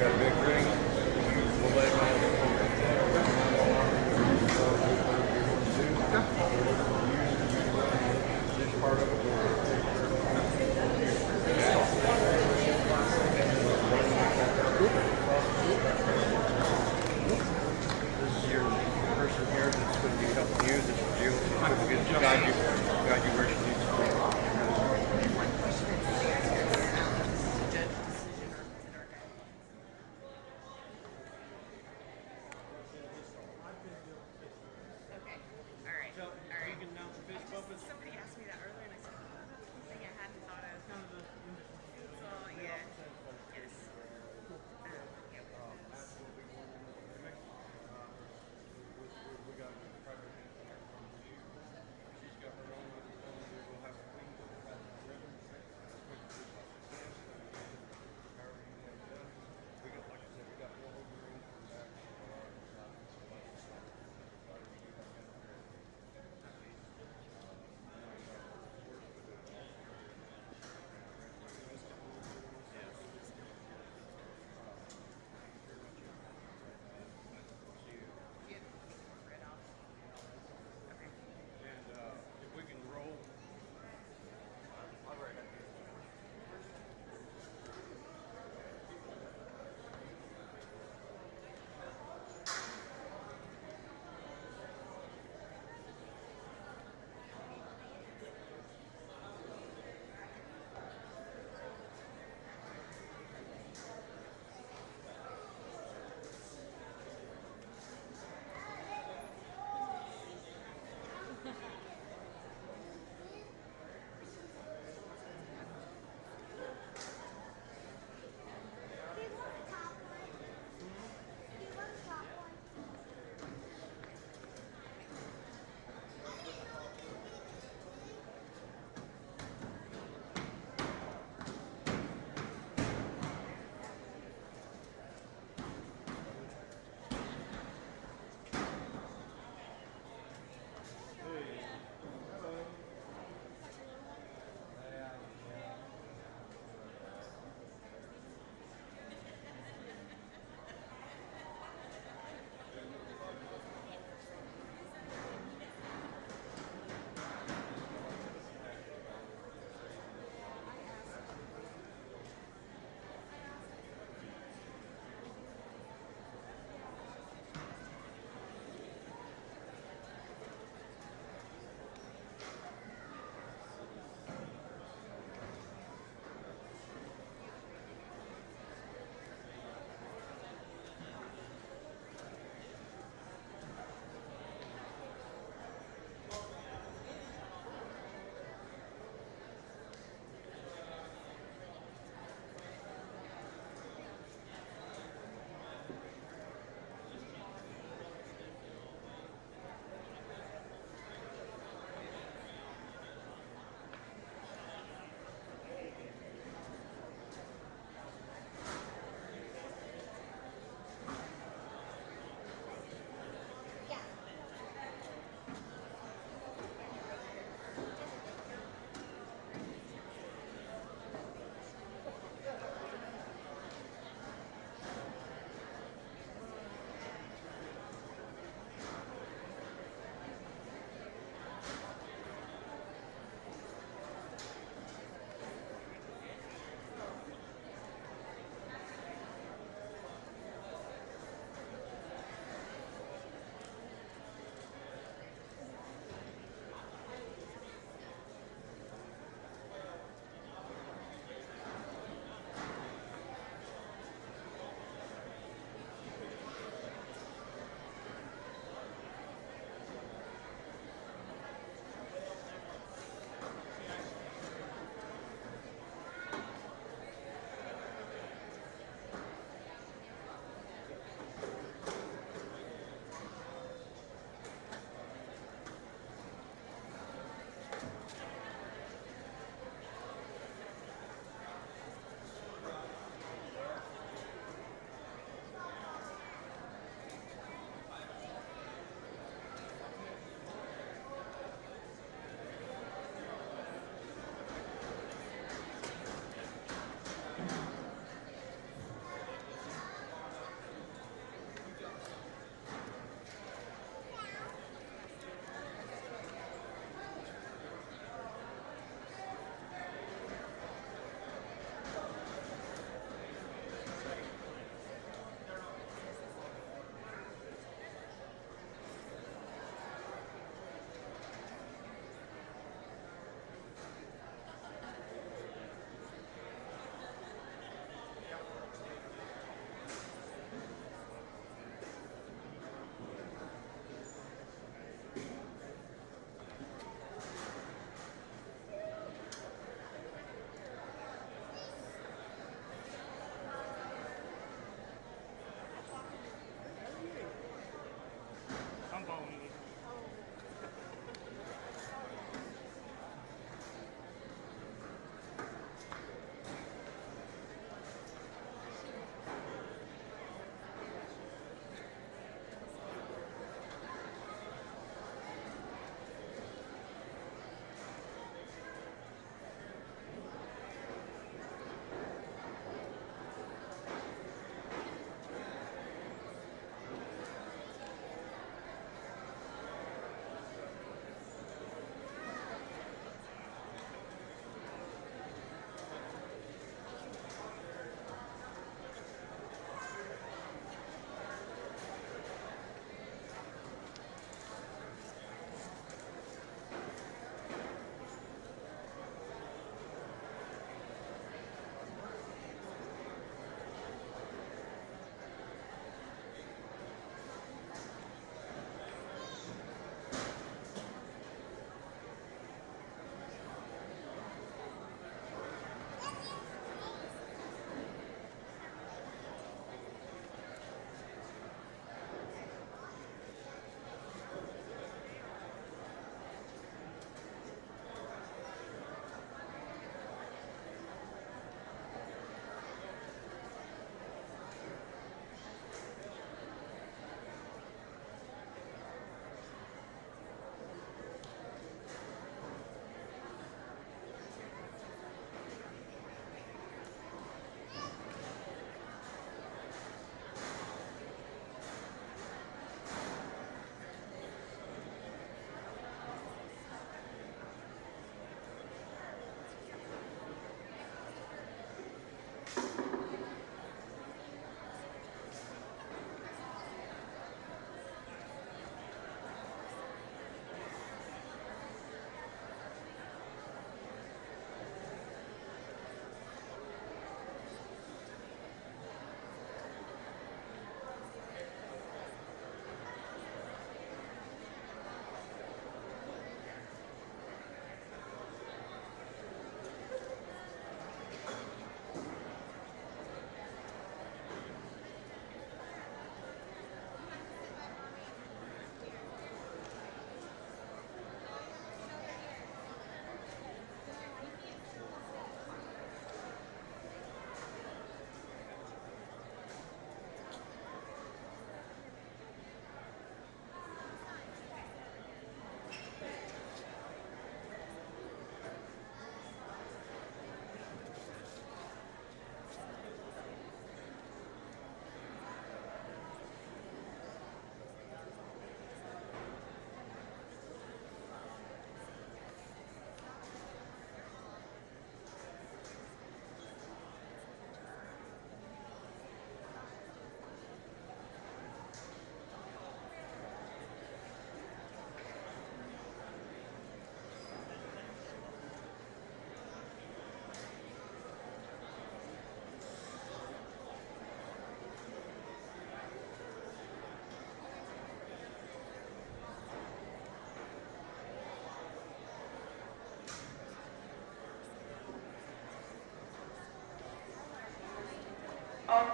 got a big ring. We'll lay them this part of it. This is your person here that's going to be helping you. This is you. She's going to guide you where she needs to be.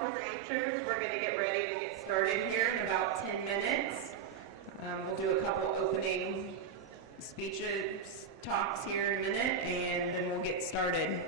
4-Hers. We're going to get ready to get started here in about 10 minutes. We'll do a couple opening speeches, talks here in a minute, and then we'll get started.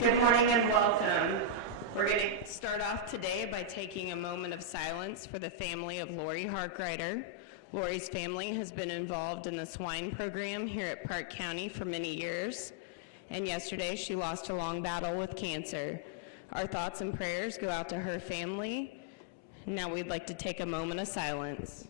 Good morning and welcome. We're going to start off today by taking a moment of silence for the family of Lori Harkrider. Lori's family has been involved in the swine program here at Parke County for many years, and yesterday she lost a long battle with cancer. Our thoughts and prayers go out to her family. Now we'd like to take a moment of silence.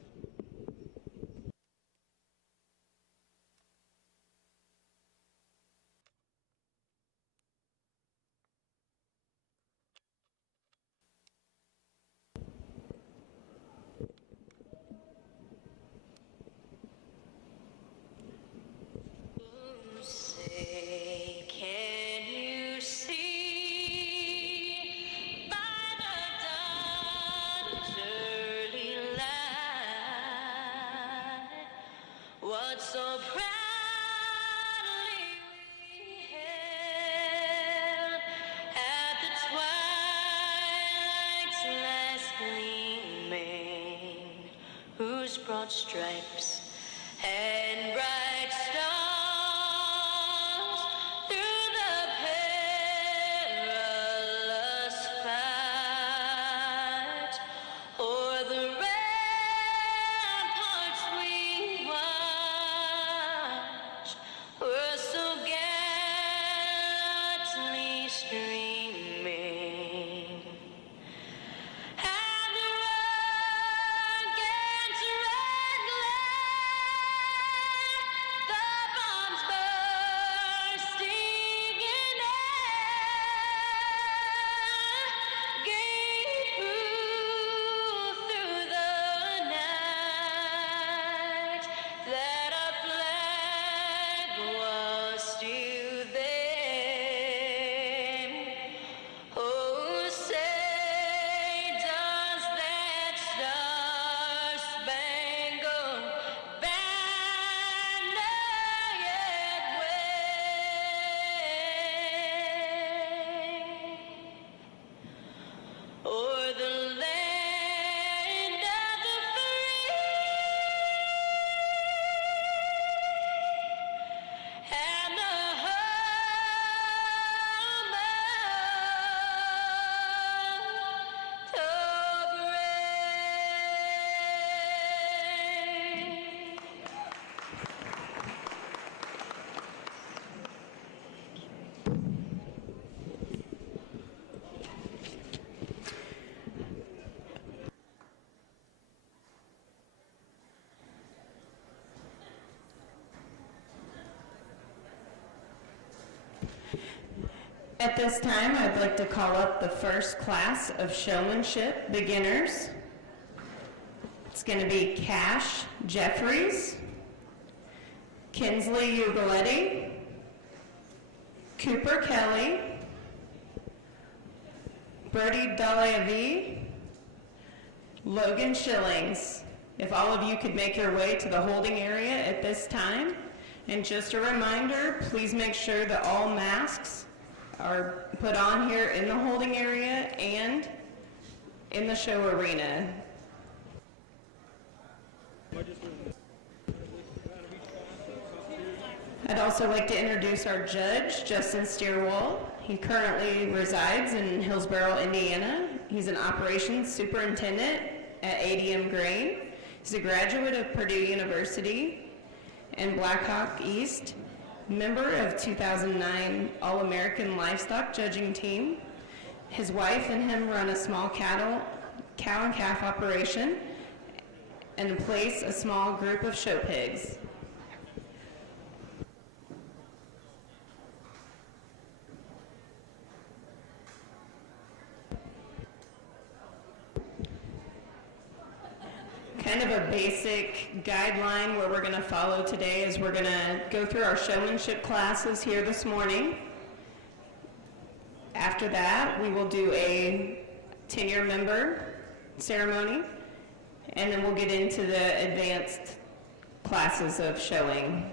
So proudly we hailed at the twilight's last gleaming, whose broad stripes and bright stars through the perilous fight o'er the ramparts we watched. At this time, I'd like to call up the first class of showmanship beginners. It's going to be Cash Jeffries, Kinsley Ugaletti, Cooper Kelly, Bertie Dalavi, Logan Shillings. If all of you could make your way to the holding area at this time. And just a reminder, please make sure that all masks are put on here in the holding area and in the show arena. I'd also like to introduce our judge, Justin Steerwall. He currently resides in Hillsboro, Indiana. He's an operations superintendent at ADM Grain. He's a graduate of Purdue University and Blackhawk East, member of 2009 All-American Livestock Judging Team. His wife and him run a small cow and calf operation and place a small group of show pigs. Kind of a basic guideline where we're going to follow today is we're going to go through our showmanship classes here this morning. After that, we will do a tenure member ceremony, and then we'll get into the advanced classes of showing.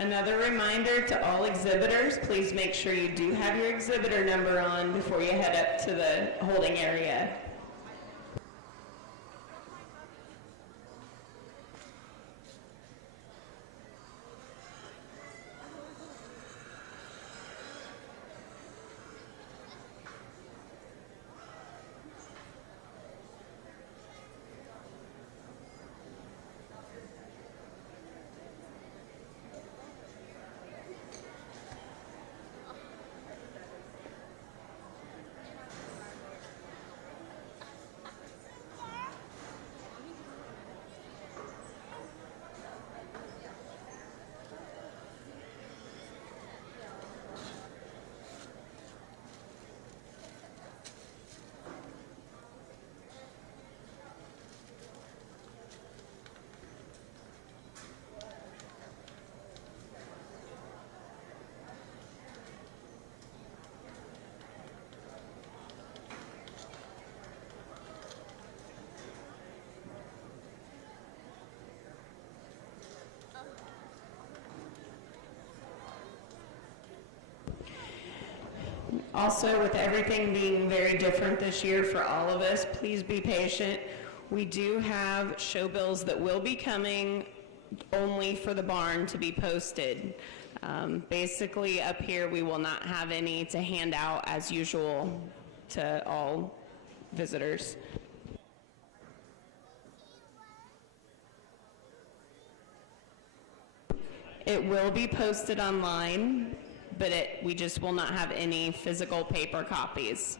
Another reminder to all exhibitors, please make sure you do have your exhibitor number on before you head up to the holding area. Also, with everything being very different this year for all of us, please be patient. We do have show bills that will be coming only for the barn to be posted. Basically, up here, we will not have any to hand out as usual to all visitors. It will be posted online, but we just will not have any physical paper copies.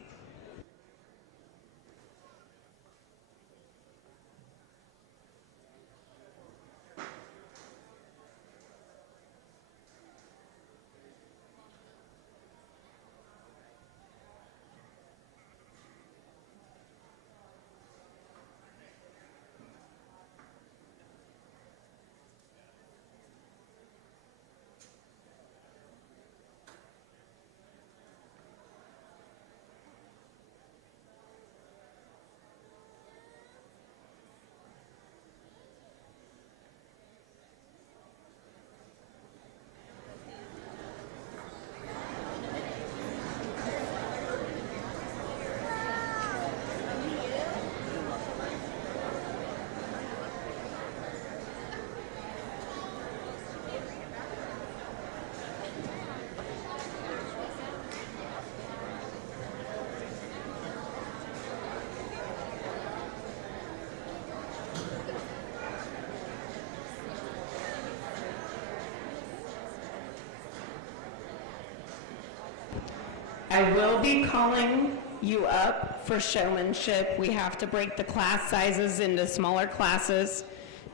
I will be calling you up for showmanship. We have to break the class sizes into smaller classes.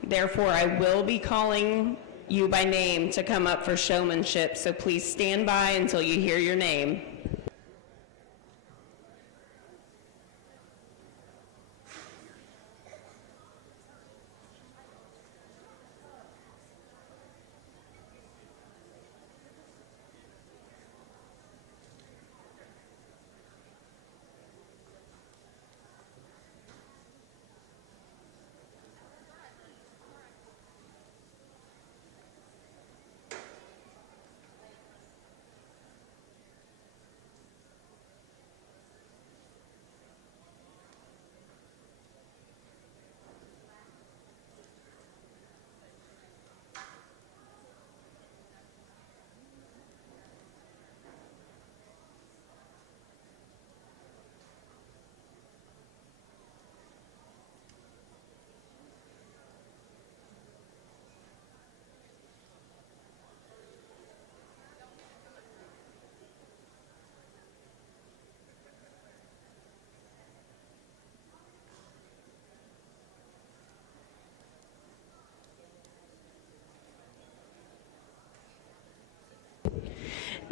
Therefore, I will be calling you by name to come up for showmanship, so please stand by until you hear your name.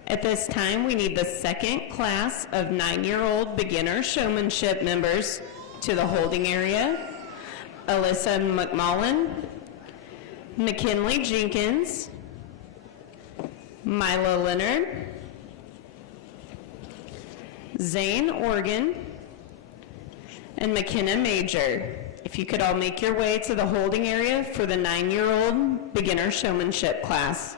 At this time, we need the second class of 9-year-old beginner showmanship members to the holding area. Alyssa McMullen, McKinley Jenkins, Mila Leonard, Zane Organ, and McKenna Major. If you could all make your way to the holding area for the 9-year-old beginner showmanship class.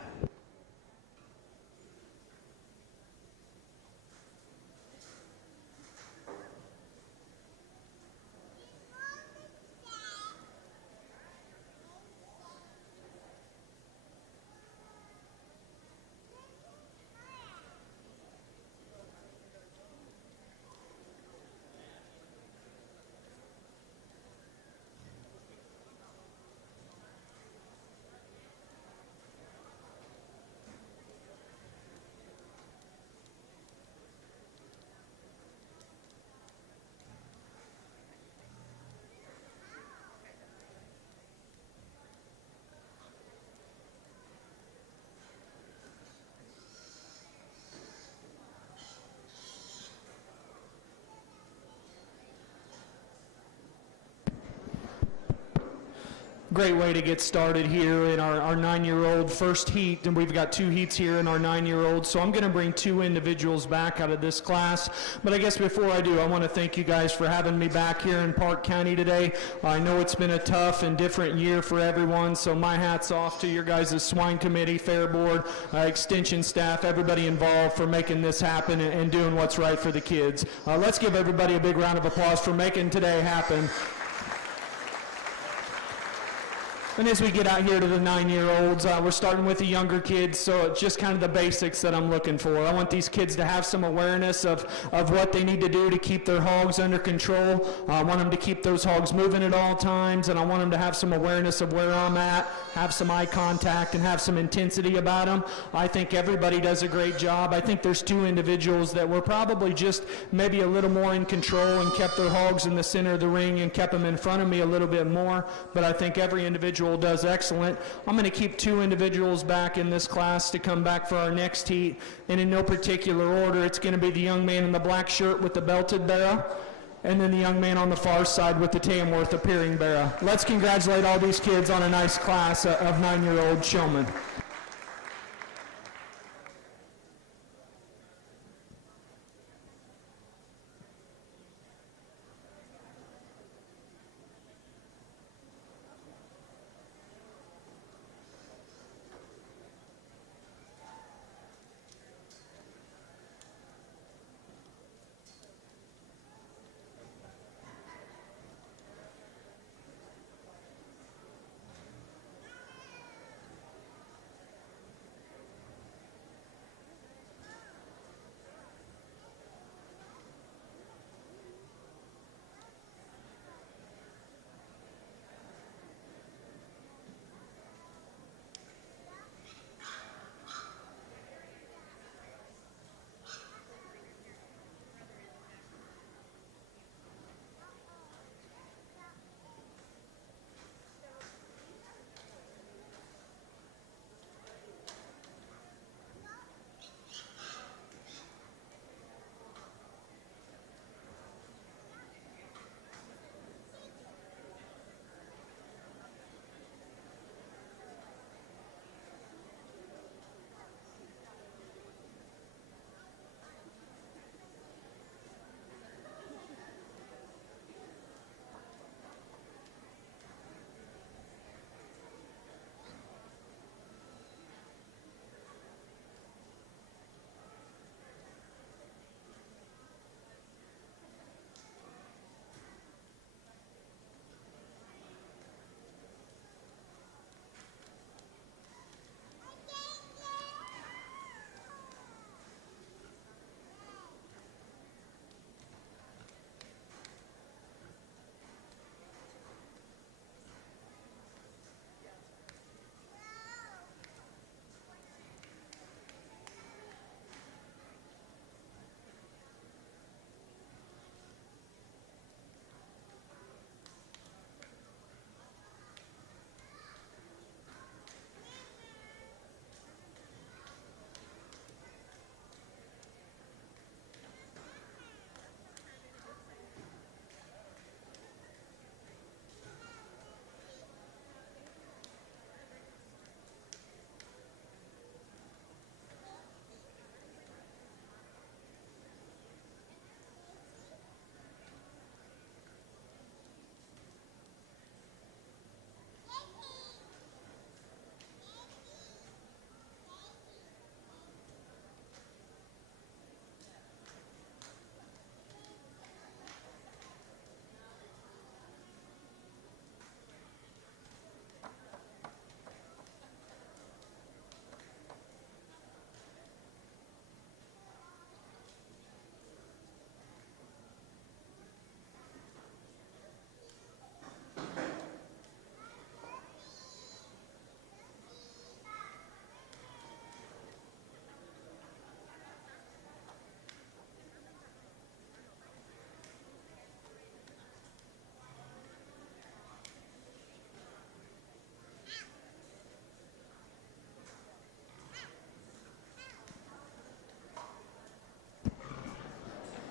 Great way to get started here in our 9-year-old first heat, and we've got 2 heats here in our 9-year-old, so I'm going to bring 2 individuals back out of this class. But I guess before I do, I want to thank you guys for having me back here in Parke County today. I know it's been a tough and different year for everyone, so my hat's off to your guys' Swine Committee, Fair Board, Extension staff, everybody involved for making this happen and doing what's right for the kids. Let's give everybody a big round of applause for making today happen. And as we get out here to the 9-year-olds, we're starting with the younger kids, so it's just kind of the basics that I'm looking for. I want these kids to have some awareness of what they need to do to keep their hogs under control. I want them to keep those hogs moving at all times, and I want them to have some awareness of where I'm at, have some eye contact, and have some intensity about them. I think everybody does a great job. I think there's 2 individuals that were probably just maybe a little more in control and kept their hogs in the center of the ring and kept them in front of me a little bit more, but I think every individual does excellent. I'm going to keep 2 individuals back in this class to come back for our next heat, and in no particular order, it's going to be the young man in the black shirt with the belted barrow, and then the young man on the far side with the Tamworth appearing barrow. Let's congratulate all these kids on a nice class of 9-year-old showmen.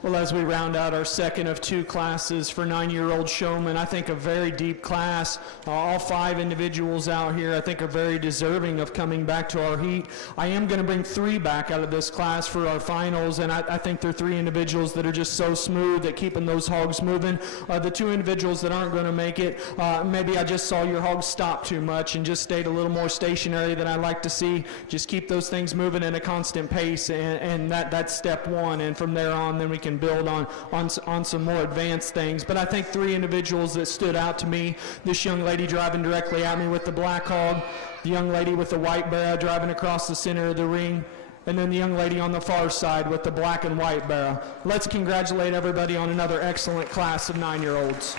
Well, as we round out our second of two classes for 9-year-old showmen, I think a very deep class. All 5 individuals out here, I think, are very deserving of coming back to our heat. I am going to bring 3 back out of this class for our finals, and I think they're 3 individuals that are just so smooth at keeping those hogs moving. The 2 individuals that aren't going to make it, maybe I just saw your hogs stop too much and just stayed a little more stationary than I like to see. Just keep those things moving at a constant pace, and that's step 1, and from there on, then we can build on some more advanced things. But I think 3 individuals that stood out to me: this young lady driving directly at me with the black hog, the young lady with the white barrel driving across the center of the ring, and then the young lady on the far side with the black and white barrel. Let's congratulate everybody on another excellent class of 9-year-olds.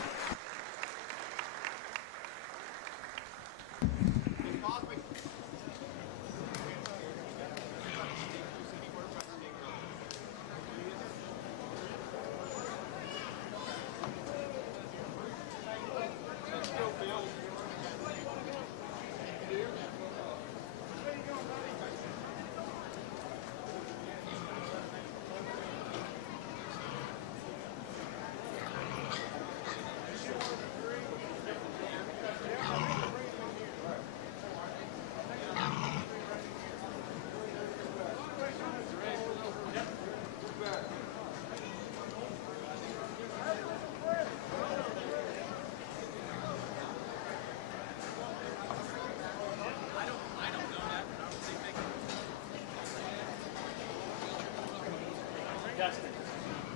Justin.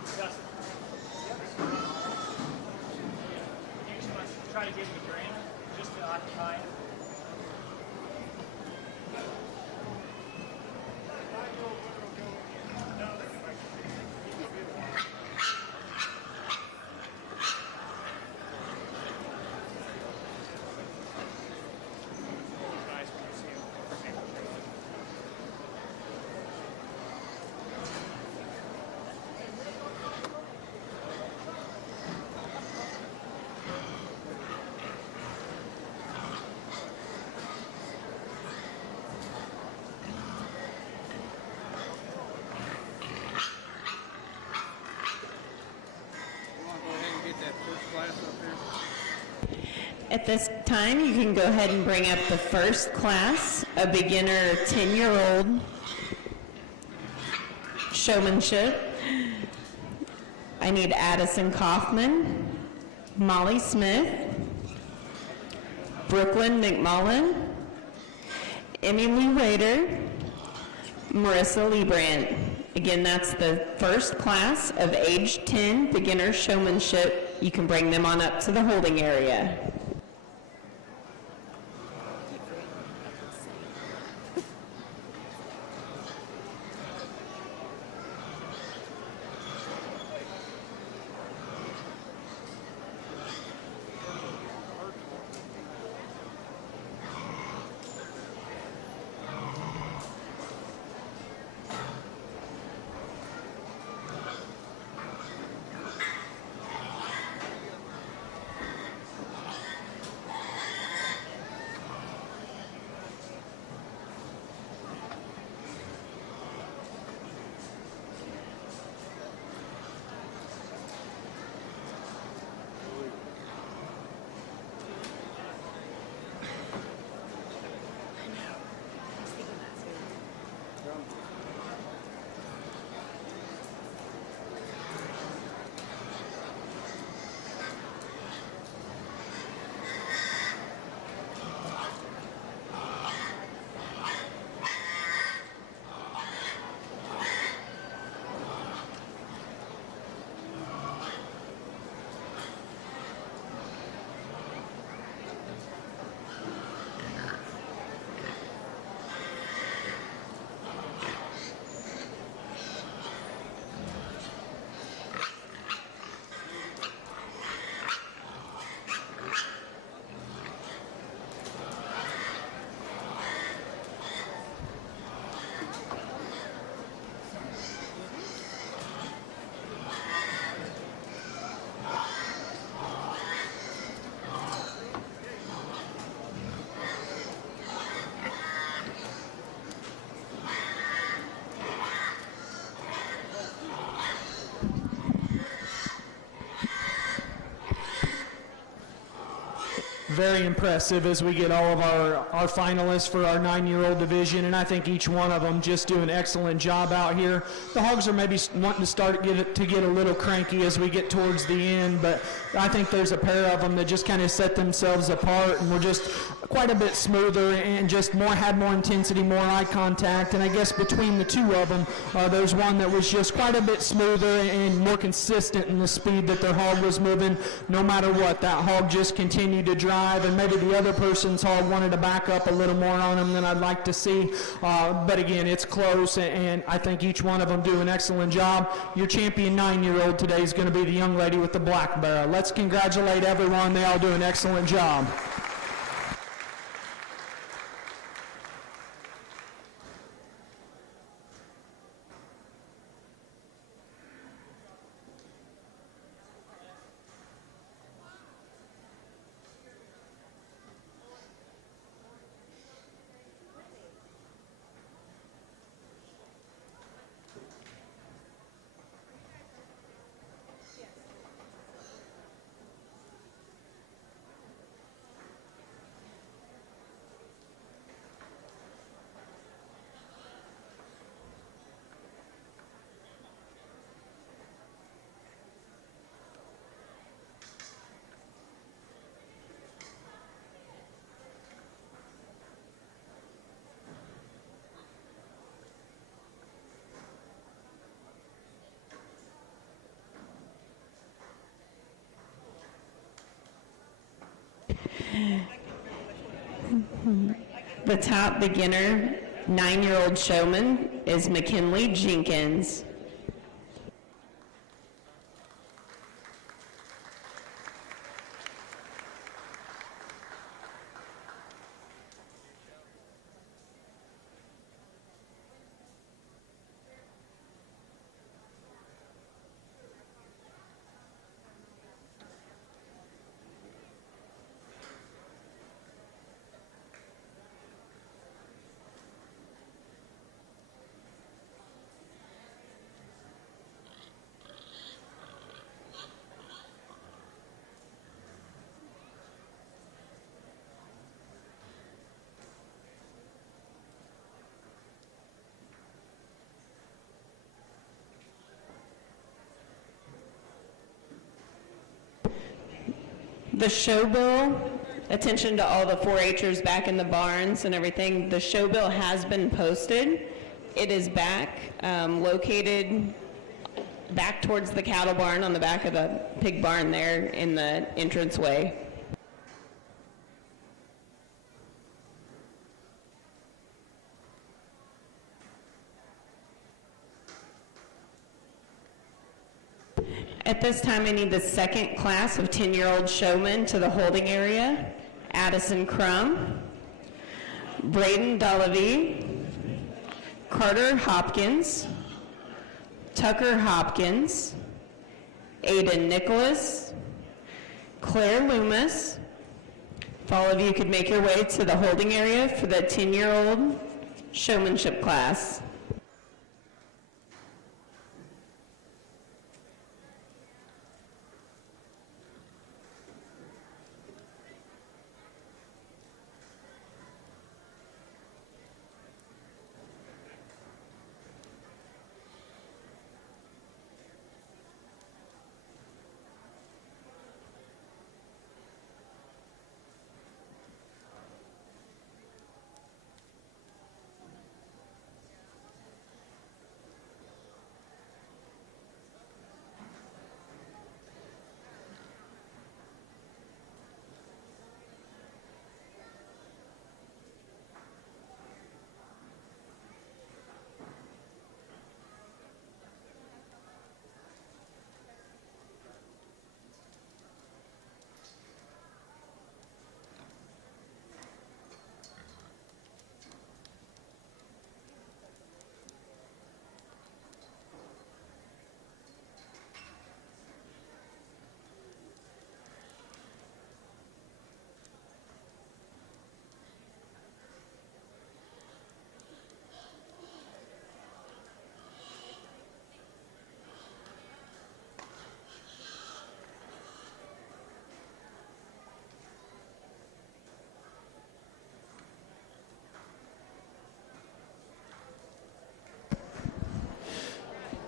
Justin. You just want to try to give me green just to occupy it. At this time, you can go ahead and bring up the first class, a beginner 10-year-old showmanship. I need Addison Kaufman, Molly Smith, Brooklyn McMullen, Emily Rader, Marissa Liebrandt. Again, that's the first class of age 10 beginner showmanship. You can bring them on up to the holding area. very impressive as we get all of our finalists for our 9-year-old division, and I think each one of them just do an excellent job out here. The Hogs are maybe wanting to get a little cranky as we get towards the end, but I think there's a pair of them that just kind of set themselves apart and were just quite a bit smoother and just had more intensity, more eye contact, and I guess between the two of them, there's one that was just quite a bit smoother and more consistent in the speed that their hog was moving. No matter what, that hog just continued to drive, and maybe the other person's hog wanted to back up a little more on him than I'd like to see. But again, it's close, and I think each one of them do an excellent job. Your champion 9-year-old today is going to be the young lady with the black barrel. Let's congratulate everyone. They all do an excellent job. The top beginner 9-year-old showman is McKinley Jenkins. The show bill, attention to all the 4-Hers back in the barns and everything, the show bill has been posted. It is back, located back towards the cattle barn on the back of the pig barn there in the entranceway. At this time, I need the second class of 10-year-old showmen to the holding area. Addison Crum, Braden Dollavie, Carter Hopkins, Tucker Hopkins, Aiden Nicholas, Claire Loomis. If all of you could make your way to the holding area for the 10-year-old showmanship class.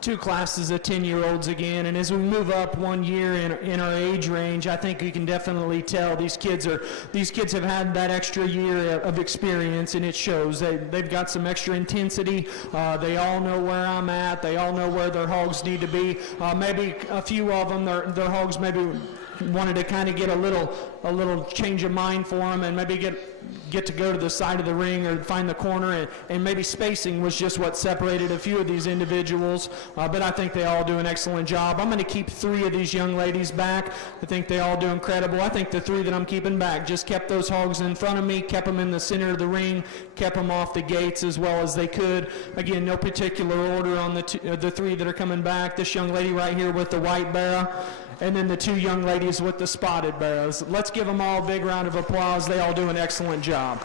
two classes of 10-year-olds again, and as we move up 1 year in our age range, I think you can definitely tell these kids have had that extra year of experience, and it shows. They've got some extra intensity. They all know where I'm at. They all know where their hogs need to be. Maybe a few of them, their hogs maybe wanted to kind of get a little change of mind for them, and maybe get to go to the side of the ring or find the corner, and maybe spacing was just what separated a few of these individuals, but I think they all do an excellent job. I'm going to keep 3 of these young ladies back. I think they all do incredible. I think the 3 that I'm keeping back just kept those hogs in front of me, kept them in the center of the ring, kept them off the gates as well as they could. Again, no particular order on the 3 that are coming back. This young lady right here with the white barrow, and then the 2 young ladies with the spotted barrows. Let's give them all a big round of applause. They all do an excellent job.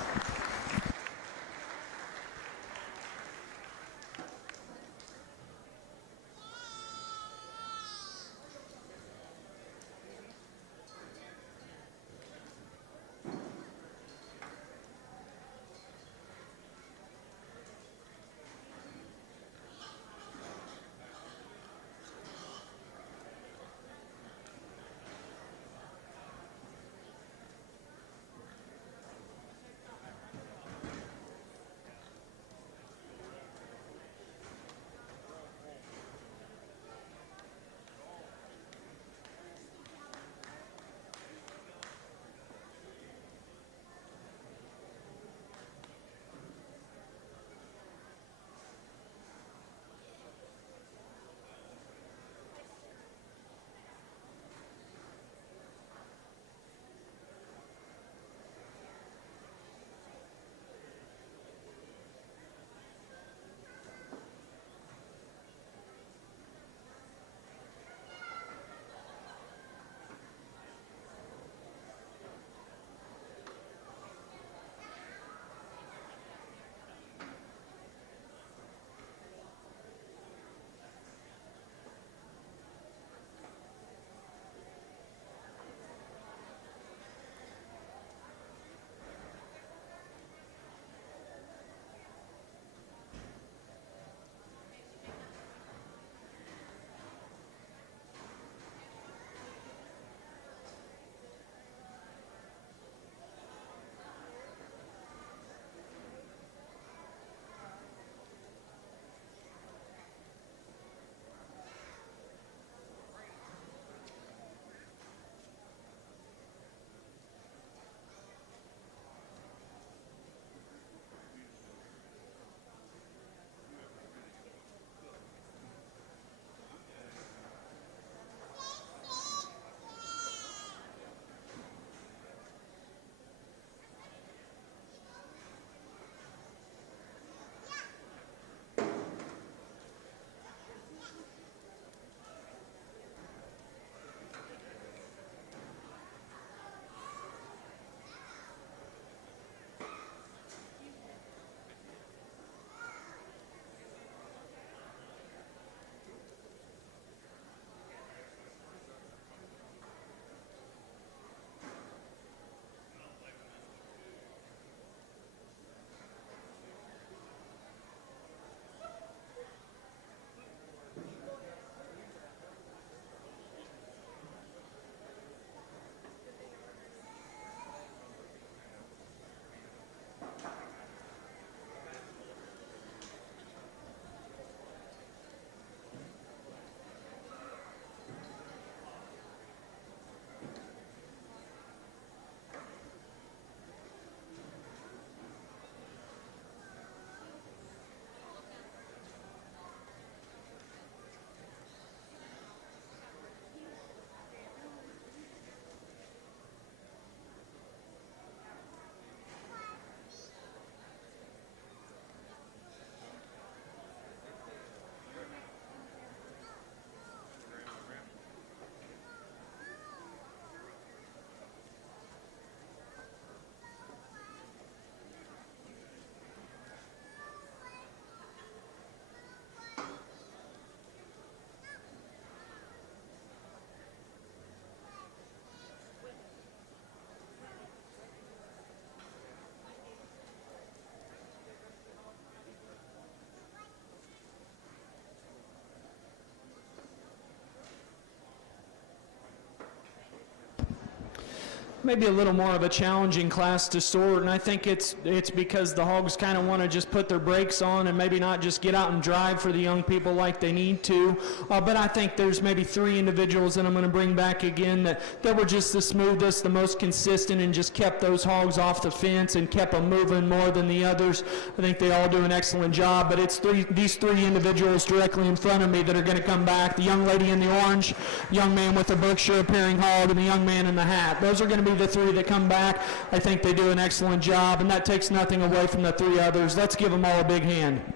maybe a little more of a challenging class to sort, and I think it's because the hogs kind of want to just put their brakes on and maybe not just get out and drive for the young people like they need to. But I think there's maybe 3 individuals that I'm going to bring back again that were just the smoothest, the most consistent, and just kept those hogs off the fence and kept them moving more than the others. I think they all do an excellent job, but it's these 3 individuals directly in front of me that are going to come back. The young lady in the orange, young man with the Berkshire appearing hog, and the young man in the hat. Those are going to be the 3 that come back. I think they do an excellent job, and that takes nothing away from the 3 others. Let's give them all a big hand.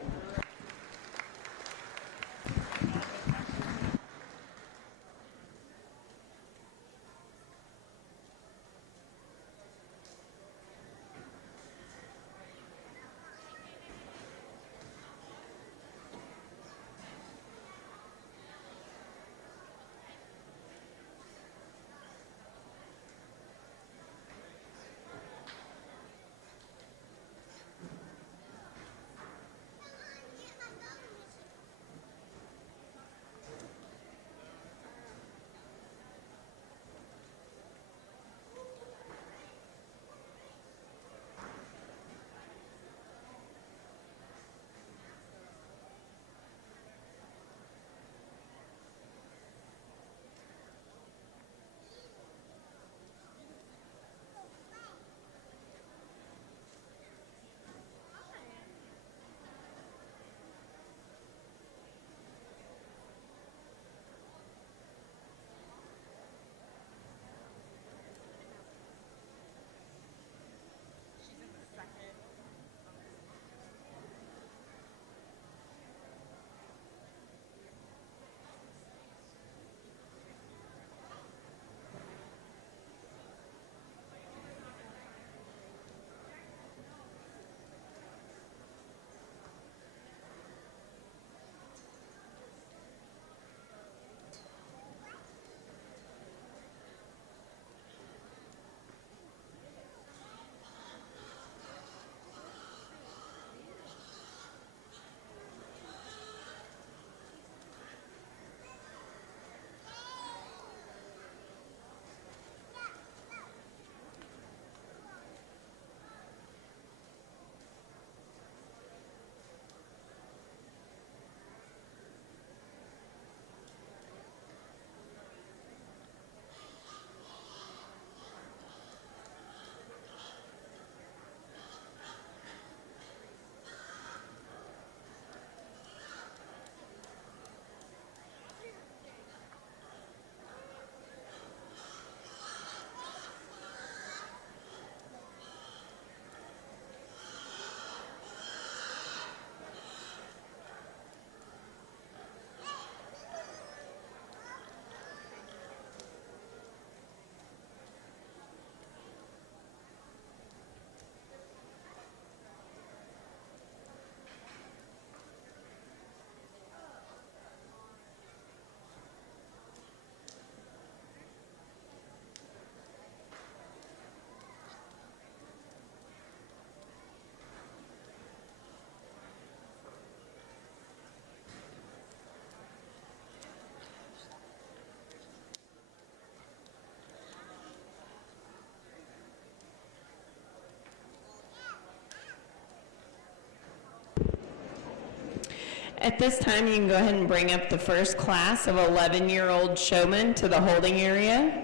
At this time, you can go ahead and bring up the first class of 11-year-old showmen to the holding area.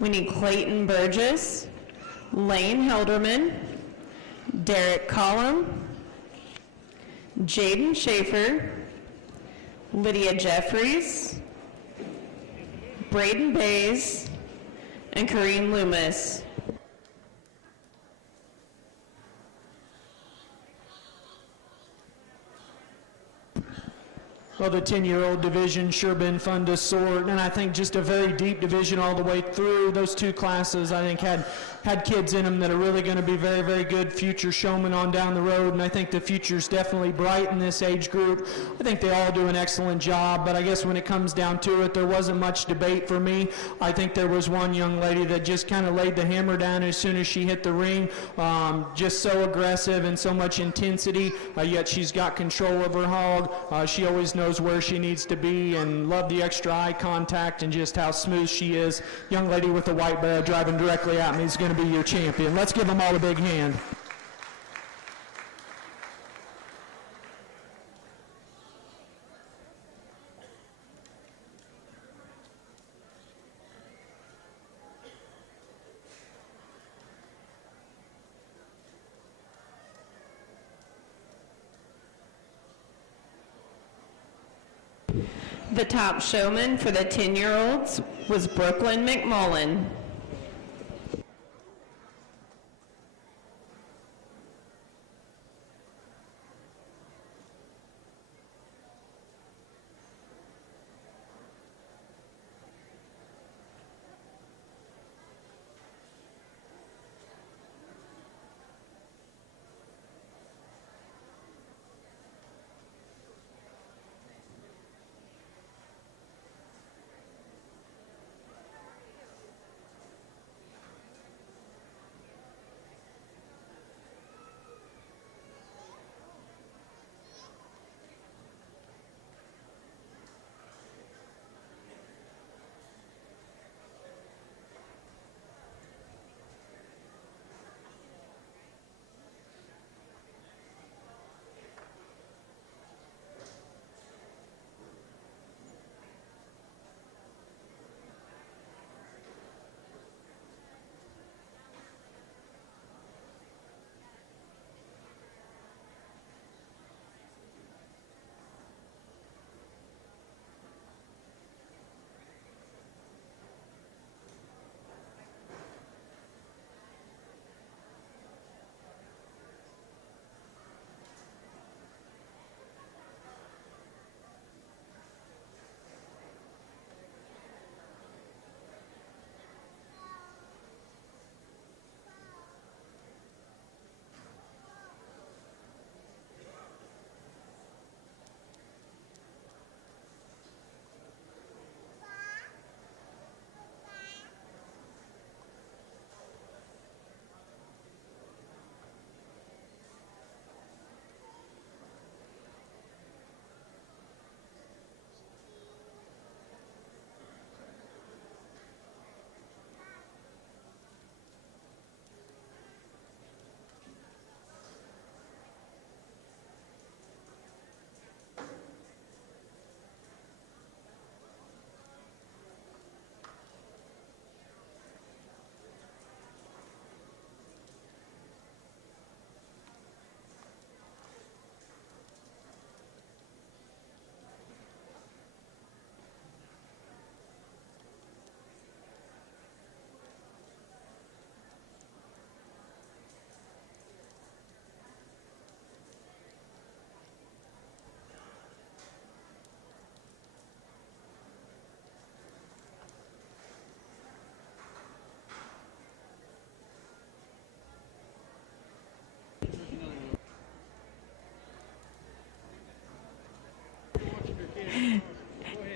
We need Clayton Burgess, Lane Helderman, Derek Collum, Jaden Schaefer, Lydia Jeffries, Braden Bays, and Kareem Loomis. Well, the 10-year-old division sure been fun to sort, and I think just a very deep division all the way through. Those 2 classes, I think, had had kids in them that are really going to be very, very good future showmen on down the road, and I think the future's definitely bright in this age group. I think they all do an excellent job, but I guess when it comes down to it, there wasn't much debate for me. I think there was one young lady that just kind of laid the hammer down as soon as she hit the ring, just so aggressive and so much intensity, yet she's got control of her hog. She always knows where she needs to be, and love the extra eye contact and just how smooth she is. Young lady with the white bear driving directly at me is going to be your champion. Let's give them all a big hand. The top showman for the 10-year-olds was Brooklyn McMullen.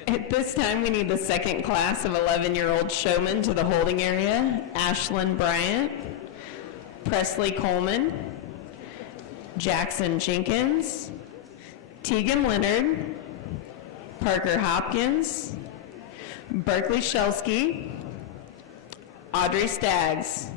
At this time, we need the second class of 11-year-old showmen to the holding area. Ashlyn Bryant, Presley Coleman, Jackson Jenkins, Tegan Leonard, Parker Hopkins, Berkeley Shelsky, Audrey Staggs.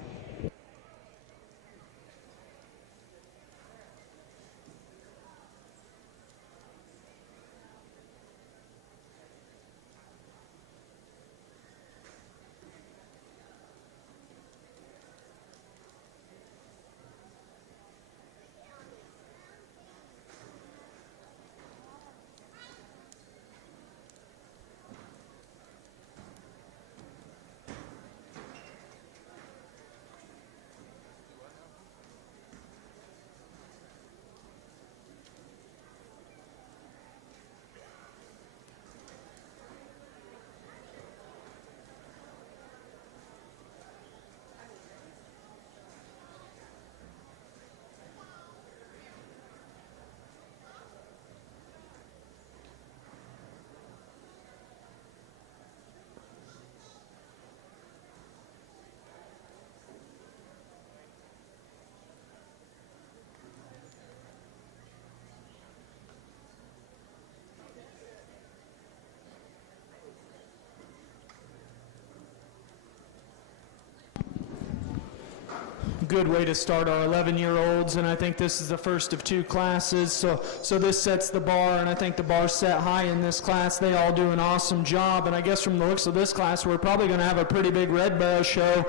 good way to start our 11-year-olds, and I think this is the first of 2 classes, so this sets the bar, and I think the bar's set high in this class. They all do an awesome job, and I guess from the looks of this class, we're probably going to have a pretty big red barrel show.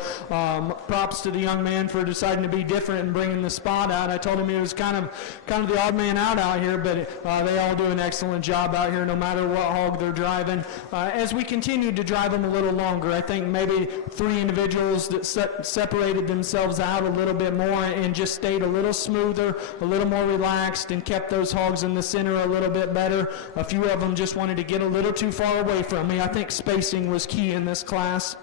Props to the young man for deciding to be different and bringing the spot out. I told him he was kind of the odd man out here, but they all do an excellent job out here no matter what hog they're driving. As we continue to drive them a little longer, I think maybe 3 individuals that separated themselves out a little bit more and just stayed a little smoother, a little more relaxed, and kept those hogs in the center a little bit better. A few of them just wanted to get a little too far away from me. I think spacing was key in this class.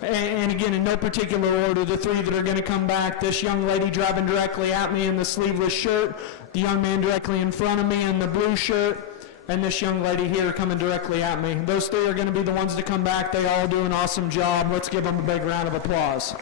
And again, in no particular order, the 3 that are going to come back, this young lady driving directly at me in the sleeveless shirt, the young man directly in front of me in the blue shirt, and this young lady here coming directly at me. Those 3 are going to be the ones to come back. They all do an awesome job. Let's give them a big round of applause.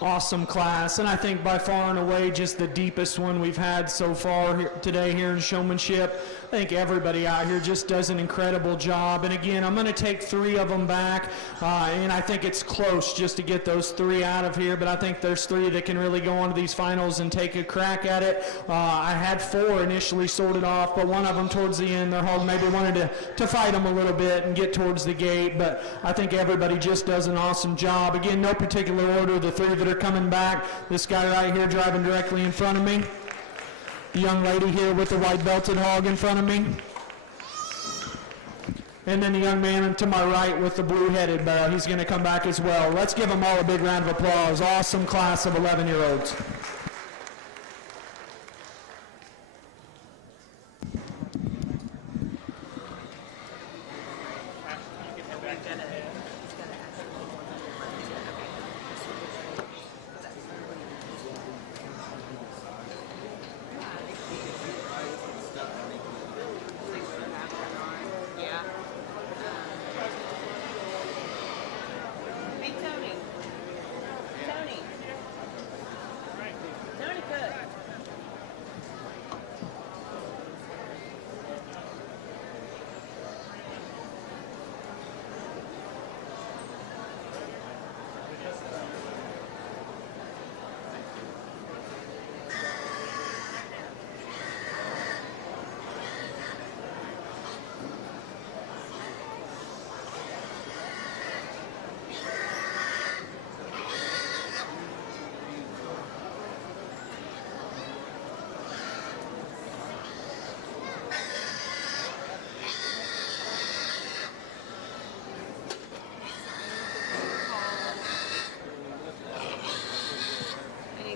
Awesome class, and I think by far and away just the deepest one we've had so far here, today here in showmanship. I think everybody out here just does an incredible job. And again, I'm going to take 3 of them back, and I think it's close just to get those 3 out of here, but I think there's 3 that can really go on to these finals and take a crack at it. I had 4 initially sorted off, but one of them towards the end, their hog maybe wanted to fight them a little bit and get towards the gate, but I think everybody just does an awesome job. Again, no particular order, the 3 that are coming back. This guy right here driving directly in front of me. The young lady here with the white belted hog in front of me. And then the young man to my right with the blue-headed barrel. He's going to come back as well. Let's give them all a big round of applause. Awesome class of 11-year-olds.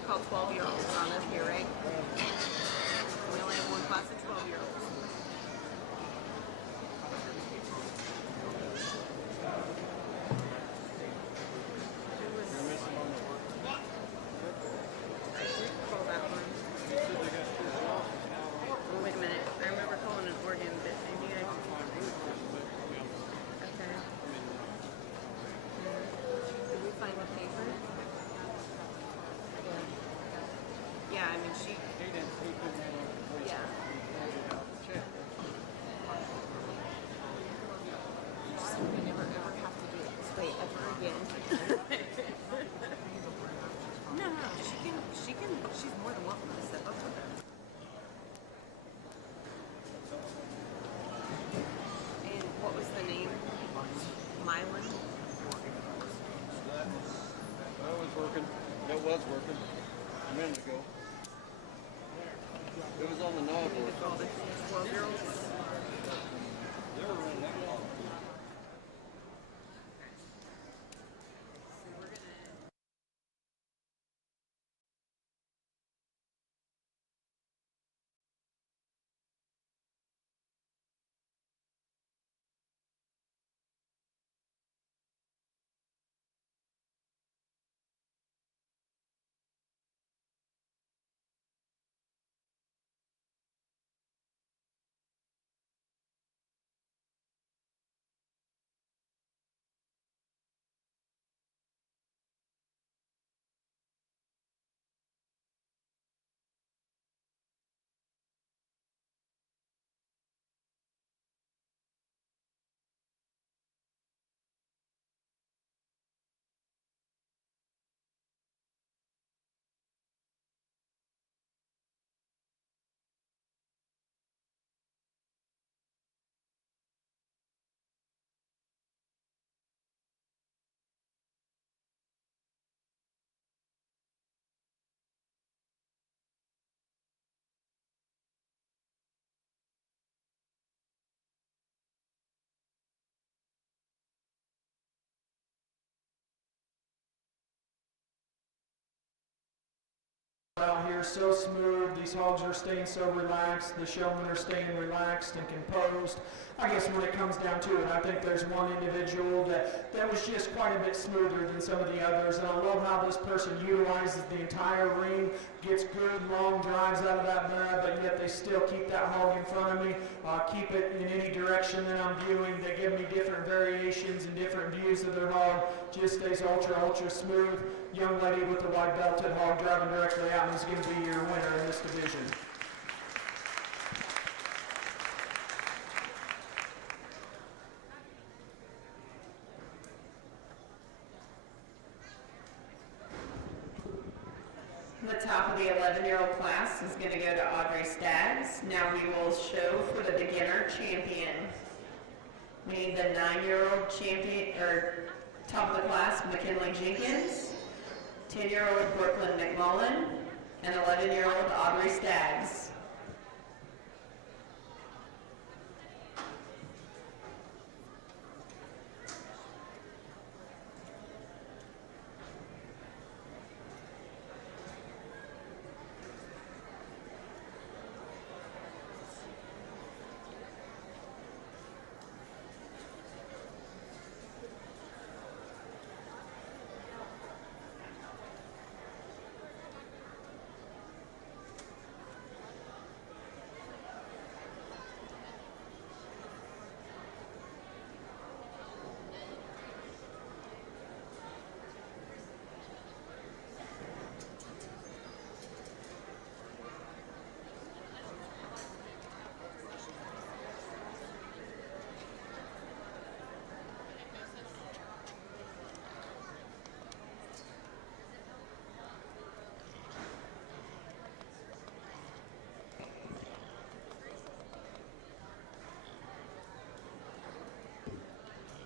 Called 12-year-olds on this here, right? We only have one class of 12-year-olds. Call that one. Wait a minute. I remember calling an organ, but maybe I... Okay. Did we find the paper? Yeah, I mean, she... Yeah. Just hope we never ever have to do it this way ever again. No, she's more than welcome to step up with her. And what was the name? Mylan? That was working. That was working a minute ago. It was on the knob. All the 12-year-olds. They were running that long. Out here so smooth, these hogs are staying so relaxed, the showmen are staying relaxed and composed. I guess when it comes down to it, I think there's one individual that was just quite a bit smoother than some of the others, and I love how this person utilizes the entire ring, gets good long drives out of that barrel, but yet they still keep that hog in front of me, keep it in any direction that I'm viewing. They give me different variations and different views of their hog, just stays ultra smooth. young lady with the white belted hog driving directly out and is going to be your winner in this division. The top of the 11-year-old class is going to go to Audrey Staggs. Now we will show for the beginner champion. We need the 9-year-old champion, or top of the class, McKinley Jenkins, 10-year-old Brooklyn McMullen, and 11-year-old Audrey Staggs.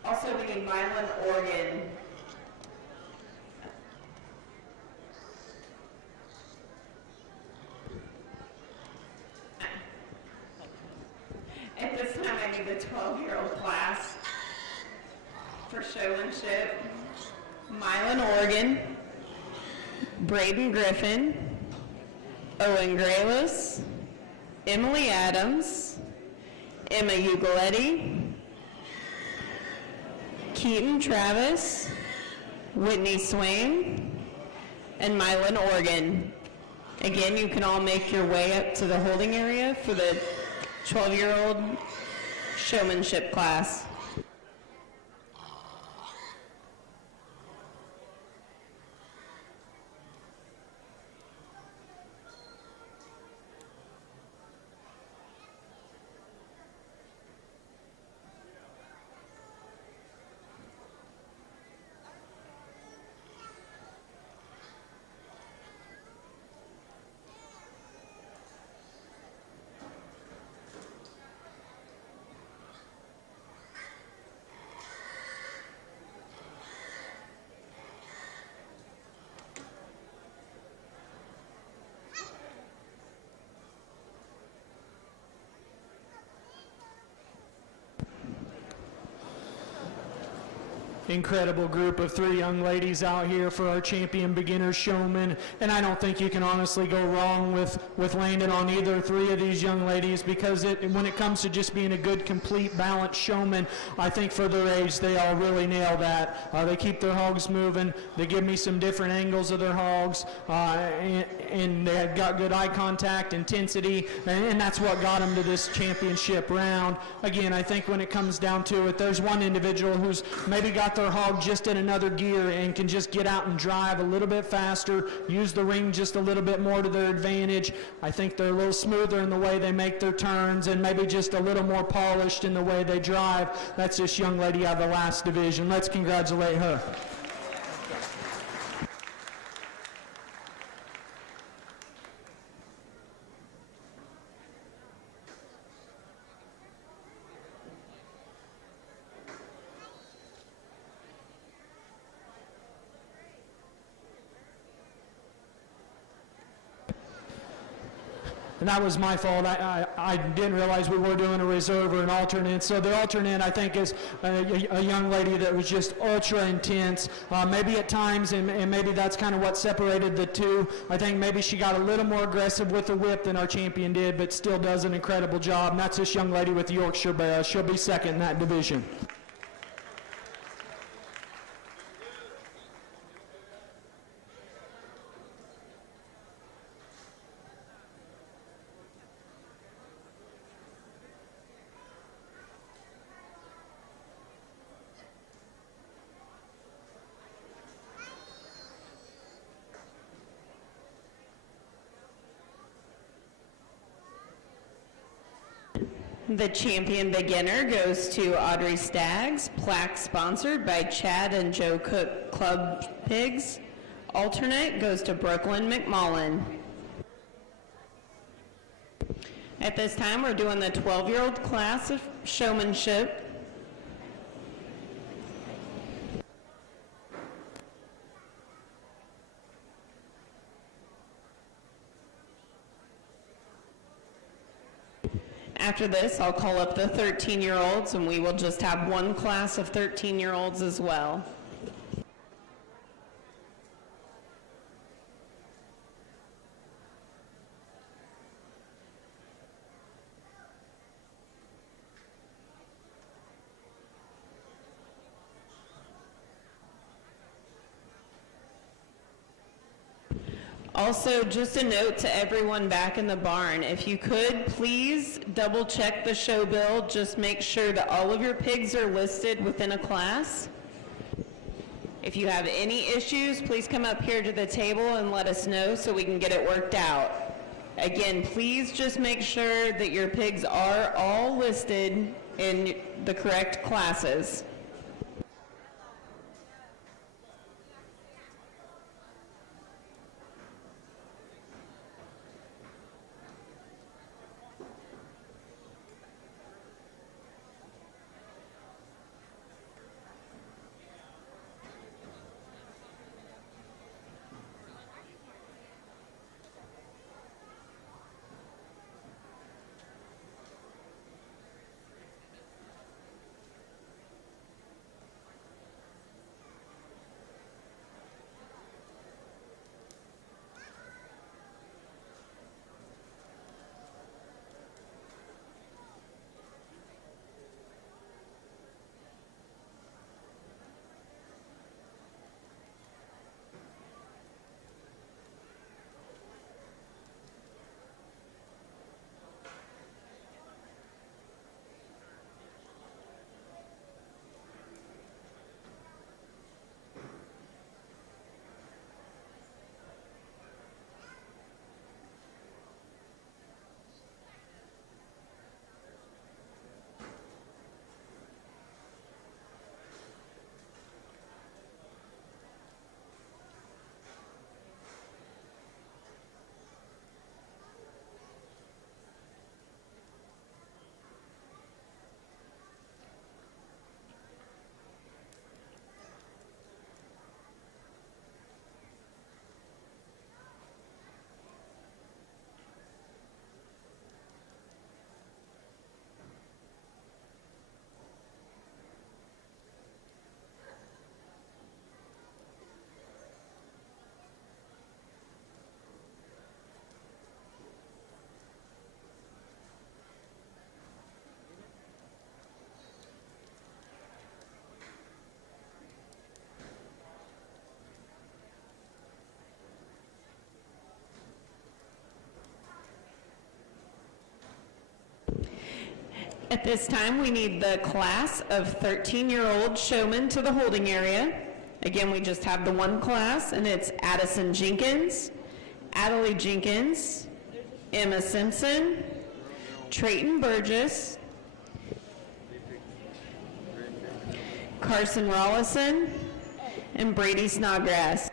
Also, we need Milan Organ. At this time, I need the 12-year-old class for showmanship. Milan Organ, Braden Griffin, Owen Graylis, Emily Adams, Emma Ugaletti, Keaton Travis, Whitney Swain, and Milan Organ. Again, you can all make your way up to the holding area for the 12-year-old showmanship class. Incredible group of 3 young ladies out here for our champion beginner showman, and I don't think you can honestly go wrong with landing on either 3 of these young ladies, because when it comes to just being a good, complete, balanced showman, I think for their age they all really nail that. They keep their hogs moving, they give me some different angles of their hogs, and they have got good eye contact, intensity, and that's what got them to this championship round. Again, I think when it comes down to it, there's one individual who's maybe got their hog just in another gear and can just get out and drive a little bit faster, use the ring just a little bit more to their advantage. I think they're a little smoother in the way they make their turns and maybe just a little more polished in the way they drive. That's this young lady out of the last division. Let's congratulate her. And that was my fault. I didn't realize we were doing a reserve or an alternate. So the alternate, I think, is a young lady that was just ultra intense. Maybe at times, and maybe that's kind of what separated the two. I think maybe she got a little more aggressive with the whip than our champion did, but still does an incredible job. And that's this young lady with the Yorkshire Bear. She'll be second in that division. The champion beginner goes to Audrey Staggs, plaque sponsored by Chad and Joe Cook Club Pigs. Alternate goes to Brooklyn McMullen. At this time, we're doing the 12-year-old class of showmanship. After this, I'll call up the 13-year-olds, and we will just have one class of 13-year-olds as well. Also, just a note to everyone back in the barn, if you could, please double check the show bill. Just make sure that all of your pigs are listed within a class. If you have any issues, please come up here to the table and let us know so we can get it worked out. Again, please just make sure that your pigs are all listed in the correct classes. At this time, we need the class of 13-year-old showmen to the holding area. Again, we just have the one class, and it's Addison Jenkins, Adelie Jenkins, Emma Simpson, Trayton Burgess, Carson Rollison, and Brady Snodgrass.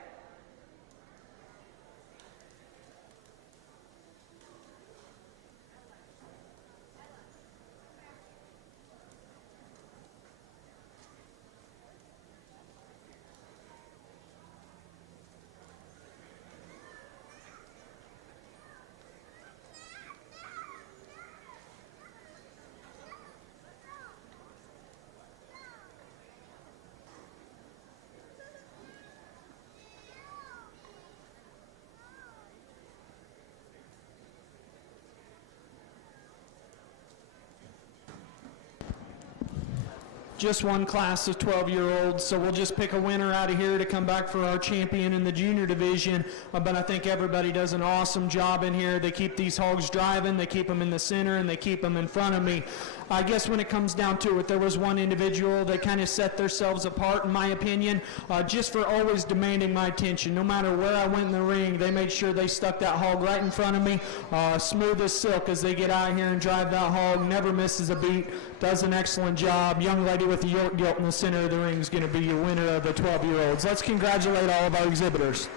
just one class of 12-year-olds, so we'll just pick a winner out of here to come back for our champion in the junior division. But I think everybody does an awesome job in here. They keep these hogs driving, they keep them in the center, and they keep them in front of me. I guess when it comes down to it, there was one individual that kind of set themselves apart, in my opinion, just for always demanding my attention. No matter where I went in the ring, they made sure they stuck that hog right in front of me, smooth as silk as they get out here and drive that hog, never misses a beat, does an excellent job. Young lady with the York gilt in the center of the ring is going to be your winner of the 12-year-olds. Let's congratulate all of our exhibitors.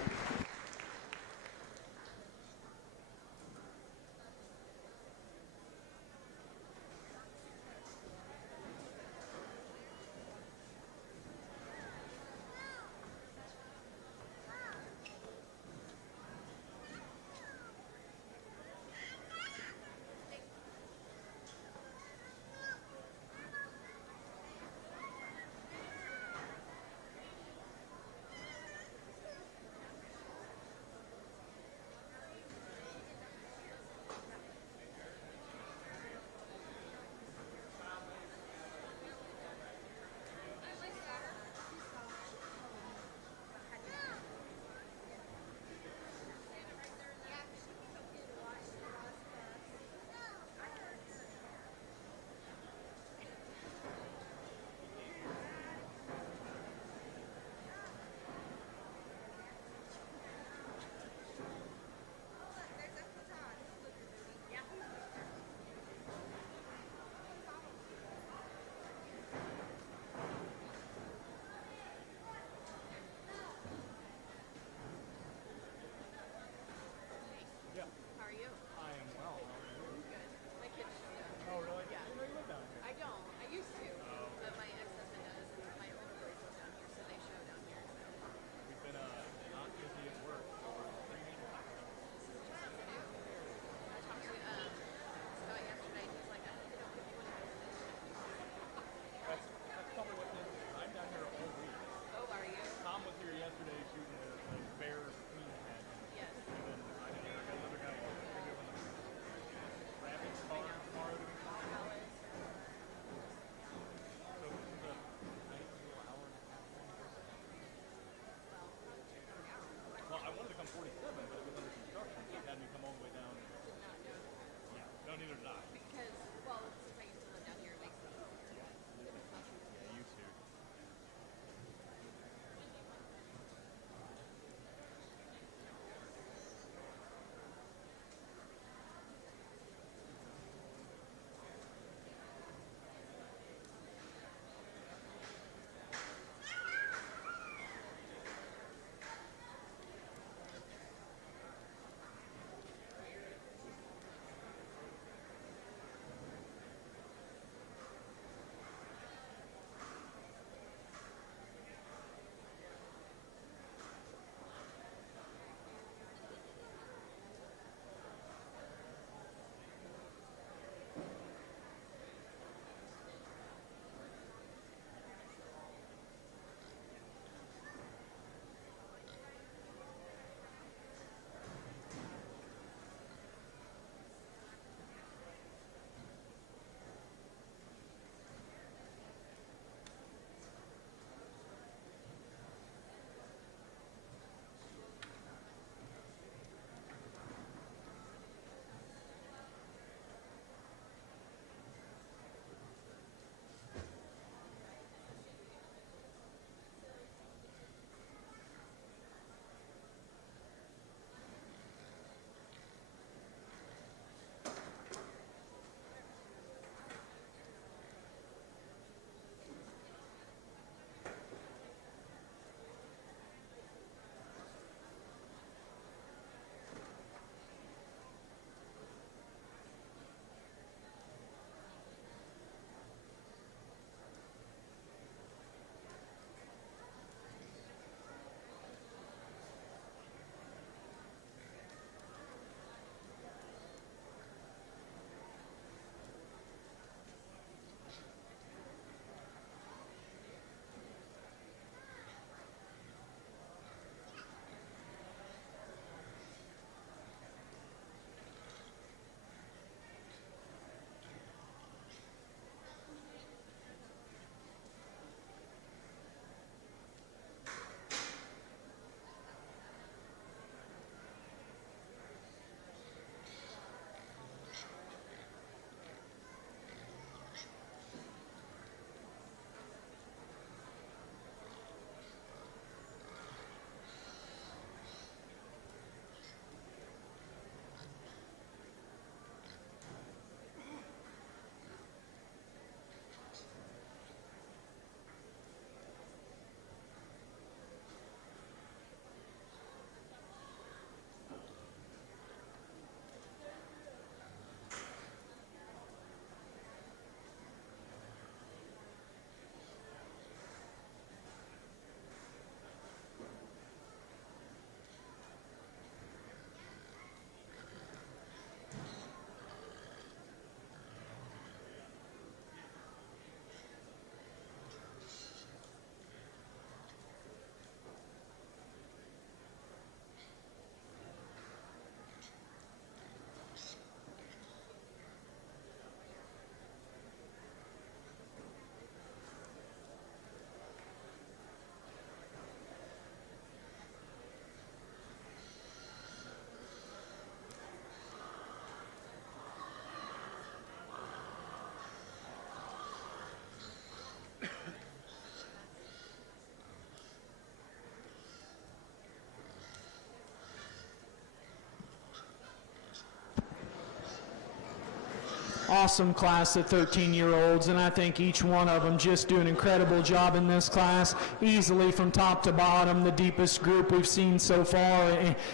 awesome class of 13-year-olds, and I think each one of them just do an incredible job in this class, easily from top to bottom, the deepest group we've seen so far,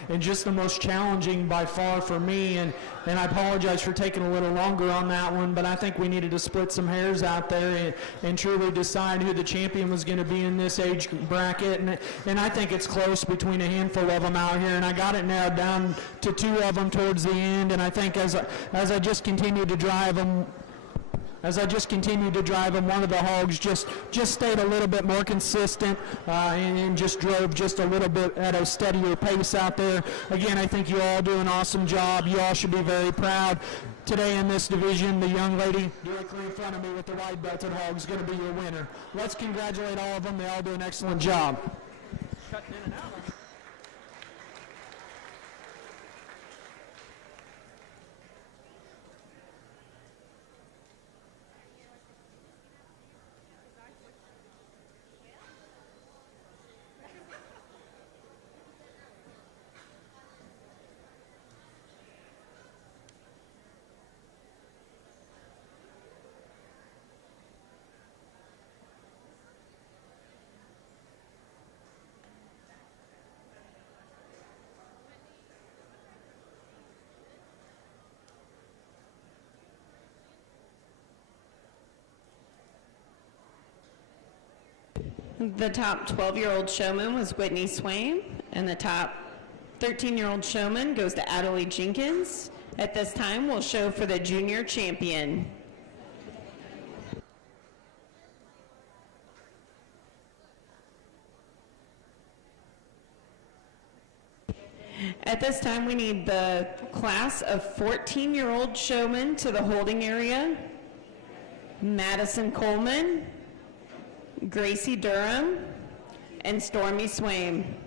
and just the most challenging by far for me, and I apologize for taking a little longer on that one, but I think we needed to split some hairs out there and truly decide who the champion was going to be in this age bracket, and I think it's close between a handful of them out here, and I got it narrowed down to 2 of them towards the end, and I think as I just continued to drive them, one of the hogs just stayed a little bit more consistent and just drove just a little bit at a steadier pace out there. Again, I think you all do an awesome job. You all should be very proud. Today in this division, the young lady directly in front of me with the white belted hog is going to be your winner. Let's congratulate all of them. They all do an excellent job. Cutting in and out. The top 12-year-old showman was Whitney Swain, and the top 13-year-old showman goes to Adelie Jenkins. At this time, we'll show for the junior champion. At this time, we need the class of 14-year-old showman to the holding area. Madison Coleman, Gracie Durham, and Stormy Swain.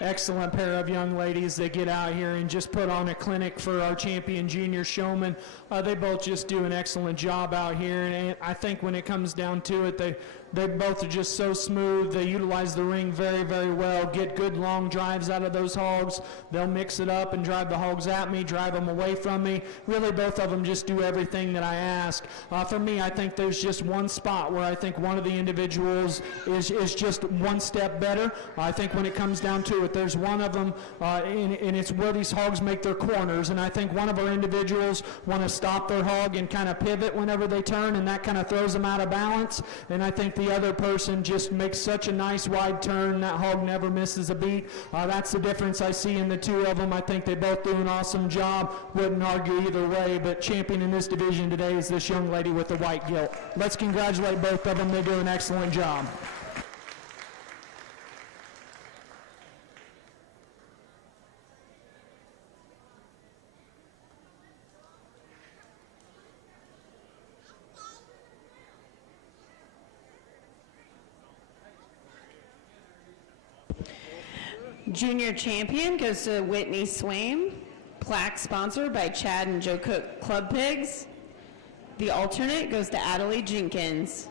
Excellent pair of young ladies that get out here and just put on a clinic for our champion junior showman. They both just do an excellent job out here, and I think when it comes down to it, they both are just so smooth. They utilize the ring very, very well, get good long drives out of those hogs. They'll mix it up and drive the hogs at me, drive them away from me. Really, both of them just do everything that I ask. For me, I think there's just one spot where I think one of the individuals is just one step better. I think when it comes down to it, there's one of them, and it's where these hogs make their corners, and I think one of our individuals want to stop their hog and kind of pivot whenever they turn, and that kind of throws them out of balance, and I think the other person just makes such a nice wide turn, that hog never misses a beat. That's the difference I see in the two of them. I think they both do an awesome job. Wouldn't argue either way, but champion in this division today is this young lady with the white gilt. Let's congratulate both of them. They do an excellent job. Junior champion goes to Whitney Swain. Plaque sponsored by Chad and Joe Cook Club Pigs. The alternate goes to Adelie Jenkins.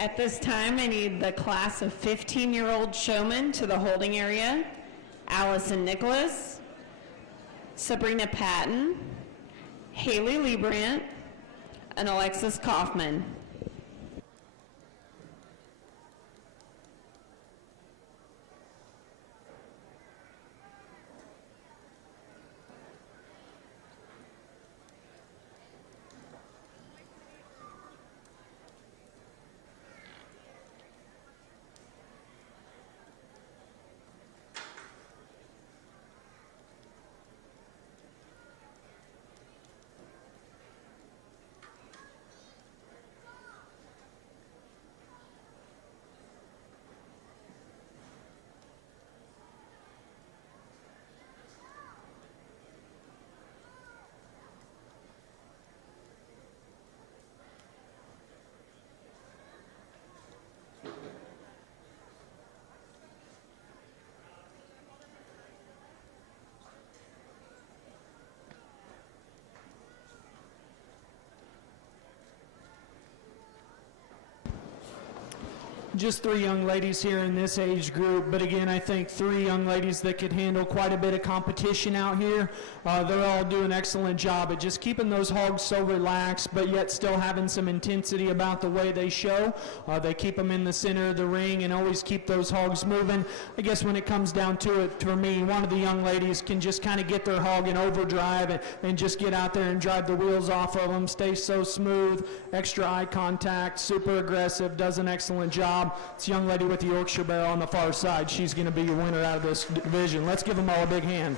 At this time, I need the class of 15-year-old showmen to the holding area. Allison Nicholas, Sabrina Patton, Haley Liebrandt, and Alexis Kaufman. Just three young ladies here in this age group, but again, I think three young ladies that could handle quite a bit of competition out here. They're all doing an excellent job at just keeping those hogs so relaxed, but yet still having some intensity about the way they show. They keep them in the center of the ring and always keep those hogs moving. I guess when it comes down to it, for me, one of the young ladies can just kind of get their hog in overdrive and just get out there and drive the wheels off of them, stay so smooth, extra eye contact, super aggressive, does an excellent job. It's a young lady with the Yorkshire Barrel on the far side. She's going to be your winner out of this division. Let's give them all a big hand.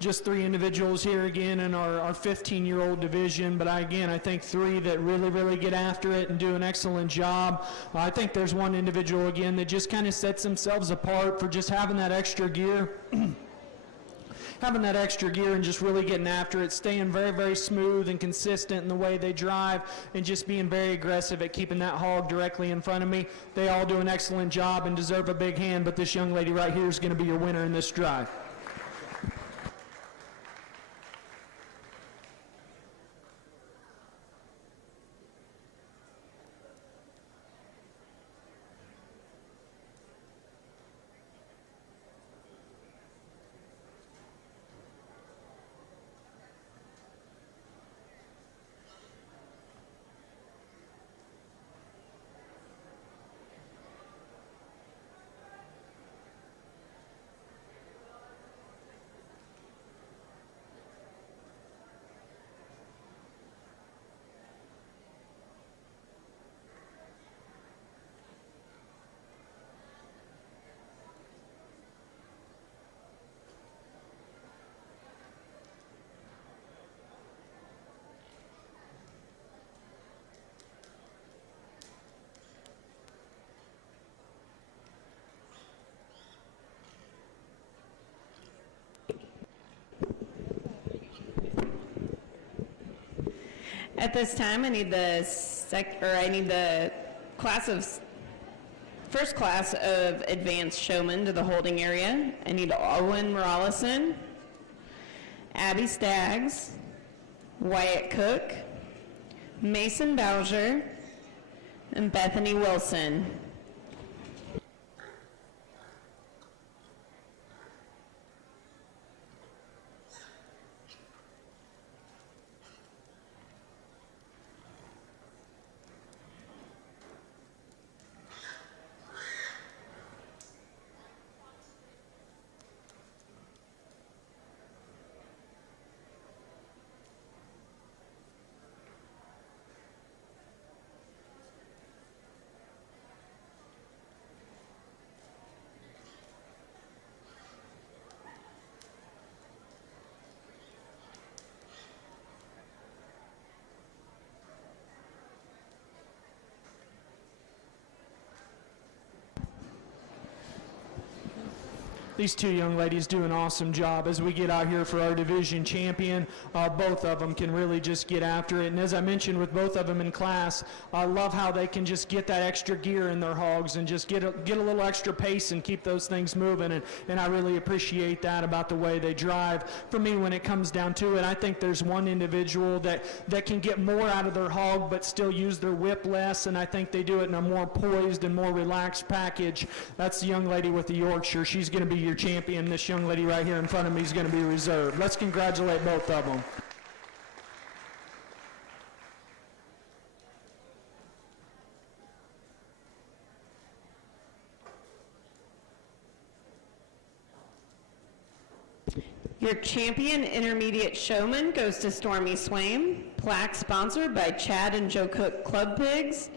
just 3 individuals here again in our 15-year-old division, but I think 3 that really get after it and do an excellent job. I think there's one individual again that just kind of sets themselves apart for just having that extra gear. Having that extra gear and just really getting after it, staying very smooth and consistent in the way they drive, and just being very aggressive at keeping that hog directly in front of me. They all do an excellent job and deserve a big hand, but this young lady right here is going to be your winner in this drive. At this time, I need the first class of advanced showmen to the holding area. I need Owen Moralison, Abby Staggs, Wyatt Cook, Mason Bowser, and Bethany Wilson. These 2 young ladies do an awesome job as we get out here for our division champion. Both of them can really just get after it. And as I mentioned with both of them in class, I love how they can just get that extra gear in their hogs and just get a little extra pace and keep those things moving. And I really appreciate that about the way they drive. For me, when it comes down to it, I think there's one individual that can get more out of their hog but still use their whip less. And I think they do it in a more poised and more relaxed package. That's the young lady with the Yorkshire. She's going to be your champion. This young lady right here in front of me is going to be reserved. Let's congratulate both of them. Your champion intermediate showman goes to Stormy Swain. Plaque sponsored by Chad and Joe Cook Club Pigs.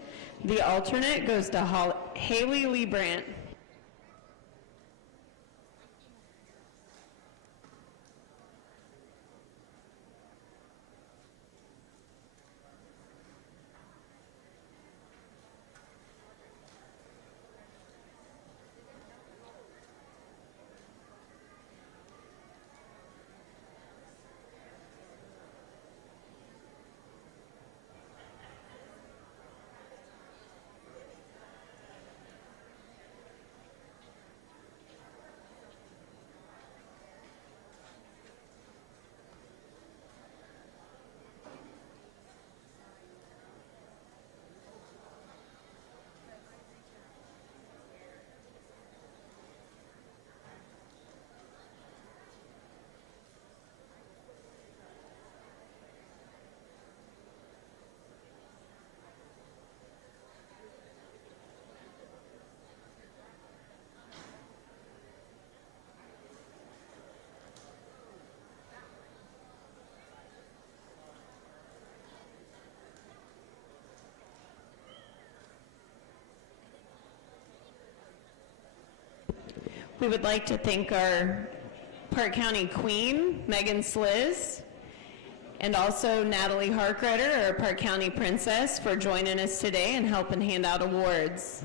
The alternate goes to Haley Lee Brandt. We would like to thank our Parke County Queen, Megan Sliz, and also Natalie Harkrider, our Parke County Princess, for joining us today and helping hand out awards.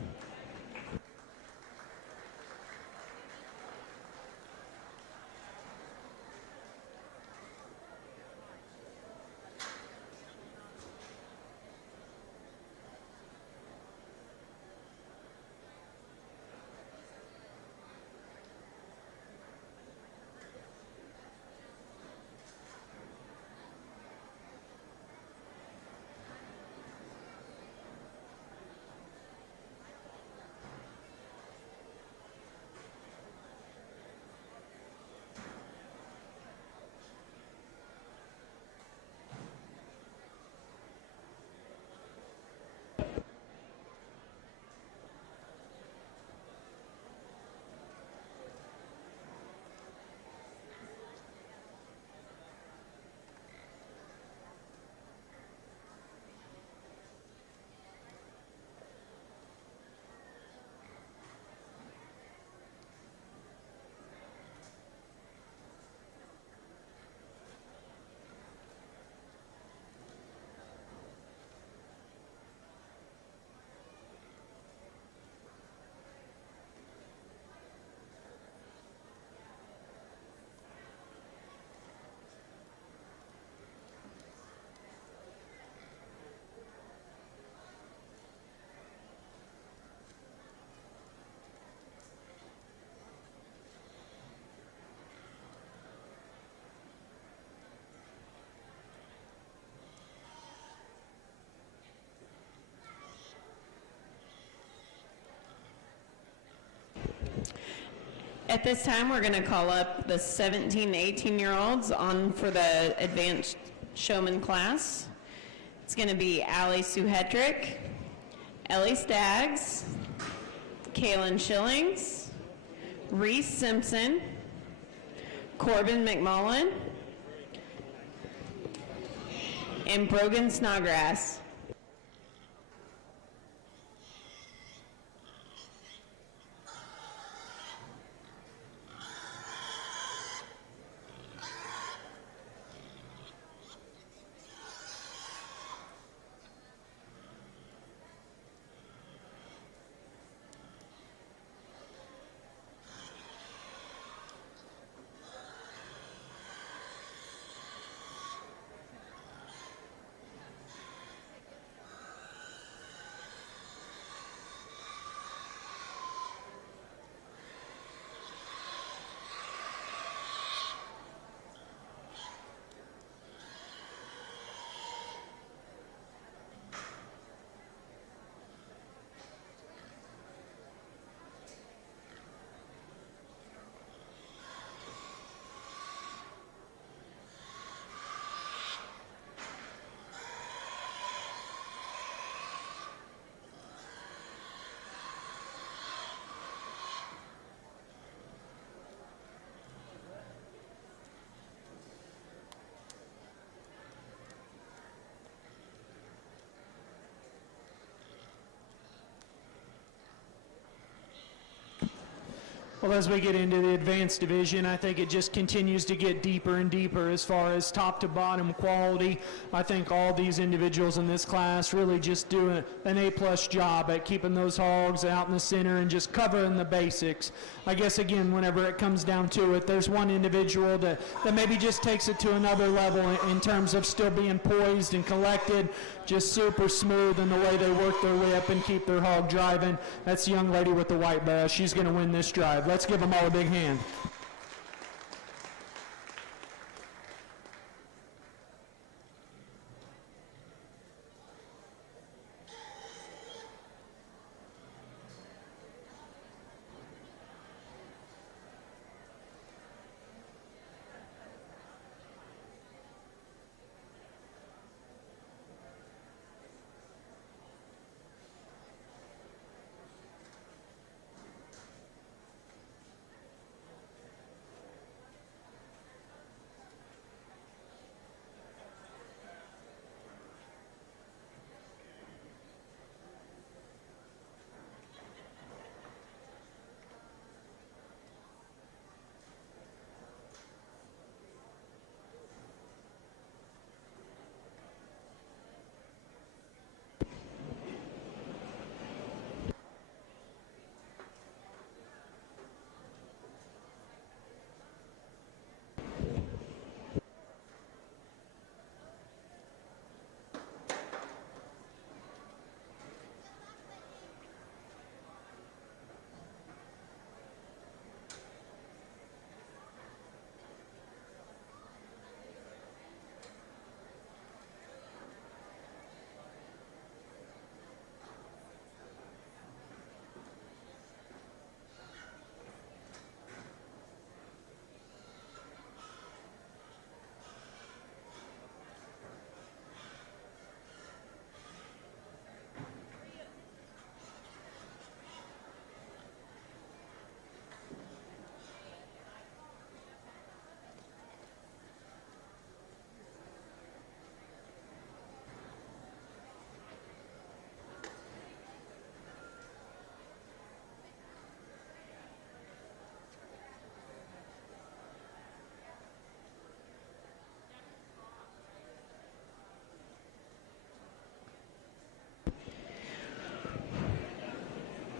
At this time, we're going to call up the 17 to 18-year-olds on for the advanced showman class. It's going to be Allie Sue Hetrick, Ellie Staggs, Kaylin Schillings, Reese Simpson, Corbin McMullen, and Brogan Snodgrass. Well, as we get into the advanced division, I think it just continues to get deeper and deeper as far as top to bottom quality. I think all these individuals in this class really just do an A-plus job at keeping those hogs out in the center and just covering the basics. I guess, again, whenever it comes down to it, there's one individual that maybe just takes it to another level in terms of still being poised and collected, just super smooth in the way they work their whip and keep their hog driving. That's the young lady with the white bell. She's going to win this drive. Let's give them all a big hand.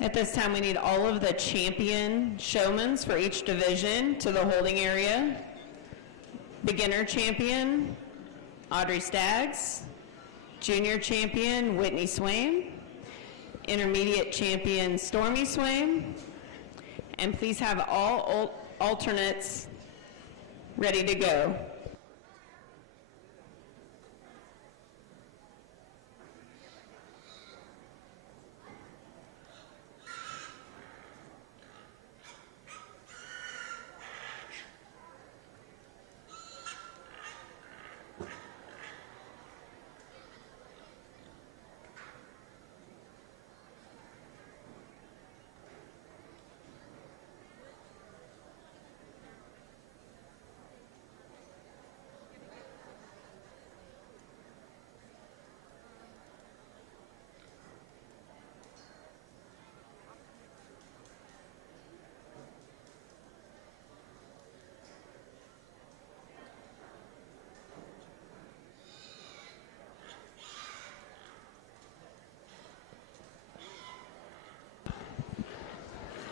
At this time, we need all of the champion showmans for each division to the holding area. Beginner champion, Audrey Staggs. Junior champion, Whitney Swain. Intermediate champion, Stormy Swain. And please have all alternates ready to go.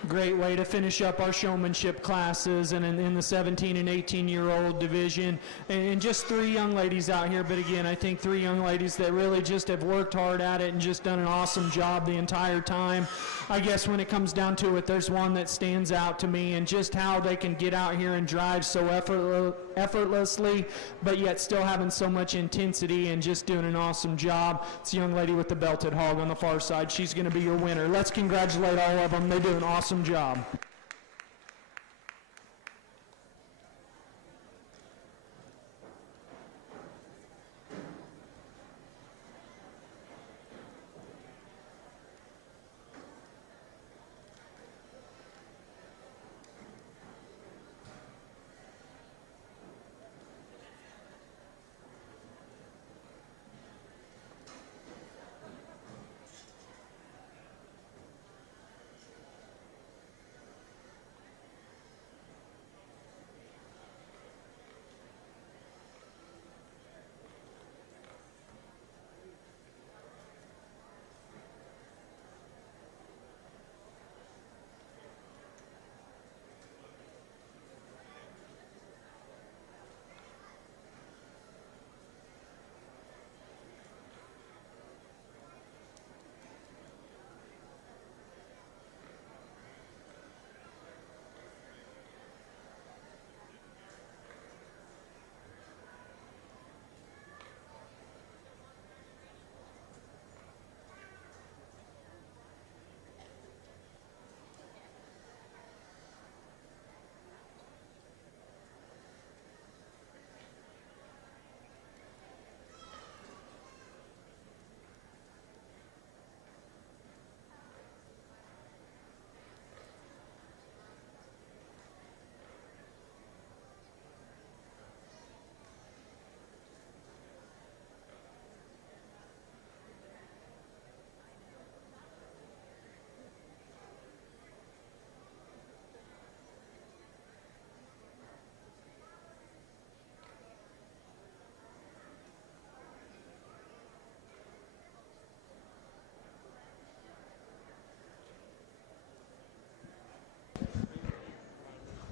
Great way to finish up our showmanship classes and in the 17 and 18-year-old division. And just three young ladies out here, but again, I think three young ladies that really just have worked hard at it and just done an awesome job the entire time. I guess when it comes down to it, there's one that stands out to me, and just how they can get out here and drive so effortlessly, but yet still having so much intensity and just doing an awesome job. It's a young lady with the belted hog on the far side. She's going to be your winner. Let's congratulate all of them. They do an awesome job.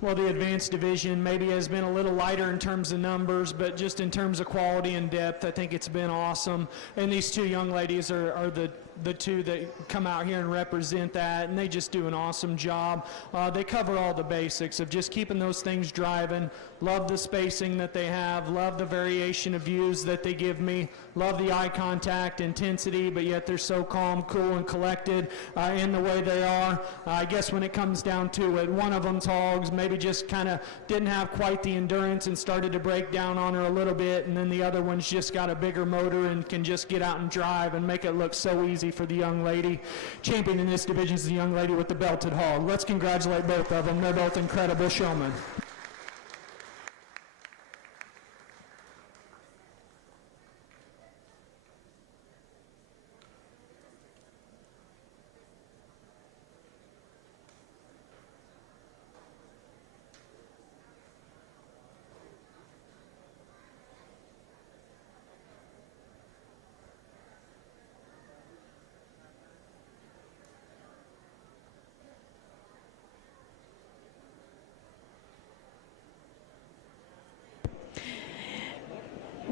Well, the advanced division maybe has been a little lighter in terms of numbers, but just in terms of quality and depth, I think it's been awesome. And these two young ladies are the two that come out here and represent that, and they just do an awesome job. They cover all the basics of just keeping those things driving. Love the spacing that they have, love the variation of views that they give me, love the eye contact, intensity, but yet they're so calm, cool, and collected in the way they are. I guess when it comes down to it, one of them's hogs maybe just kind of didn't have quite the endurance and started to break down on her a little bit, and then the other one's just got a bigger motor and can just get out and drive and make it look so easy for the young lady. Champion in this division is the young lady with the belted hog. Let's congratulate both of them. They're both incredible showmen.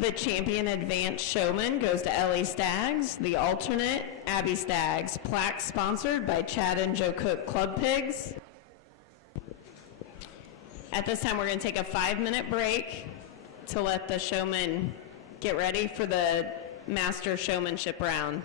The champion advanced showman goes to Ellie Staggs. The alternate, Abby Staggs. Plaque sponsored by Chad and Joe Cook Club Pigs. At this time, we're going to take a 5-minute break to let the showman get ready for the master showmanship round.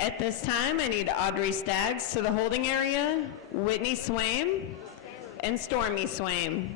At this time, I need Audrey Staggs to the holding area, Whitney Swaim, and Stormy Swaim.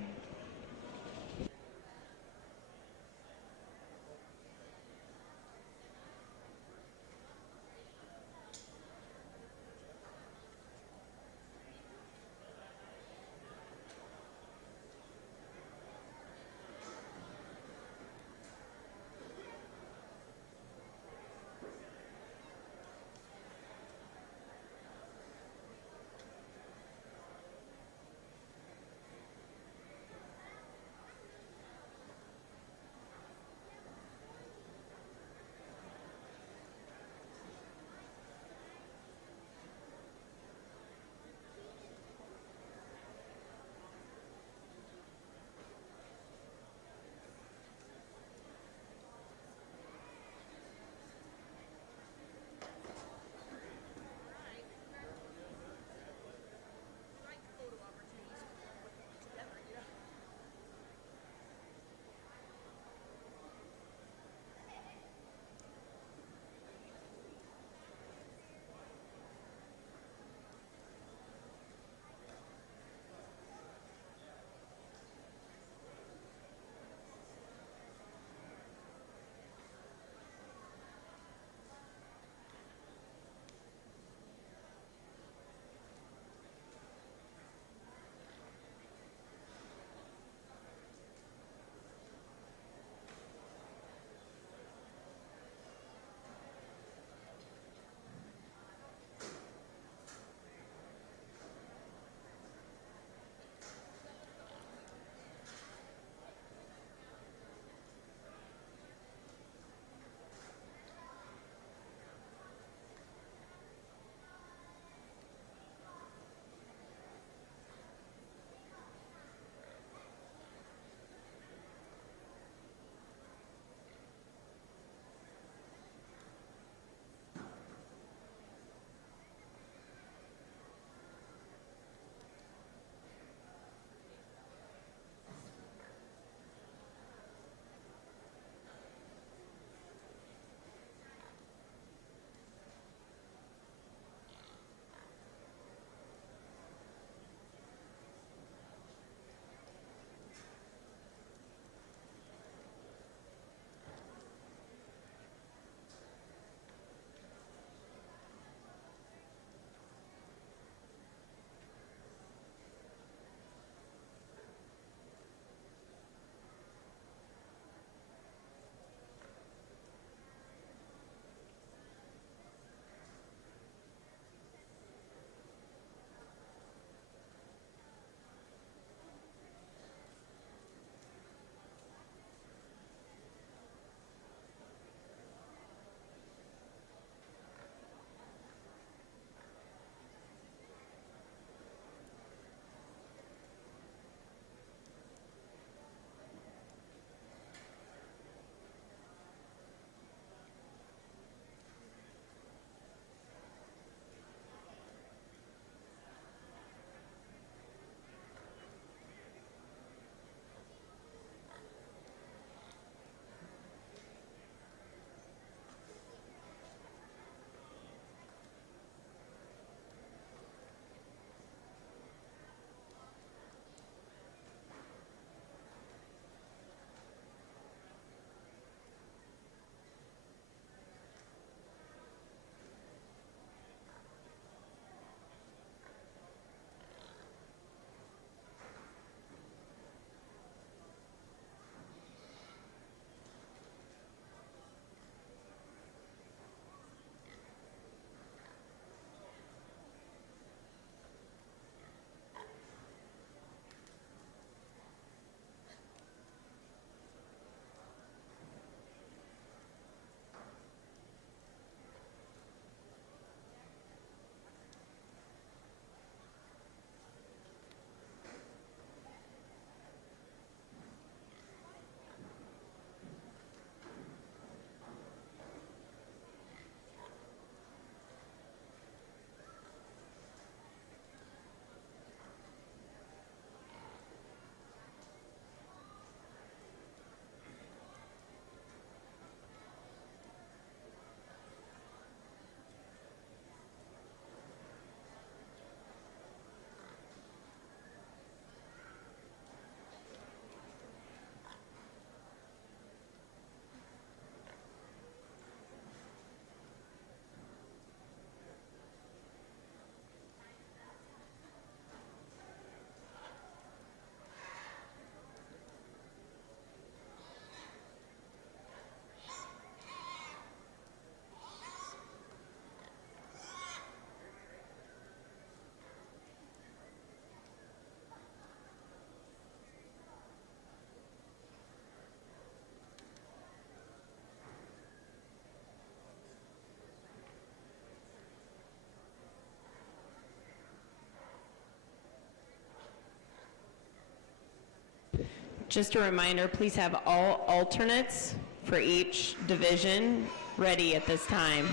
Just a reminder, please have all alternates for each division ready at this time.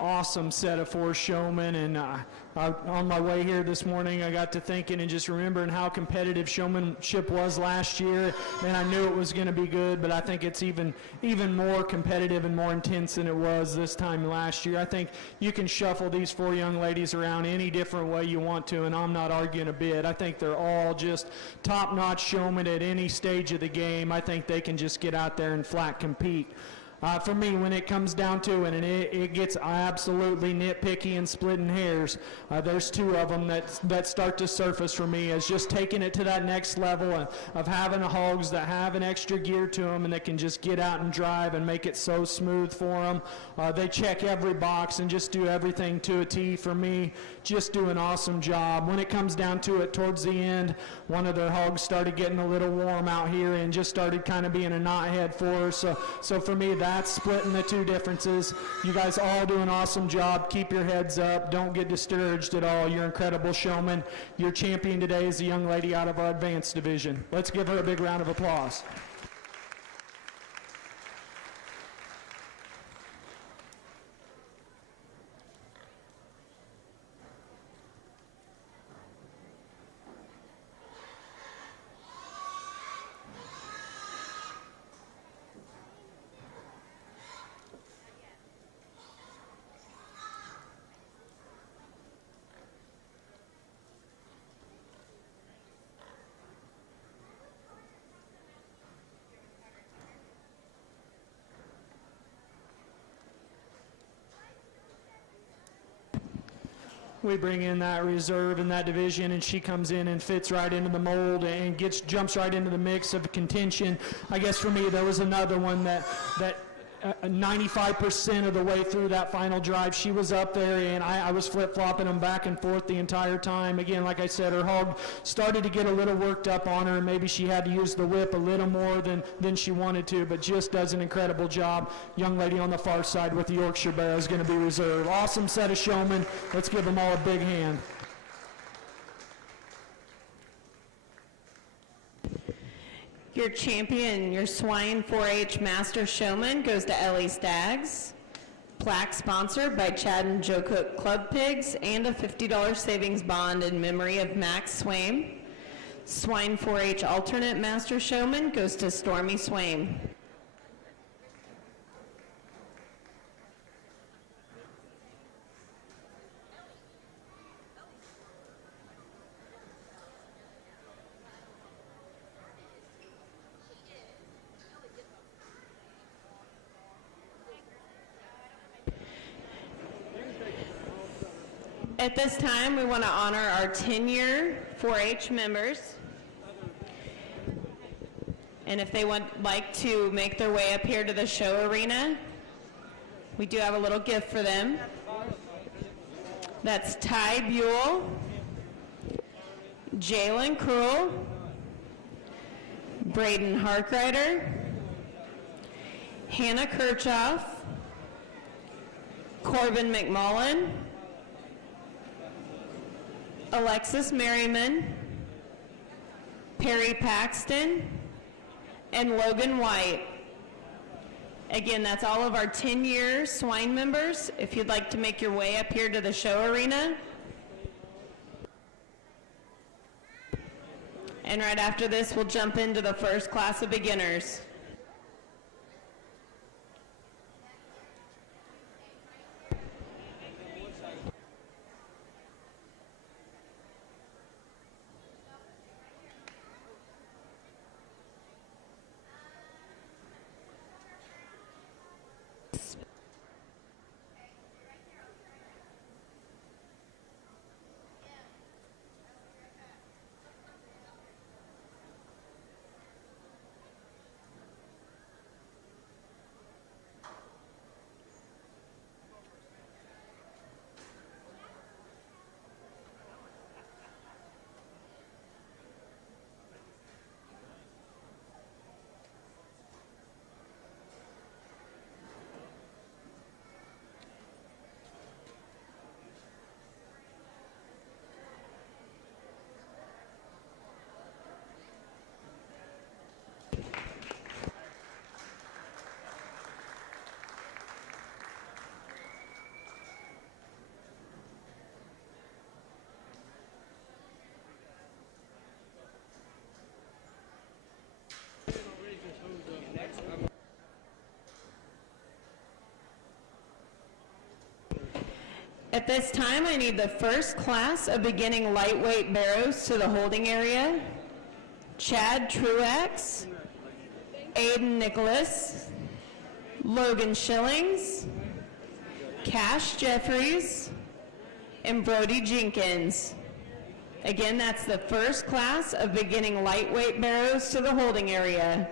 Awesome set of 4 showmen, and on my way here this morning I got to thinking and just remembering how competitive showmanship was last year, and I knew it was going to be good, but I think it's even more competitive and more intense than it was this time last year. I think you can shuffle these 4 young ladies around any different way you want to, and I'm not arguing a bit. I think they're all just top-notch showmen at any stage of the game. I think they can just get out there and flat compete. For me, when it comes down to it, and it gets absolutely nitpicky and splitting hairs, there's 2 of them that start to surface for me as just taking it to that next level of having hogs that have an extra gear to them and that can just get out and drive and make it so smooth for them. They check every box and just do everything to a T for me. Just do an awesome job. When it comes down to it, towards the end, one of their hogs started getting a little warm out here and just started kind of being a knothead for her. So for me, that's splitting the 2 differences. You guys all do an awesome job. Keep your heads up. Don't get discouraged at all. You're incredible showmen. Your champion today is a young lady out of our advanced division. Let's give her a big round of applause. We bring in that reserve in that division, and she comes in and fits right into the mold and jumps right into the mix of contention. I guess for me, there was another one that 95% of the way through that final drive, she was up there, and I was flip-flopping them back and forth the entire time. Again, like I said, her hog started to get a little worked up on her, and maybe she had to use the whip a little more than she wanted to, but just does an incredible job. Young lady on the far side with the Yorkshire Barrow is going to be reserve. Awesome set of showmen. Let's give them all a big hand. Your champion, your Swine 4-H Master Showman, goes to Ellie Staggs. Plaque sponsored by Chad and Joe Cook Club Pigs, and a $50 savings bond in memory of Max Swaim. Swine 4-H Alternate Master Showman goes to Stormy Swaim. At this time, we want to honor our 10-year 4-H members. And if they would like to make their way up here to the show arena, we do have a little gift for them. That's Ty Buell, Jalen Cruel, Braden Harkrider, Hannah Kirchhoff, Corbin McMullen, Alexis Merriman, Perry Paxton, and Logan White. Again, that's all of our 10-year Swine members. If you'd like to make your way up here to the show arena. And right after this, we'll jump into the first class of beginners. At this time, I need the first class of beginning lightweight barrows to the holding area. Chad Truax, Aiden Nicholas, Logan Schillings, Cash Jeffries, and Brody Jenkins. Again, that's the first class of beginning lightweight barrows to the holding area.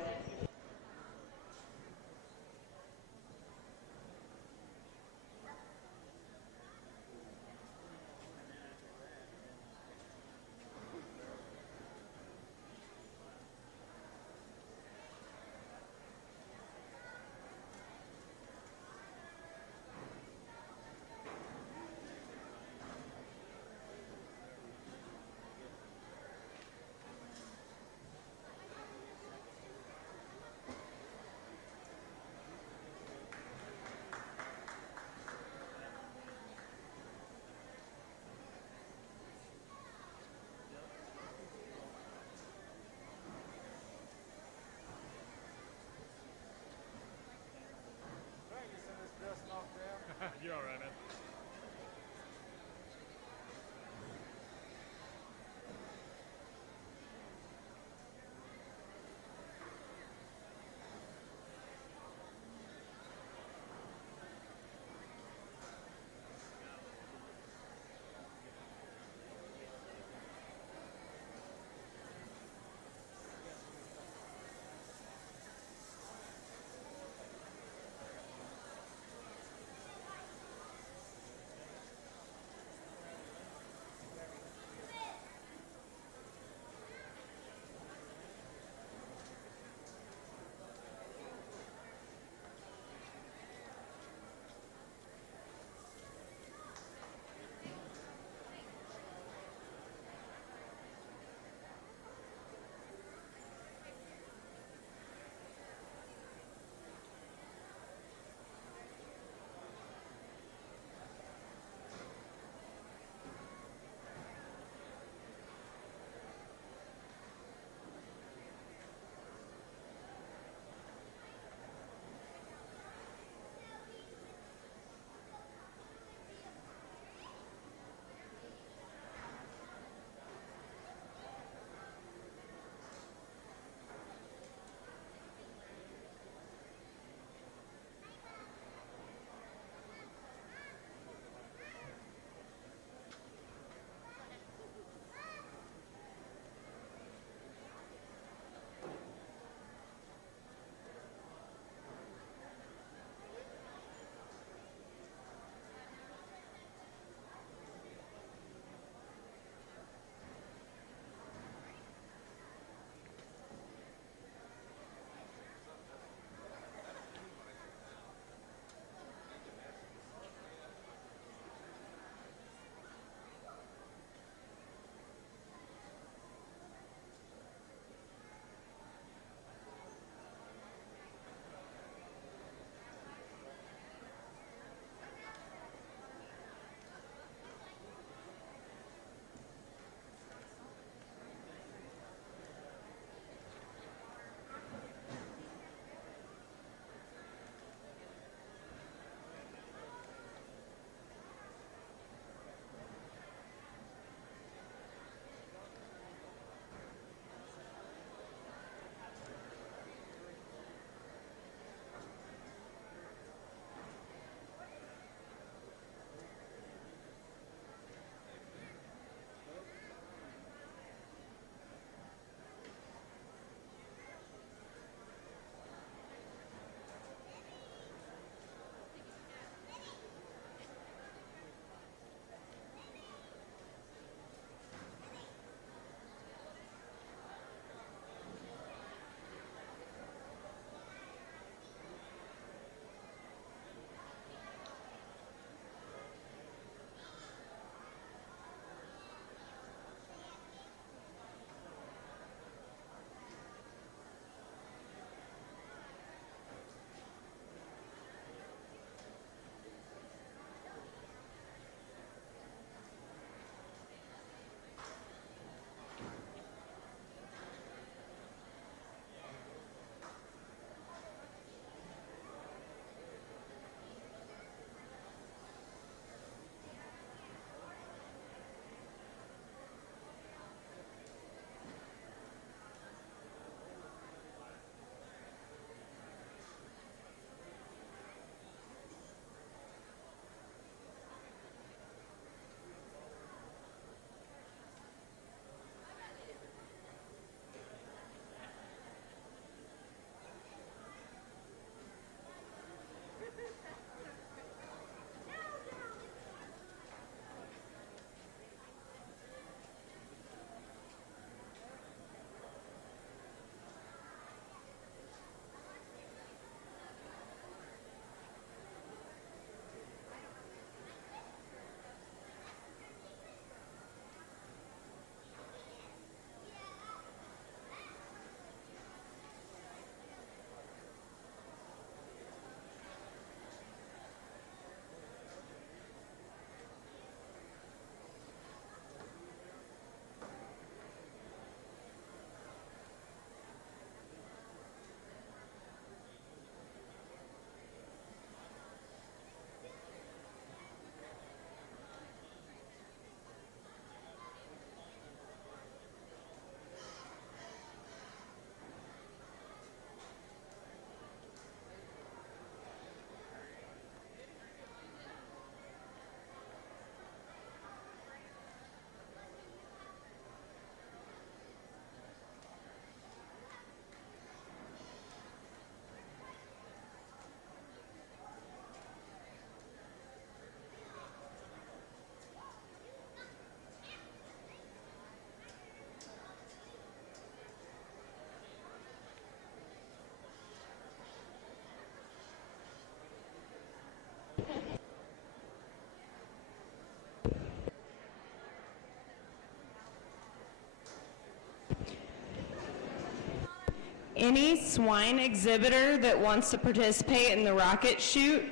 Any swine exhibitor that wants to participate in the rocket shoot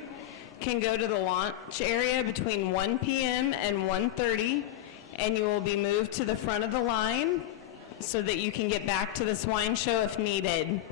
can go to the launch area between 1 p.m. and 1:30, and you will be moved to the front of the line so that you can get back to the swine show if needed.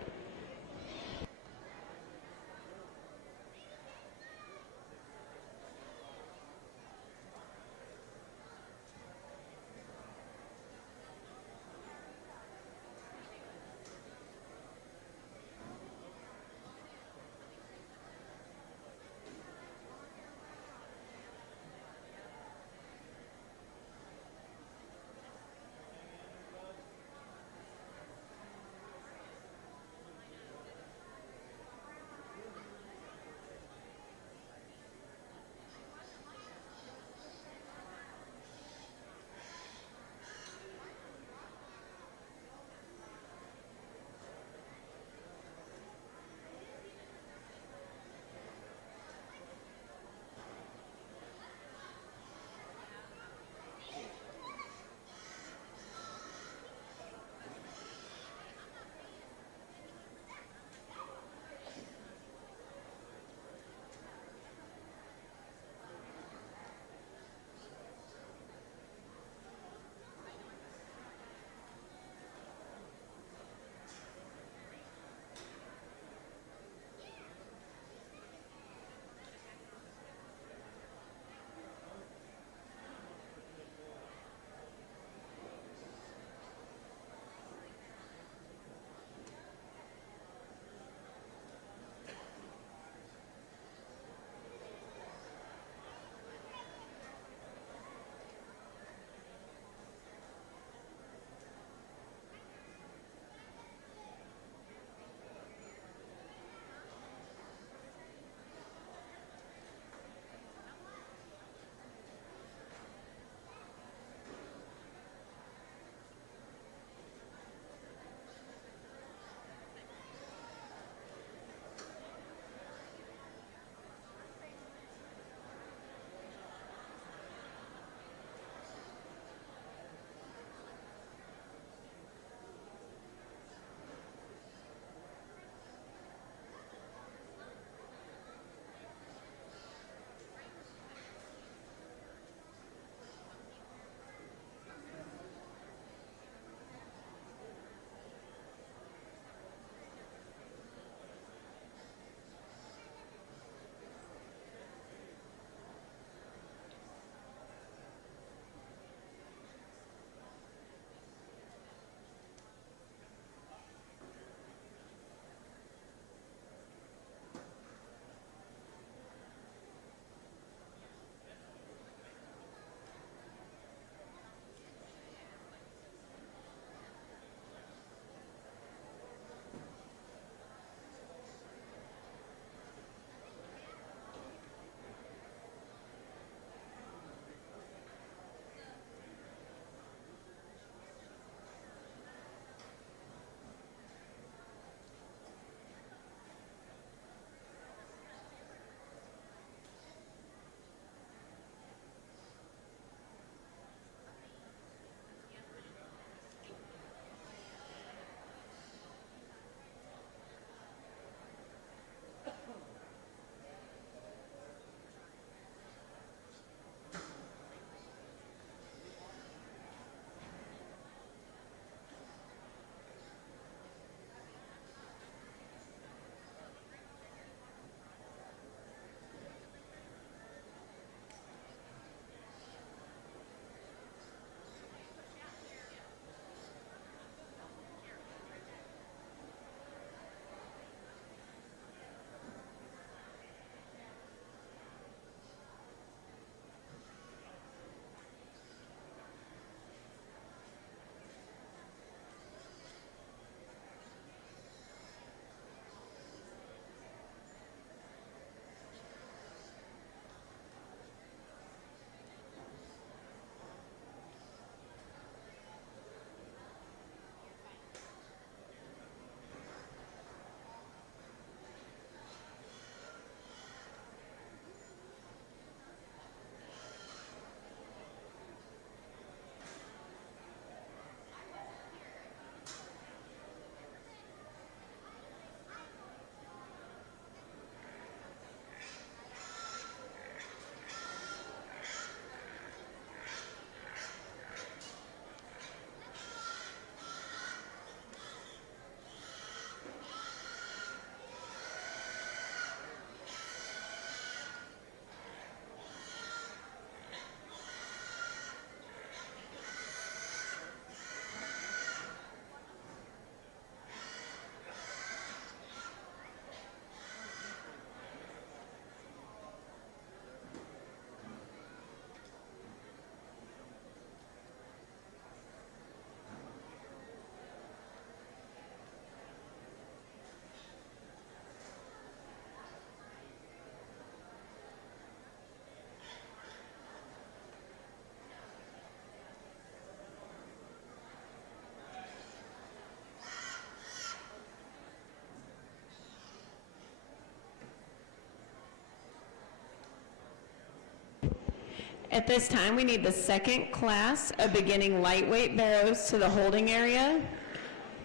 At this time, we need the second class of beginning lightweight barrows to the holding area.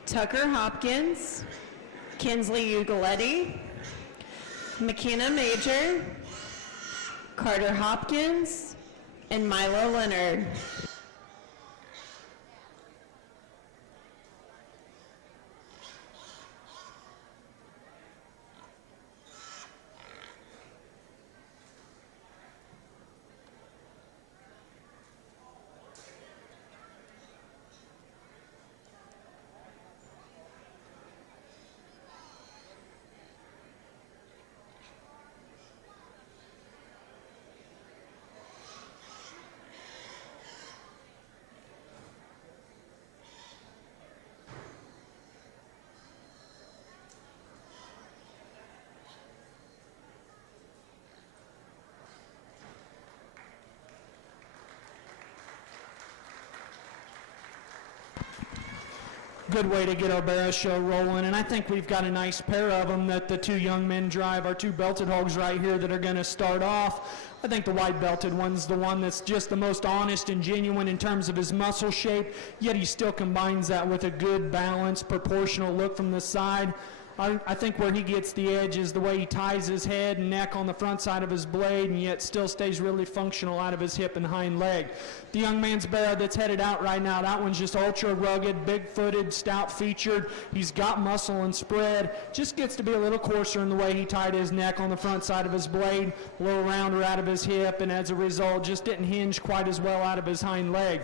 Tucker Hopkins, Kinsley Ugaletti, McKenna Major, Carter Hopkins, and Milo Leonard. Good way to get our barrow show rolling, and I think we've got a nice pair of them that the two young men drive, our two belted hogs right here that are going to start off. I think the white belted one's the one that's just the most honest and genuine in terms of his muscle shape, yet he still combines that with a good, balanced, proportional look from the side. I think where he gets the edge is the way he ties his head and neck on the front side of his blade, and yet still stays really functional out of his hip and hind leg. The young man's barrow that's headed out right now, that one's just ultra rugged, big-footed, stout-featured. He's got muscle and spread. Just gets to be a little coarser in the way he tied his neck on the front side of his blade, a little rounder out of his hip, and as a result, just didn't hinge quite as well out of his hind leg.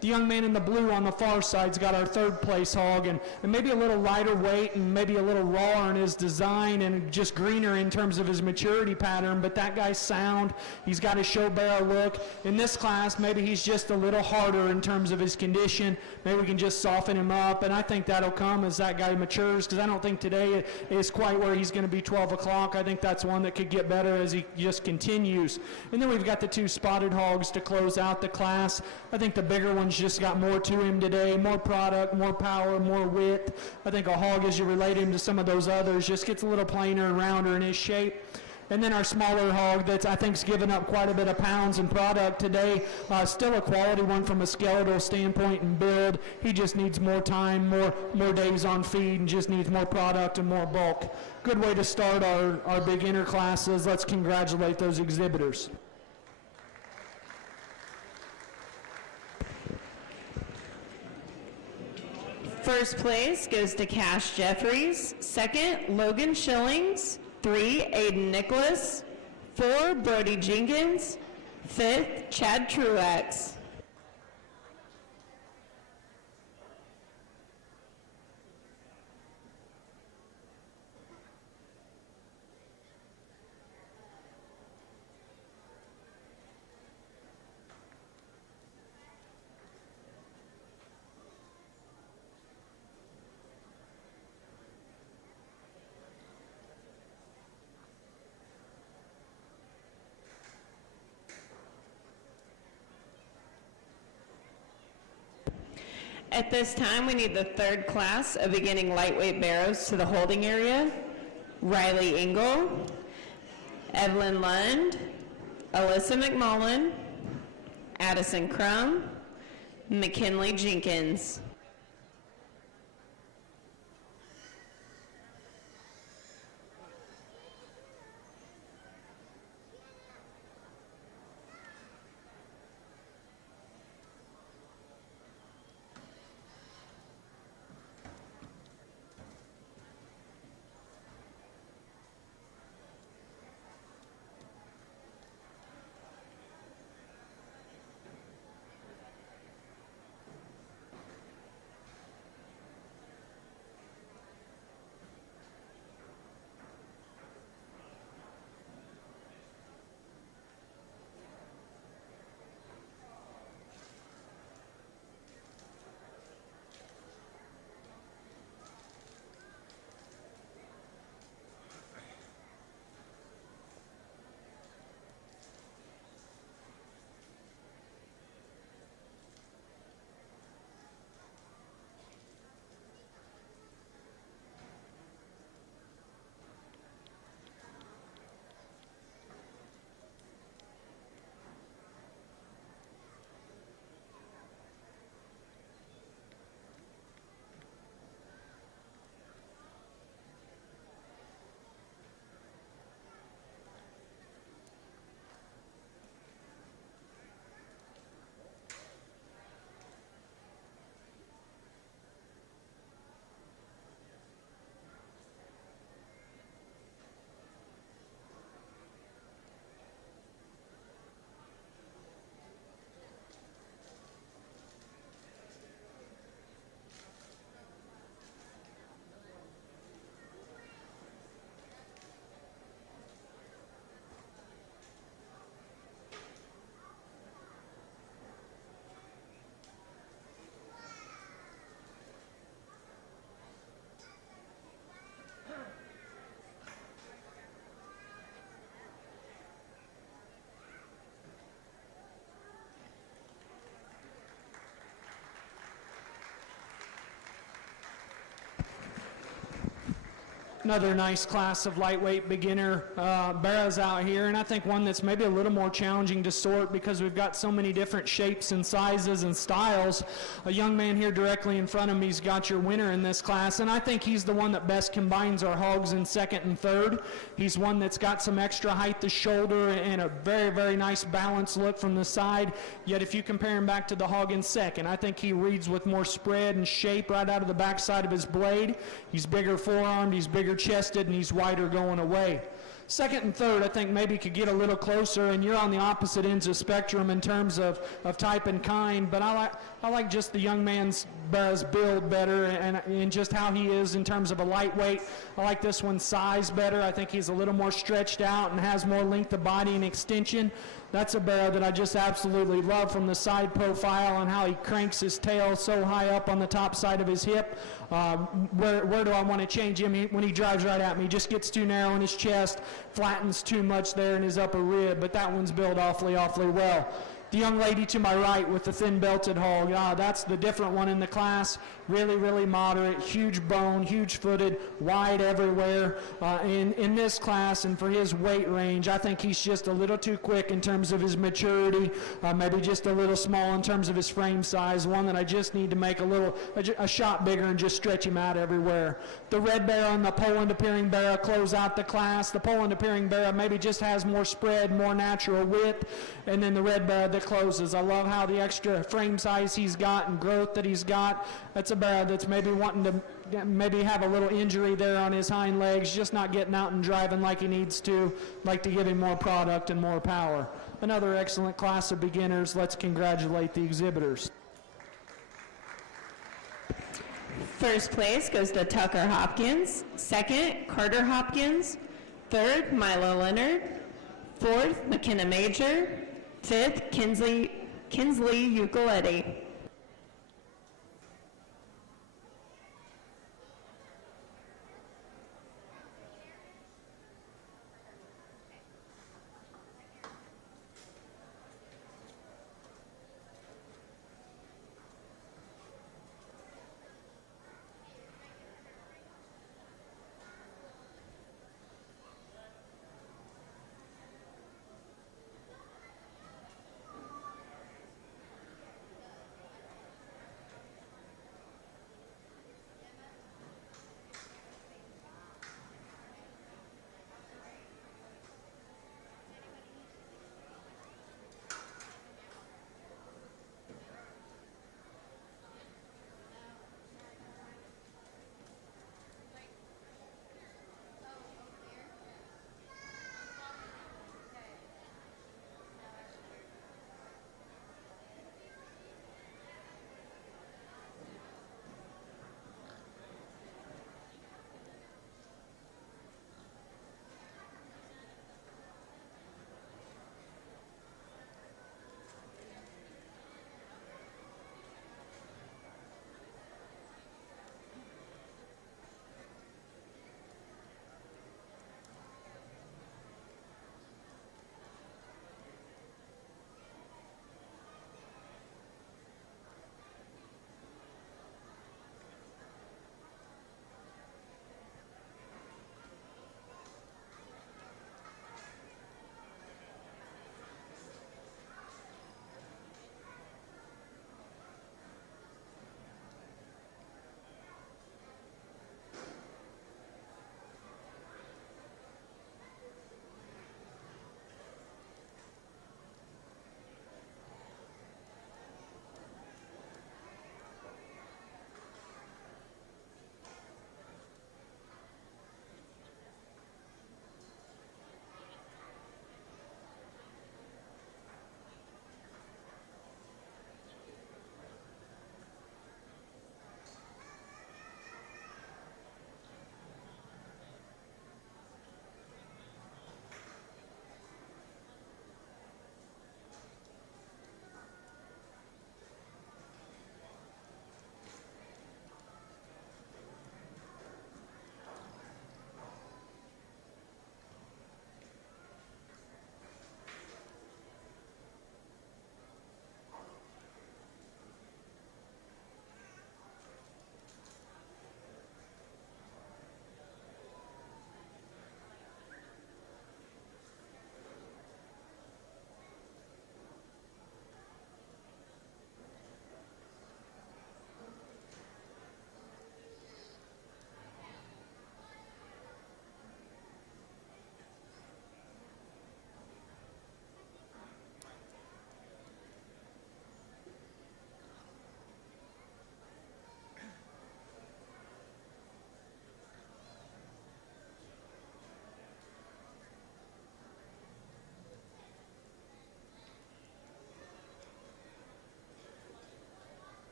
The young man in the blue on the far side's got our third place hog, and maybe a little lighter weight and maybe a little rawer in his design and just greener in terms of his maturity pattern, but that guy's sound. He's got a show barrow look. In this class, maybe he's just a little harder in terms of his condition. Maybe we can just soften him up, and I think that'll come as that guy matures, because I don't think today is quite where he's going to be 12 o'clock. I think that's one that could get better as he just continues. And then we've got the two spotted hogs to close out the class. I think the bigger one's just got more to him today, more product, more power, more width. I think a hog, as you relate him to some of those others, just gets a little plainer and rounder in his shape. And then our smaller hog that I think's given up quite a bit of pounds and product today, still a quality one from a skeletal standpoint and build. He just needs more time, more days on feed, and just needs more product and more bulk. Good way to start our beginner classes. Let's congratulate those exhibitors. First place goes to Cash Jeffries. Second, Logan Schillings. 3, Aiden Nicholas. 4, Brody Jenkins. 5th, Chad Truex. At this time, we need the third class of beginning lightweight barrows to the holding area. Riley Engel, Evelyn Lund, Alyssa McMullen, Addison Crum, McKinley Jenkins. Another nice class of lightweight beginner barrows out here, and I think one that's maybe a little more challenging to sort because we've got so many different shapes and sizes and styles. A young man here directly in front of me's got your winner in this class, and I think he's the one that best combines our hogs in second and third. He's one that's got some extra height to shoulder and a very, very nice balanced look from the side, yet if you compare him back to the hog in second, I think he reads with more spread and shape right out of the backside of his blade. He's bigger forearmed, he's bigger chested, and he's wider going away. Second and third, I think maybe could get a little closer, and you're on the opposite ends of spectrum in terms of type and kind, but I like just the young man's build better and just how he is in terms of a lightweight. I like this one's size better. I think he's a little more stretched out and has more length of body and extension. That's a barrow that I just absolutely love from the side profile and how he cranks his tail so high up on the top side of his hip. Where do I want to change him? When he drives right at me, he just gets too narrow in his chest, flattens too much there in his upper rib, but that one's built awfully, awfully well. The young lady to my right with the thin belted hog, that's the different one in the class. Really, really moderate, huge bone, huge footed, wide everywhere. In this class and for his weight range, I think he's just a little too quick in terms of his maturity, maybe just a little small in terms of his frame size, one that I just need to make a shot bigger and just stretch him out everywhere. The red barrow and the Poland appearing barrow close out the class. The Poland appearing barrow maybe just has more spread, more natural width, and then the red barrow that closes. I love how the extra frame size he's got and growth that he's got. That's a barrow that's maybe wanting to maybe have a little injury there on his hind legs, just not getting out and driving like he needs to. Like to give him more product and more power. Another excellent class of beginners. Let's congratulate the exhibitors. First place goes to Tucker Hopkins. Second, Carter Hopkins. Third, Milo Leonard. Fourth, McKenna Major. Fifth, Kinsley Ukulele.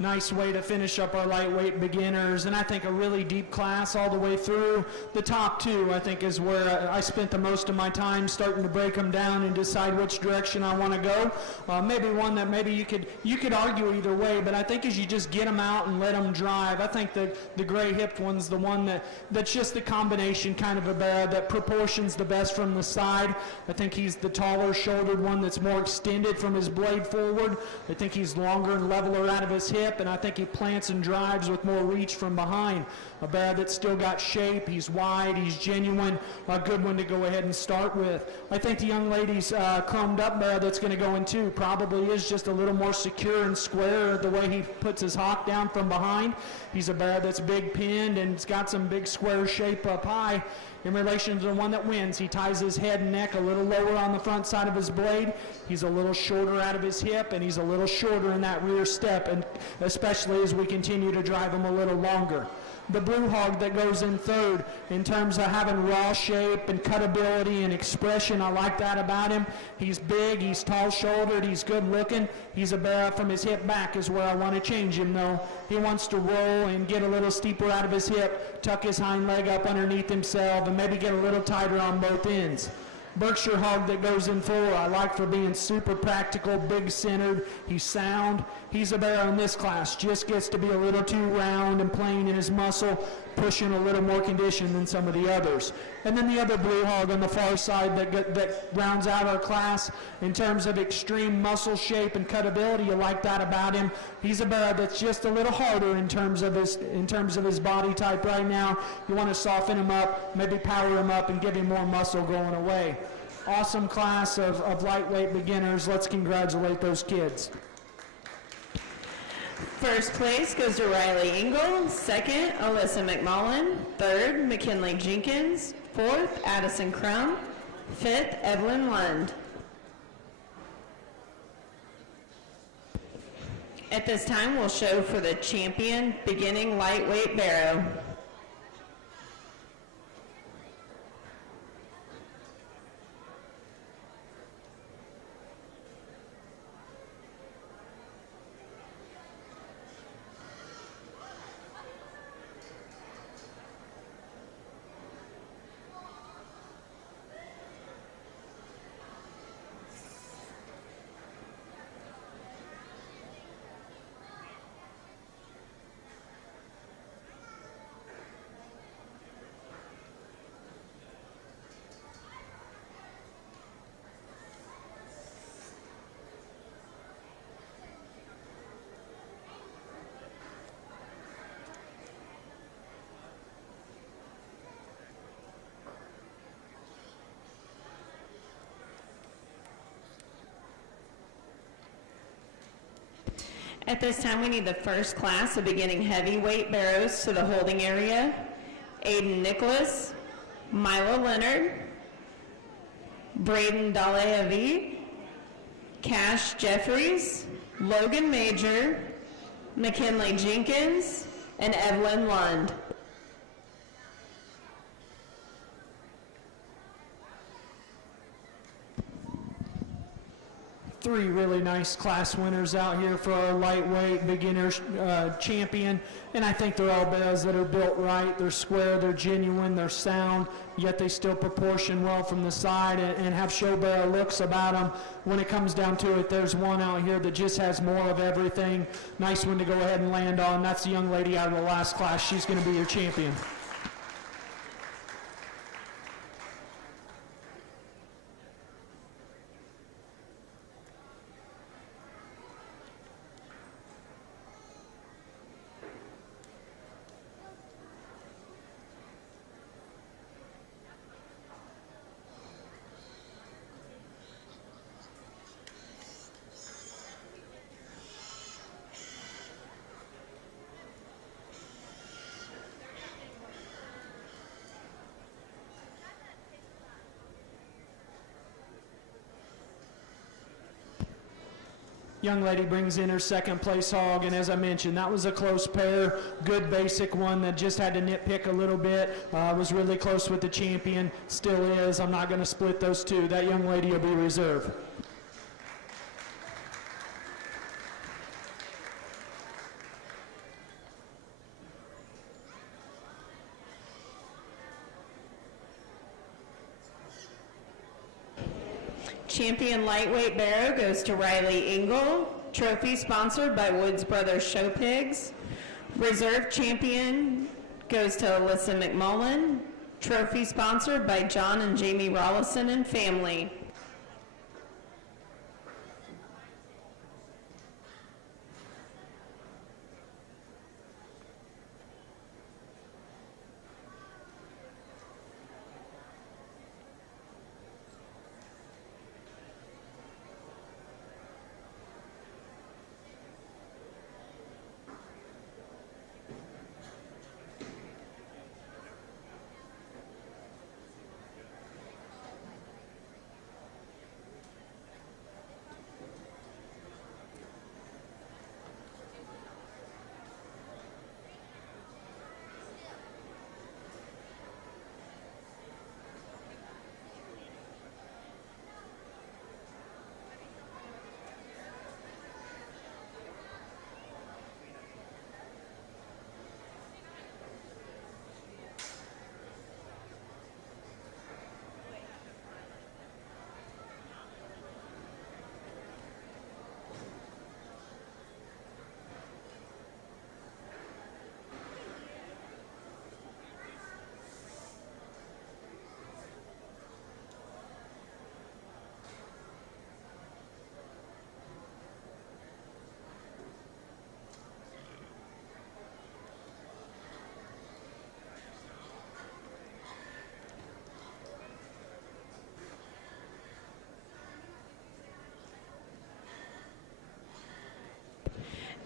Nice way to finish up our lightweight beginners, and I think a really deep class all the way through. The top two, I think, is where I spent the most of my time starting to break them down and decide which direction I want to go. Maybe one that maybe you could argue either way, but I think as you just get them out and let them drive, I think the gray-hipped one's the one that's just the combination kind of a bear that proportions the best from the side. I think he's the taller shouldered one that's more extended from his blade forward. I think he's longer and leveler out of his hip, and I think he plants and drives with more reach from behind. A bear that's still got shape, he's wide, he's genuine, a good one to go ahead and start with. I think the young lady's chromed up bear that's going to go in too probably is just a little more secure and square the way he puts his hock down from behind. He's a bear that's big pinned and it's got some big square shape up high. In relation to the one that wins, he ties his head and neck a little lower on the front side of his blade. He's a little shorter out of his hip, and he's a little shorter in that rear step, and especially as we continue to drive him a little longer. The blue hog that goes in third in terms of having raw shape and cutability and expression, I like that about him. He's big, he's tall-shouldered, he's good-looking. He's a bear from his hip back is where I want to change him, though. He wants to roll and get a little steeper out of his hip, tuck his hind leg up underneath himself, and maybe get a little tighter on both ends. Berkshire hog that goes in four, I like for being super practical, big-centered. He's sound. He's a bear in this class. Just gets to be a little too round and plain in his muscle, pushing a little more condition than some of the others. And then the other blue hog on the far side that rounds out our class in terms of extreme muscle shape and cutability. You like that about him. He's a bear that's just a little harder in terms of his body type right now. You want to soften him up, maybe power him up, and give him more muscle going away. Awesome class of lightweight beginners. Let's congratulate those kids. First place goes to Riley Engel. Second, Alyssa McMullen. Third, McKinley Jenkins. Fourth, Addison Crum. Fifth, Evelyn Lund. At this time, we'll show for the champion beginning lightweight barrow. At this time, we need the first class of beginning heavyweight barrows to the holding area. Aiden Nicholas, Milo Leonard, Braden Daleavi, Cash Jeffries, Logan Major, McKinley Jenkins, and Evelyn Lund. Three really nice class winners out here for our lightweight beginners champion, and I think they're all bears that are built right. They're square, they're genuine, they're sound, yet they still proportion well from the side and have show bear looks about them. When it comes down to it, there's one out here that just has more of everything. Nice one to go ahead and land on. That's the young lady out of the last class. She's going to be your champion. Young lady brings in her second place hog, and as I mentioned, that was a close pair. Good basic one that just had to nitpick a little bit. Was really close with the champion, still is. I'm not going to split those two. That young lady will be reserved. Champion lightweight barrow goes to Riley Engel. Trophy sponsored by Woods Brothers Show Pigs. Reserve champion goes to Alyssa McMullen. Trophy sponsored by John and Jamie Rollison and family.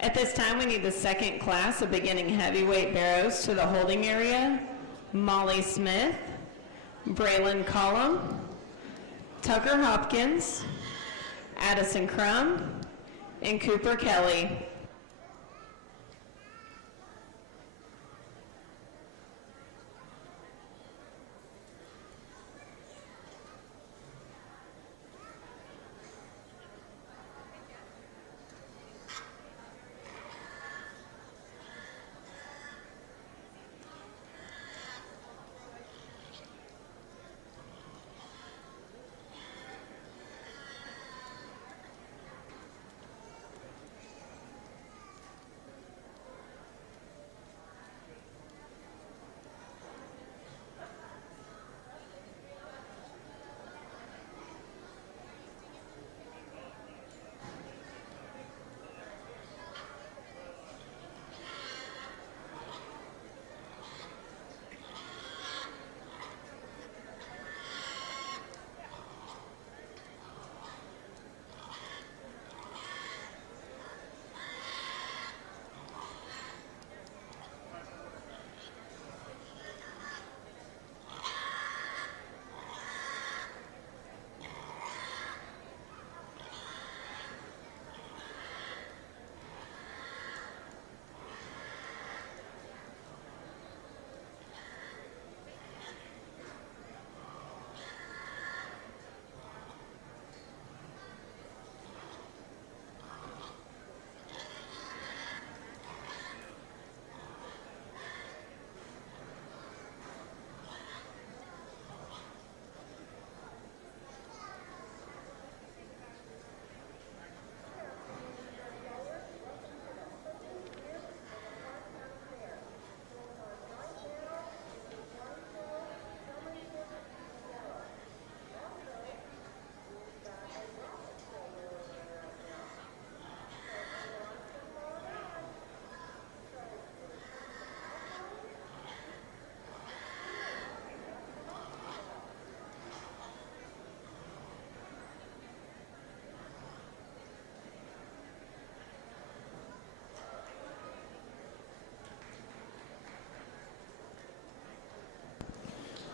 At this time, we need the second class of beginning heavyweight barrows to the holding area. Molly Smith, Braylon Collum, Tucker Hopkins, Addison Crum, and Cooper Kelly.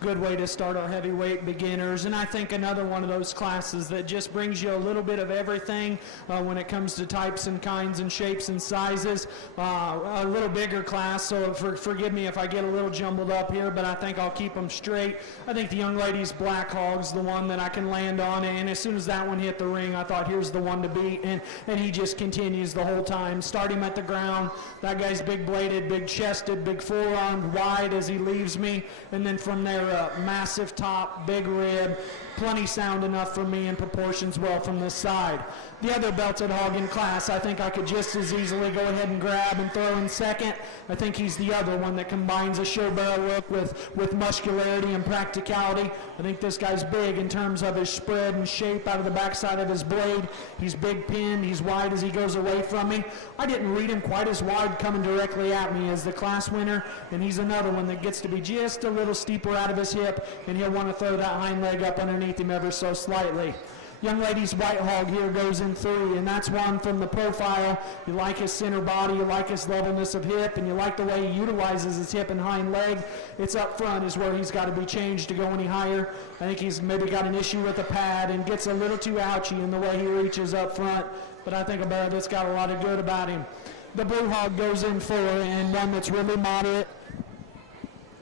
Good way to start our heavyweight beginners, and I think another one of those classes that just brings you a little bit of everything when it comes to types and kinds and shapes and sizes. A little bigger class, so forgive me if I get a little jumbled up here, but I think I'll keep them straight. I think the young lady's Black Hog's the one that I can land on, and as soon as that one hit the ring, I thought here's the one to beat, and he just continues the whole time. Start him at the ground. That guy's big bladed, big chested, big forearmed, wide as he leaves me, and then from there a massive top, big rib, plenty sound enough for me and proportions well from this side. The other belted hog in class, I think I could just as easily go ahead and grab and throw in second. I think he's the other one that combines a show barrel look with muscularity and practicality. I think this guy's big in terms of his spread and shape out of the backside of his blade. He's big pinned, he's wide as he goes away from me. I didn't read him quite as wide coming directly at me as the class winner, and he's another one that gets to be just a little steeper out of his hip, and he'll want to throw that hind leg up underneath him ever so slightly. Young lady's white hog here goes in 3, and that's one from the profile. You like his center body, you like his levelness of hip, and you like the way he utilizes his hip and hind leg. It's up front is where he's got to be changed to go any higher. I think he's maybe got an issue with the pad and gets a little too ouchy in the way he reaches up front, but I think a bear that's got a lot of good about him. The blue hog goes in 4, and one that's really moderate.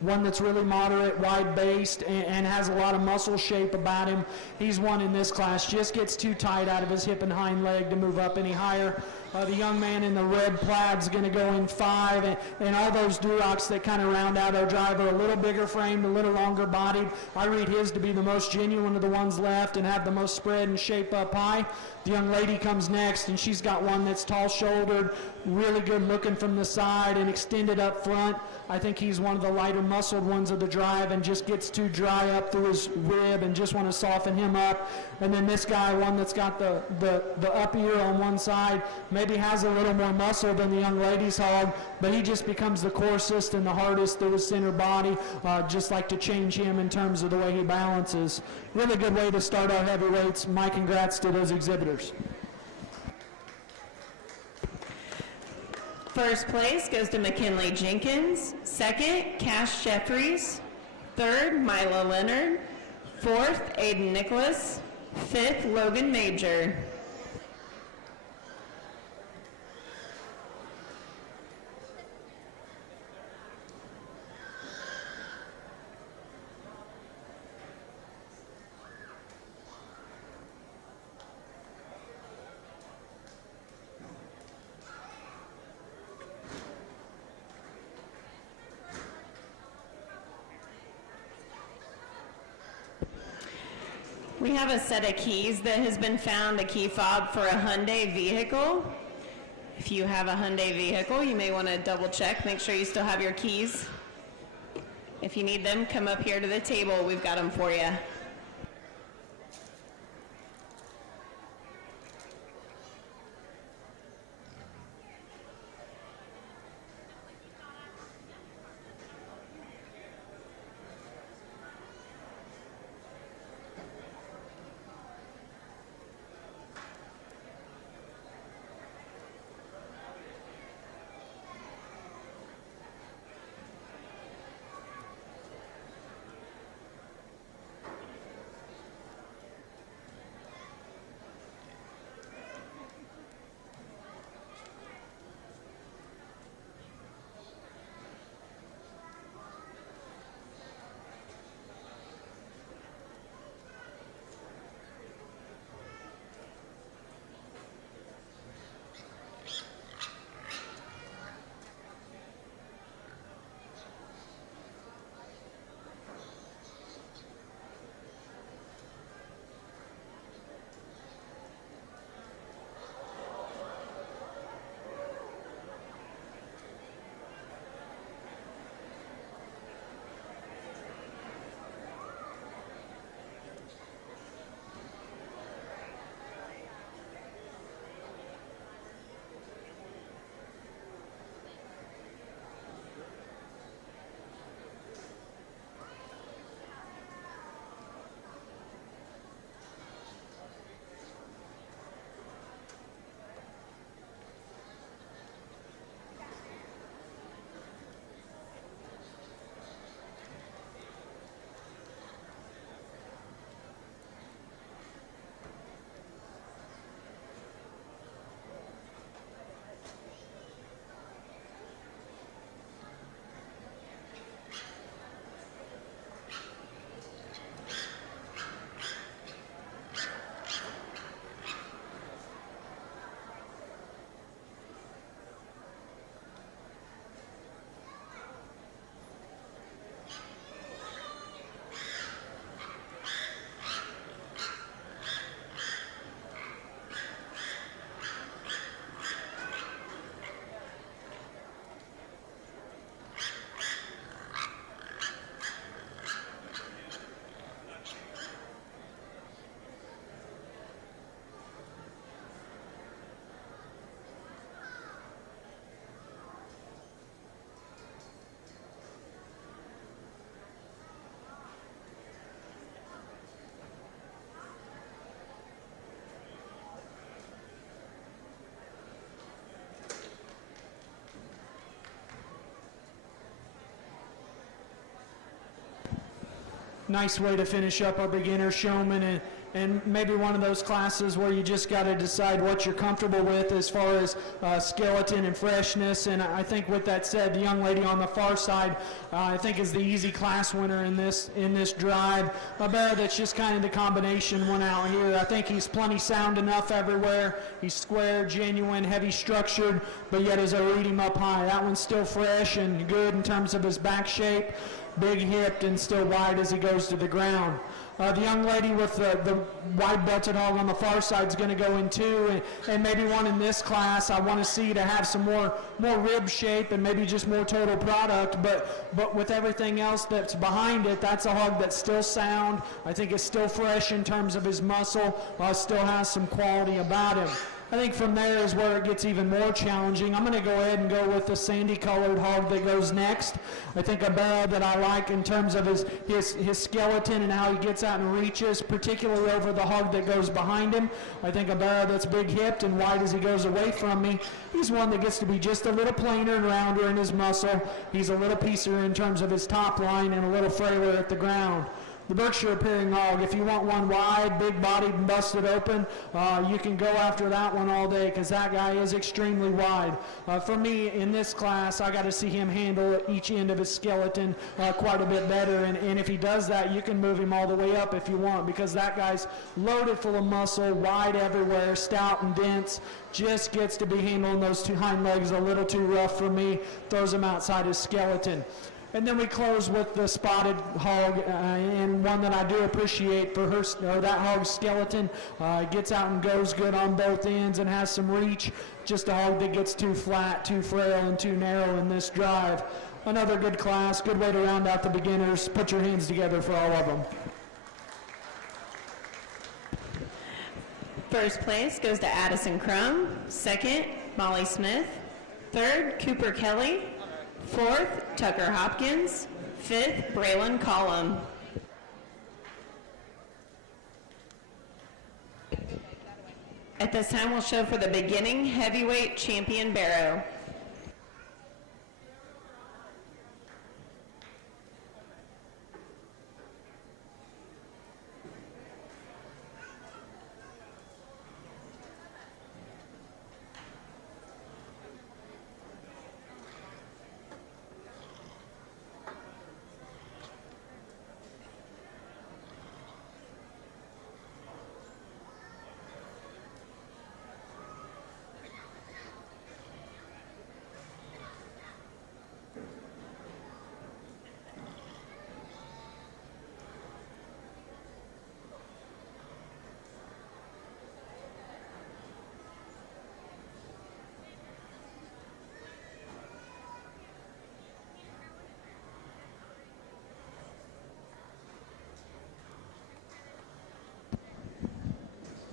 Wide-based, and has a lot of muscle shape about him. He's one in this class, just gets too tight out of his hip and hind leg to move up any higher. The young man in the red plaid's going to go in 5, and all those Durocs that kind of round out our drive are a little bigger framed, a little longer bodied. I read his to be the most genuine of the ones left and have the most spread and shape up high. The young lady comes next, and she's got one that's tall-shouldered, really good looking from the side and extended up front. I think he's one of the lighter muscled ones of the drive and just gets too dry up through his rib and just want to soften him up. And then this guy, one that's got the up ear on one side, maybe has a little more muscle than the young lady's hog, but he just becomes the coarsest and the hardest through his center body. Just like to change him in terms of the way he balances. Really good way to start our heavyweights. My congrats to those exhibitors. First place goes to McKinley Jenkins. Second, Cash Jeffries. Third, Mila Leonard. Fourth, Aiden Nicholas. Fifth, Logan Major. We have a set of keys that has been found, a key fob for a Hyundai vehicle. If you have a Hyundai vehicle, you may want to double check, make sure you still have your keys. If you need them, come up here to the table. We've got them for you. nice way to finish up our beginner showman, and maybe one of those classes where you just got to decide what you're comfortable with as far as skeleton and freshness. And I think with that said, the young lady on the far side, I think is the easy class winner in this drive. A bear that's just kind of the combination one out here. I think he's plenty sound enough everywhere. He's square, genuine, heavy structured, but yet as I read him up high, that one's still fresh and good in terms of his back shape, big hipped and still wide as he goes to the ground. The young lady with the wide belted hog on the far side is going to go in two, and maybe one in this class I want to see to have some more rib shape and maybe just more total product, but with everything else that's behind it, that's a hog that's still sound. I think it's still fresh in terms of his muscle, still has some quality about him. I think from there is where it gets even more challenging. I'm going to go ahead and go with the sandy-colored hog that goes next. I think a barrel that I like in terms of his skeleton and how he gets out and reaches, particularly over the hog that goes behind him. I think a barrel that's big-hipped and wide as he goes away from me. He's one that gets to be just a little plainer and rounder in his muscle. He's a little piecier in terms of his top line and a little frailer at the ground. The Berkshire appearing hog, if you want one wide, big-bodied, and busted open, you can go after that one all day because that guy is extremely wide. For me, in this class, I got to see him handle each end of his skeleton quite a bit better, and if he does that, you can move him all the way up if you want because that guy's loaded full of muscle, wide everywhere, stout and dense, just gets to be handling those two hind legs a little too rough for me, throws him outside his skeleton. And then we close with the spotted hog, and one that I do appreciate for her, or that hog's skeleton. Gets out and goes good on both ends and has some reach. Just a hog that gets too flat, too frail, and too narrow in this drive. Another good class, good way to round out the beginners. Put your hands together for all of them. First place goes to Addison Crum. Second, Molly Smith. Third, Cooper Kelly. Fourth, Tucker Hopkins. Fifth, Braylon Collum. At this time, we'll show for the beginning heavyweight champion barrow.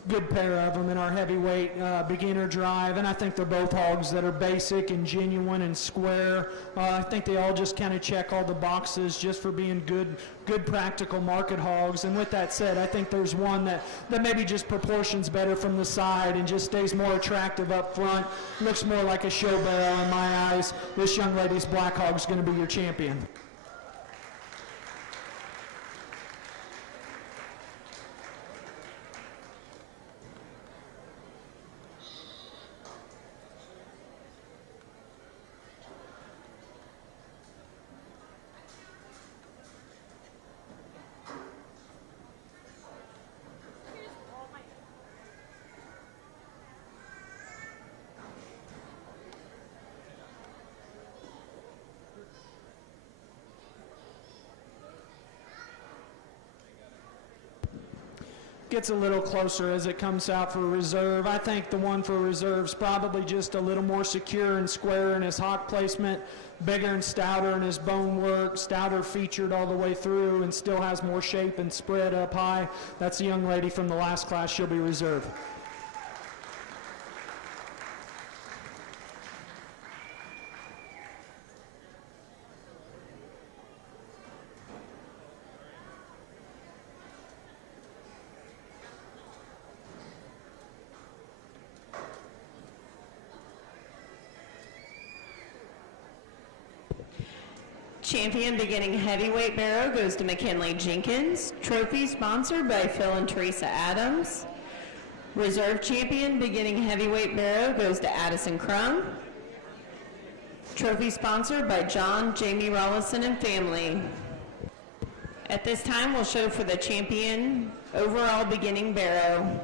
Good pair of them in our heavyweight beginner drive, and I think they're both hogs that are basic and genuine and square. I think they all just kind of check all the boxes just for being good practical market hogs. And with that said, I think there's one that maybe just proportions better from the side and just stays more attractive up front. Looks more like a show barrel in my eyes. This young lady's black hog's going to be your champion. Gets a little closer as it comes out for reserve. I think the one for reserve's probably just a little more secure and square in his hock placement, bigger and stouter in his bone work, stouter featured all the way through, and still has more shape and spread up high. That's the young lady from the last class. She'll be reserved. Champion beginning heavyweight barrow goes to McKinley Jenkins. Trophy sponsored by Phil and Teresa Adams. Reserve champion beginning heavyweight barrow goes to Addison Crum. Trophy sponsored by John Jamie Rollison and family. At this time, we'll show for the champion overall beginning barrow.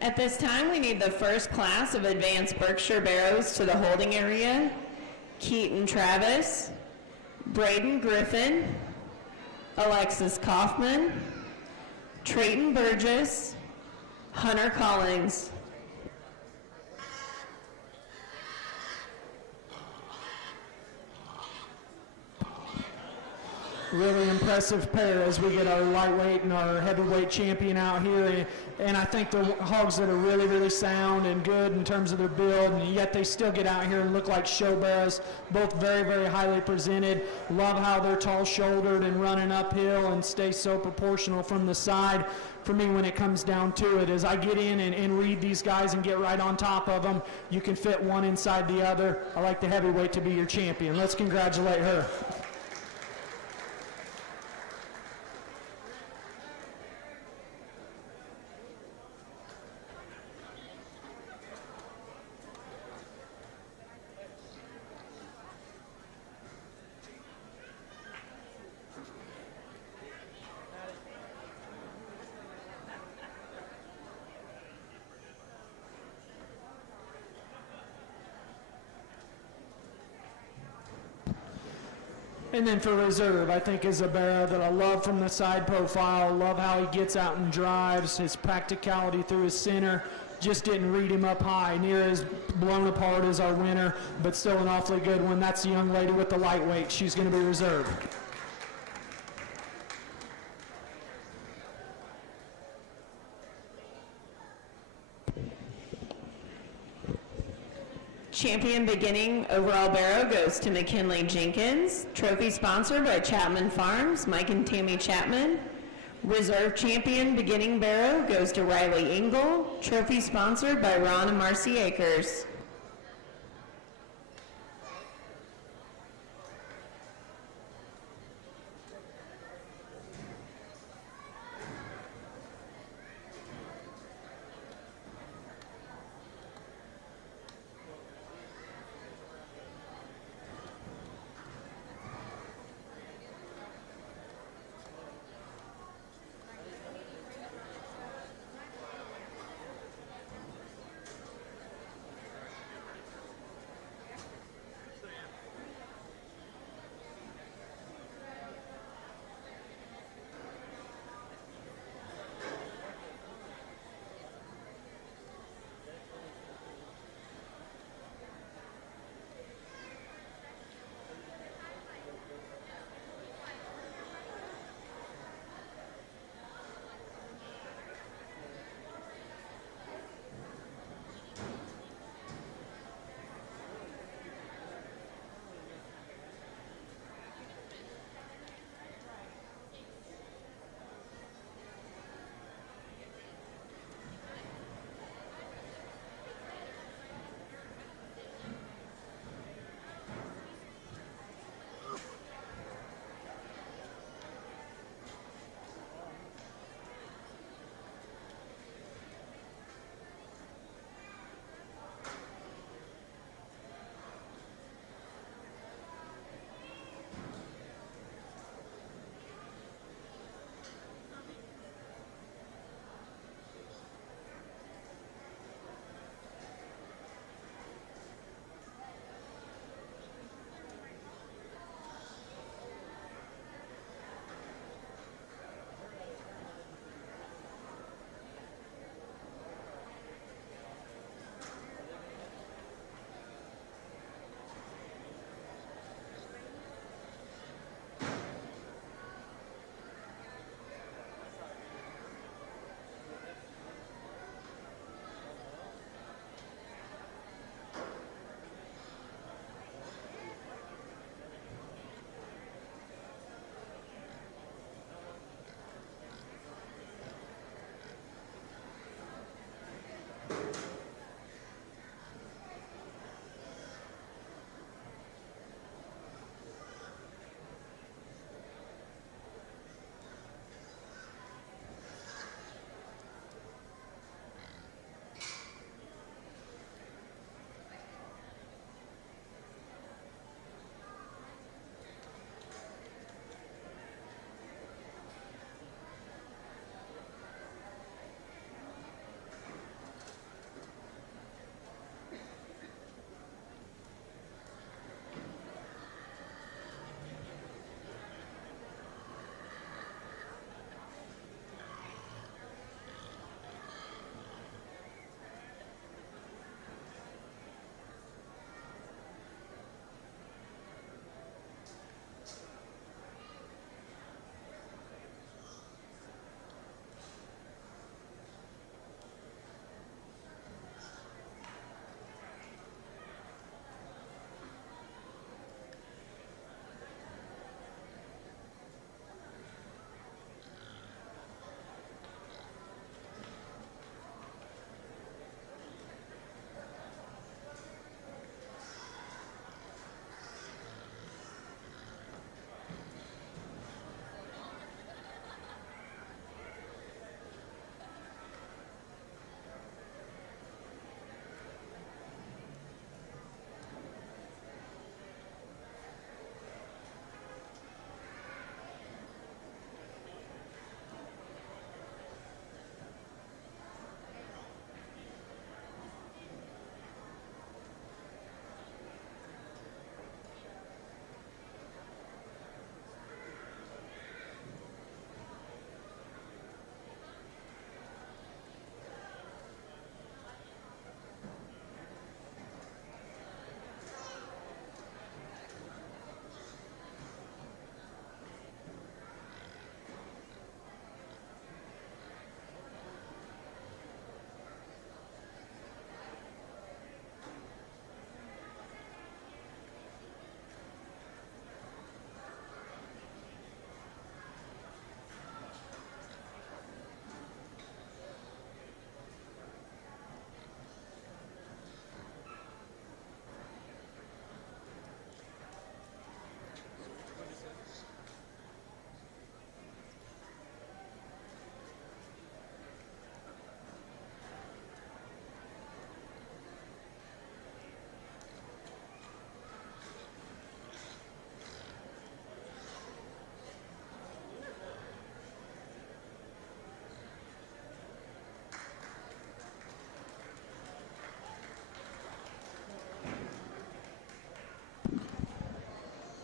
At this time, we need the first class of advanced Berkshire barrows to the holding area. Keaton Travis, Braden Griffin, Alexis Kaufman, Trayton Burgess, Hunter Collins. Really impressive pair as we get our lightweight and our heavyweight champion out here. And I think the hogs that are really, really sound and good in terms of their build, and yet they still get out here and look like show barrows. Both very, very highly presented. Love how they're tall-shouldered and running uphill and stay so proportional from the side. For me, when it comes down to it, as I get in and read these guys and get right on top of them, you can fit one inside the other. I like the heavyweight to be your champion. Let's congratulate her. And then for reserve, I think is a barrow that I love from the side profile. Love how he gets out and drives, his practicality through his center. Just didn't read him up high. Near as blown apart as our winner, but still an awfully good one. That's the young lady with the lightweight. She's going to be reserved. Champion beginning overall barrow goes to McKinley Jenkins. Trophy sponsored by Chapman Farms, Mike and Tammy Chapman. Reserve champion beginning barrow goes to Riley Engel. Trophy sponsored by Ron and Marcy Akers.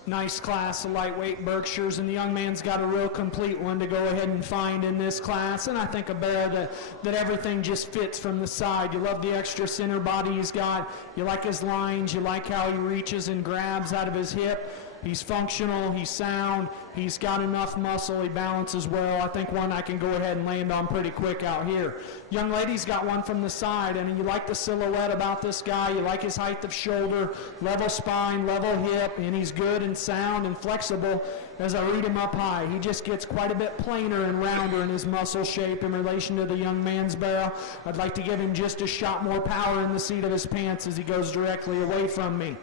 Nice class of lightweight Berkshires, and the young man's got a real complete one to go ahead and find in this class. And I think a bear that everything just fits from the side. You love the extra center body he's got. You like his lines. You like how he reaches and grabs out of his hip. He's functional, he's sound, he's got enough muscle, he balances well. I think one I can go ahead and land on pretty quick out here. Young lady's got one from the side, and you like the silhouette about this guy. You like his height of shoulder, level spine, level hip, and he's good and sound and flexible. As I read him up high, he just gets quite a bit plainer and rounder in his muscle shape in relation to the young man's barrel. I'd like to give him just a shot more power in the seat of his pants as he goes directly away from me.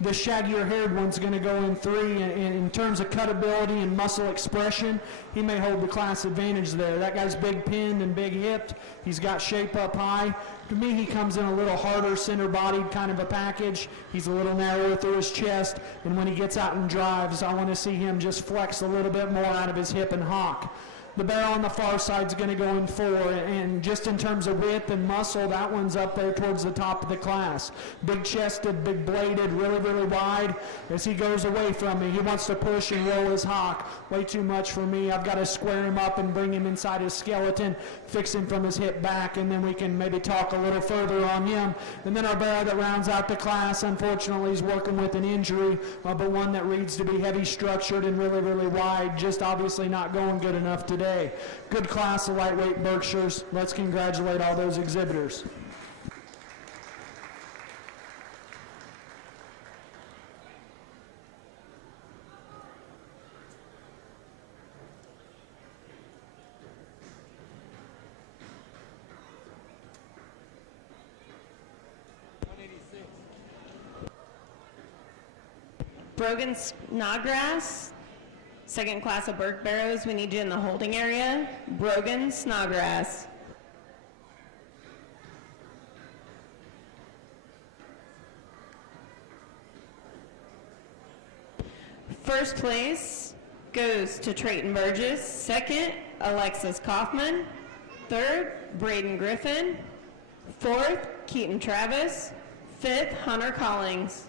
The shaggier haired one's going to go in 3. In terms of cutability and muscle expression, he may hold the class advantage there. That guy's big pinned and big hipped. He's got shape up high. To me, he comes in a little harder, center-bodied kind of a package. He's a little narrower through his chest, and when he gets out and drives, I want to see him just flex a little bit more out of his hip and hock. The barrel on the far side is going to go in 4, and just in terms of width and muscle, that one's up there towards the top of the class. Big chested, big bladed, really, really wide. As he goes away from me, he wants to push and roll his hock. Way too much for me. I've got to square him up and bring him inside his skeleton, fix him from his hip back, and then we can maybe talk a little further on him. And then our barrel that rounds out the class, unfortunately, is working with an injury, but one that reads to be heavy structured and really, really wide, just obviously not going good enough today. Good class of lightweight Berkshires. Let's congratulate all those exhibitors. Brogan Snodgrass, second class of Burke Barrows, we need you in the holding area. Brogan Snodgrass. First place goes to Trayton Burgess. Second, Alexis Kaufman. Third, Braden Griffin. Fourth, Keaton Travis. Fifth, Hunter Collings.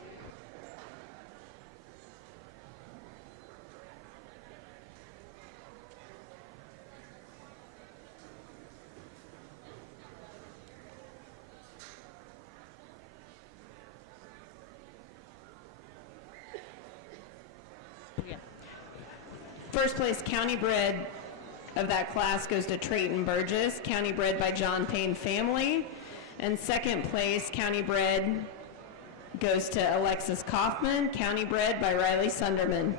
First place county bred of that class goes to Trayton Burgess, county bred by John Payne family. And second place county bred goes to Alexis Kaufman, county bred by Riley Sunderman.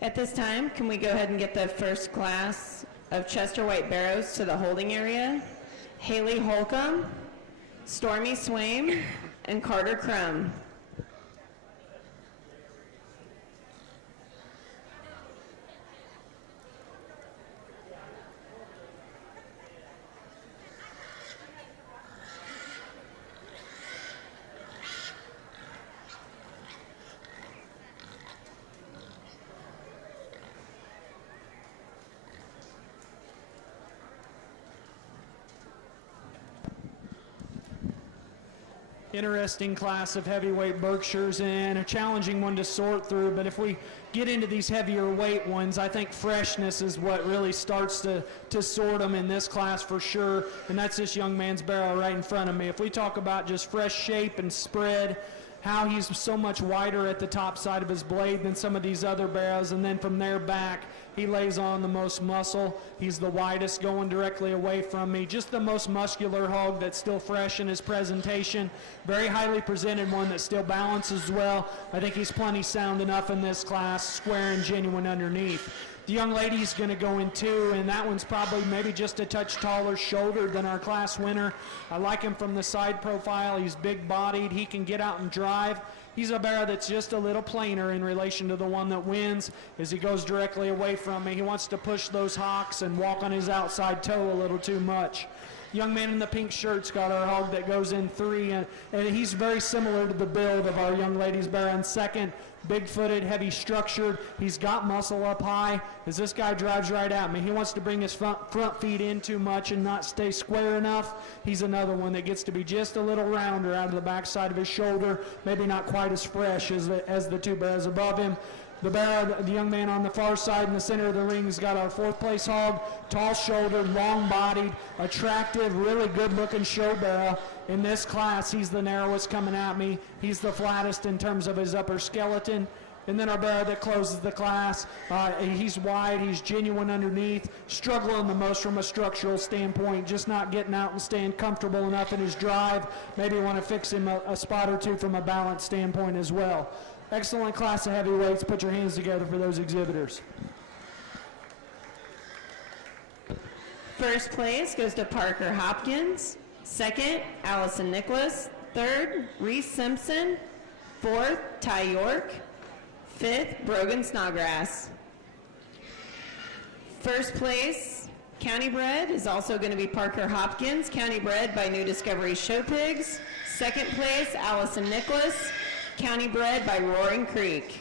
At this time, can we go ahead and get the first class of Chester White Barrows to the holding area? Haley Holcomb, Stormy Swaim, and Carter Crum. Interesting class of heavyweight Berkshires and a challenging one to sort through, but if we get into these heavier weight ones, I think freshness is what really starts to sort them in this class for sure, and that's this young man's barrel right in front of me. If we talk about just fresh shape and spread, how he's so much wider at the top side of his blade than some of these other barrows, and then from there back, he lays on the most muscle. He's the widest going directly away from me. Just the most muscular hog that's still fresh in his presentation. Very highly presented one that still balances well. I think he's plenty sound enough in this class, square and genuine underneath. The young lady's going to go in two, and that one's probably maybe just a touch taller shouldered than our class winner. I like him from the side profile. He's big-bodied. He can get out and drive. He's a barrow that's just a little plainer in relation to the one that wins as he goes directly away from me. He wants to push those hocks and walk on his outside toe a little too much. Young man in the pink shirt's got our hog that goes in three, and he's very similar to the build of our young lady's barrow in second. Big-footed, heavy-structured. He's got muscle up high as this guy drives right at me. He wants to bring his front feet in too much and not stay square enough. He's another one that gets to be just a little rounder out of the backside of his shoulder, maybe not quite as fresh as the two barrows above him. The barrow, the young man on the far side in the center of the ring has got our fourth place hog, tall shouldered, long bodied, attractive, really good looking show barrow. In this class, he's the narrowest coming at me. He's the flattest in terms of his upper skeleton. And then our barrow that closes the class, he's wide, he's genuine underneath, struggling the most from a structural standpoint, just not getting out and staying comfortable enough in his drive. Maybe want to fix him a spot or two from a balance standpoint as well. Excellent class of heavyweights. Put your hands together for those exhibitors. First place goes to Parker Hopkins. Second, Allison Nicholas. Third, Reese Simpson. Fourth, Ty York. Fifth, Brogan Snodgrass. First place, county bred, is also going to be Parker Hopkins, county bred by New Discovery Show Pigs. Second place, Allison Nicholas, county bred by Roaring Creek.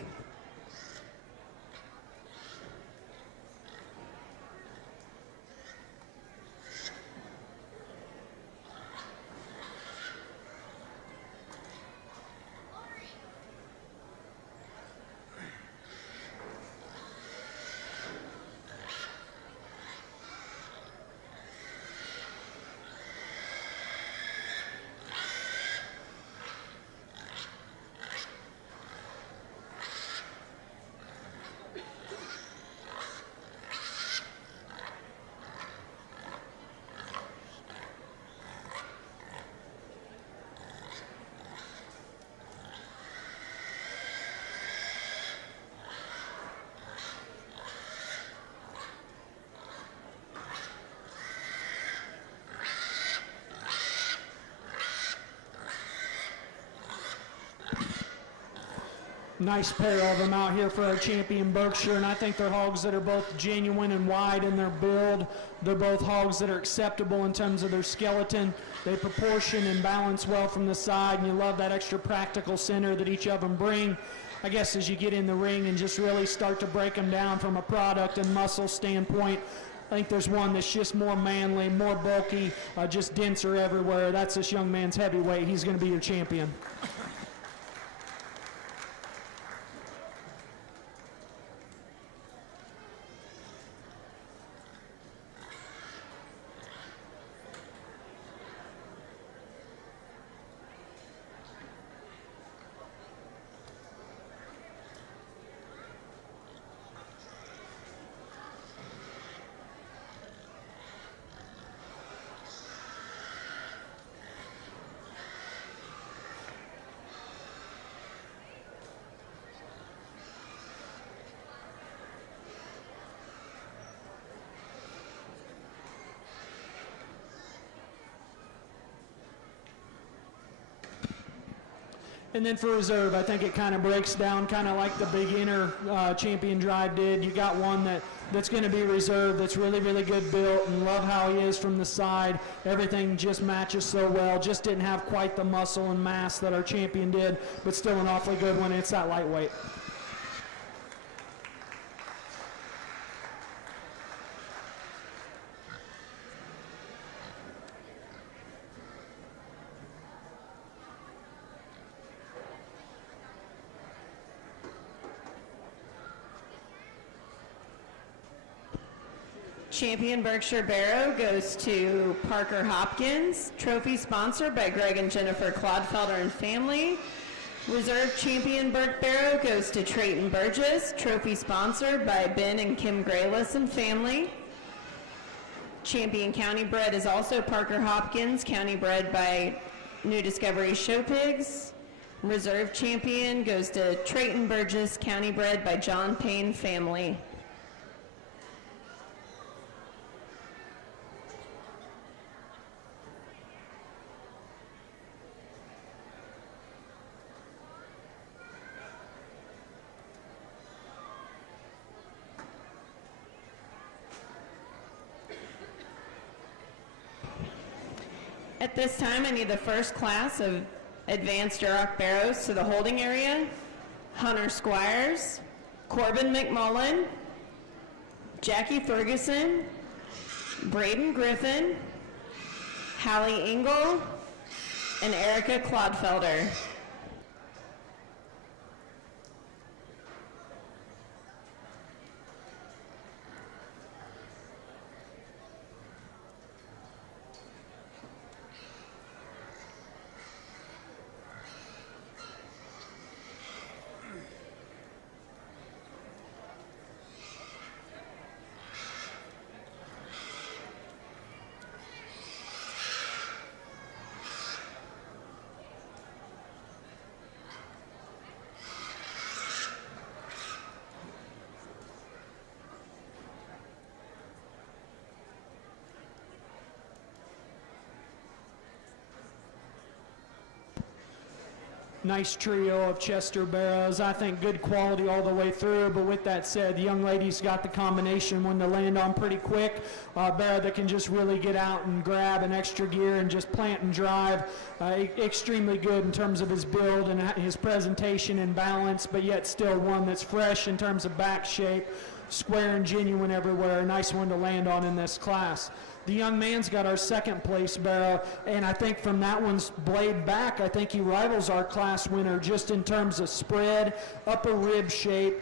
Nice pair of them out here for our champion Berkshire, and I think they're hogs that are both genuine and wide in their build. They're both hogs that are acceptable in terms of their skeleton. They proportion and balance well from the side, and you love that extra practical center that each of them bring. I guess as you get in the ring and just really start to break them down from a product and muscle standpoint, I think there's one that's just more manly, more bulky, just denser everywhere. That's this young man's heavyweight. He's going to be your champion. And then for reserve, I think it kind of breaks down kind of like the beginner champion drive did. You got one that's going to be reserved, that's really, really good built, and love how he is from the side. Everything just matches so well. Just didn't have quite the muscle and mass that our champion did, but still an awfully good one. It's that lightweight. Champion Berkshire Barrow goes to Parker Hopkins. Trophy sponsored by Greg and Jennifer Clodfelder and family. Reserve Champion Burke Barrow goes to Trayton Burgess. Trophy sponsored by Ben and Kim Graylis and family. Champion County Bred is also Parker Hopkins. County Bred by New Discovery Show Pigs. Reserve Champion goes to Trayton Burgess. County Bred by John Payne family. At this time, I need the first class of advanced Duroc Barrows to the holding area. Hunter Squires, Corbin McMullen, Jackie Ferguson, Braden Griffin, Hallie Engel, and Erica Clodfelder. Nice trio of Chester Barrows. I think good quality all the way through, but with that said, the young lady's got the combination one to land on pretty quick. Barrow that can just really get out and grab an extra gear and just plant and drive. Extremely good in terms of his build and his presentation and balance, but yet still one that's fresh in terms of back shape, square and genuine everywhere. A nice one to land on in this class. The young man's got our second place barrow, and I think from that one's blade back, I think he rivals our class winner just in terms of spread, upper rib shape,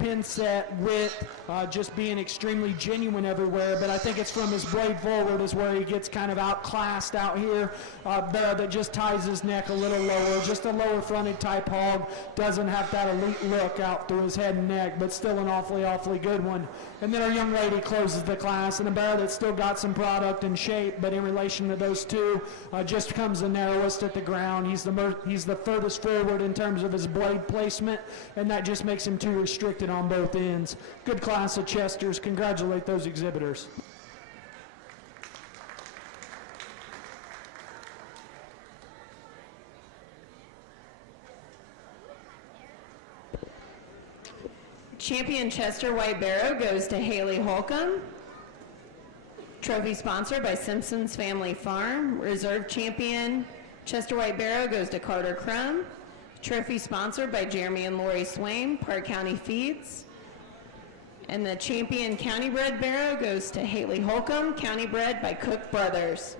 pin set, width, just being extremely genuine everywhere. But I think it's from his blade forward is where he gets kind of outclassed out here. Barrow that just ties his neck a little lower, just a lower fronted type hog, doesn't have that elite look out through his head and neck, but still an awfully good one. And then our young lady closes the class, and a barrow that's still got some product and shape, but in relation to those two, just comes the narrowest at the ground. He's the furthest forward in terms of his blade placement, and that just makes him too restricted on both ends. Good class of Chesters. Congratulate those exhibitors. Champion Chester White Barrow goes to Haley Holcomb. Trophy sponsored by Simpson's Family Farm. Reserve Champion Chester White Barrow goes to Carter Crum. Trophy sponsored by Jeremy and Lori Swain, Park County Feeds. And the Champion County Bred Barrow goes to Haley Holcomb, County Bred by Cook Brothers.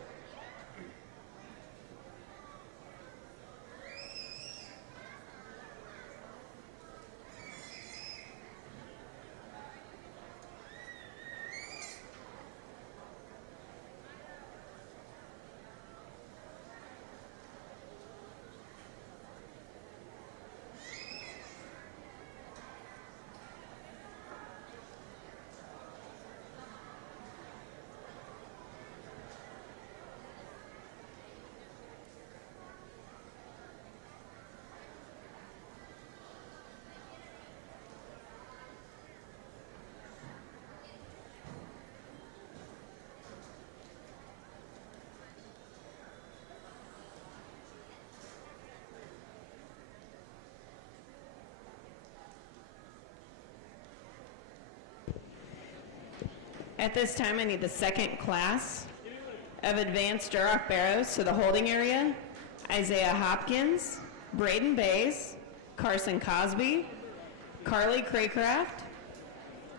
At this time, I need the second class of advanced Duroc Barrows to the holding area. Isaiah Hopkins, Braden Bays, Carson Cosby, Carly Craycraft,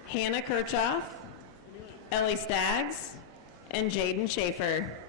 Hannah Kirchhoff, Ellie Staggs, and Jaden Schaefer.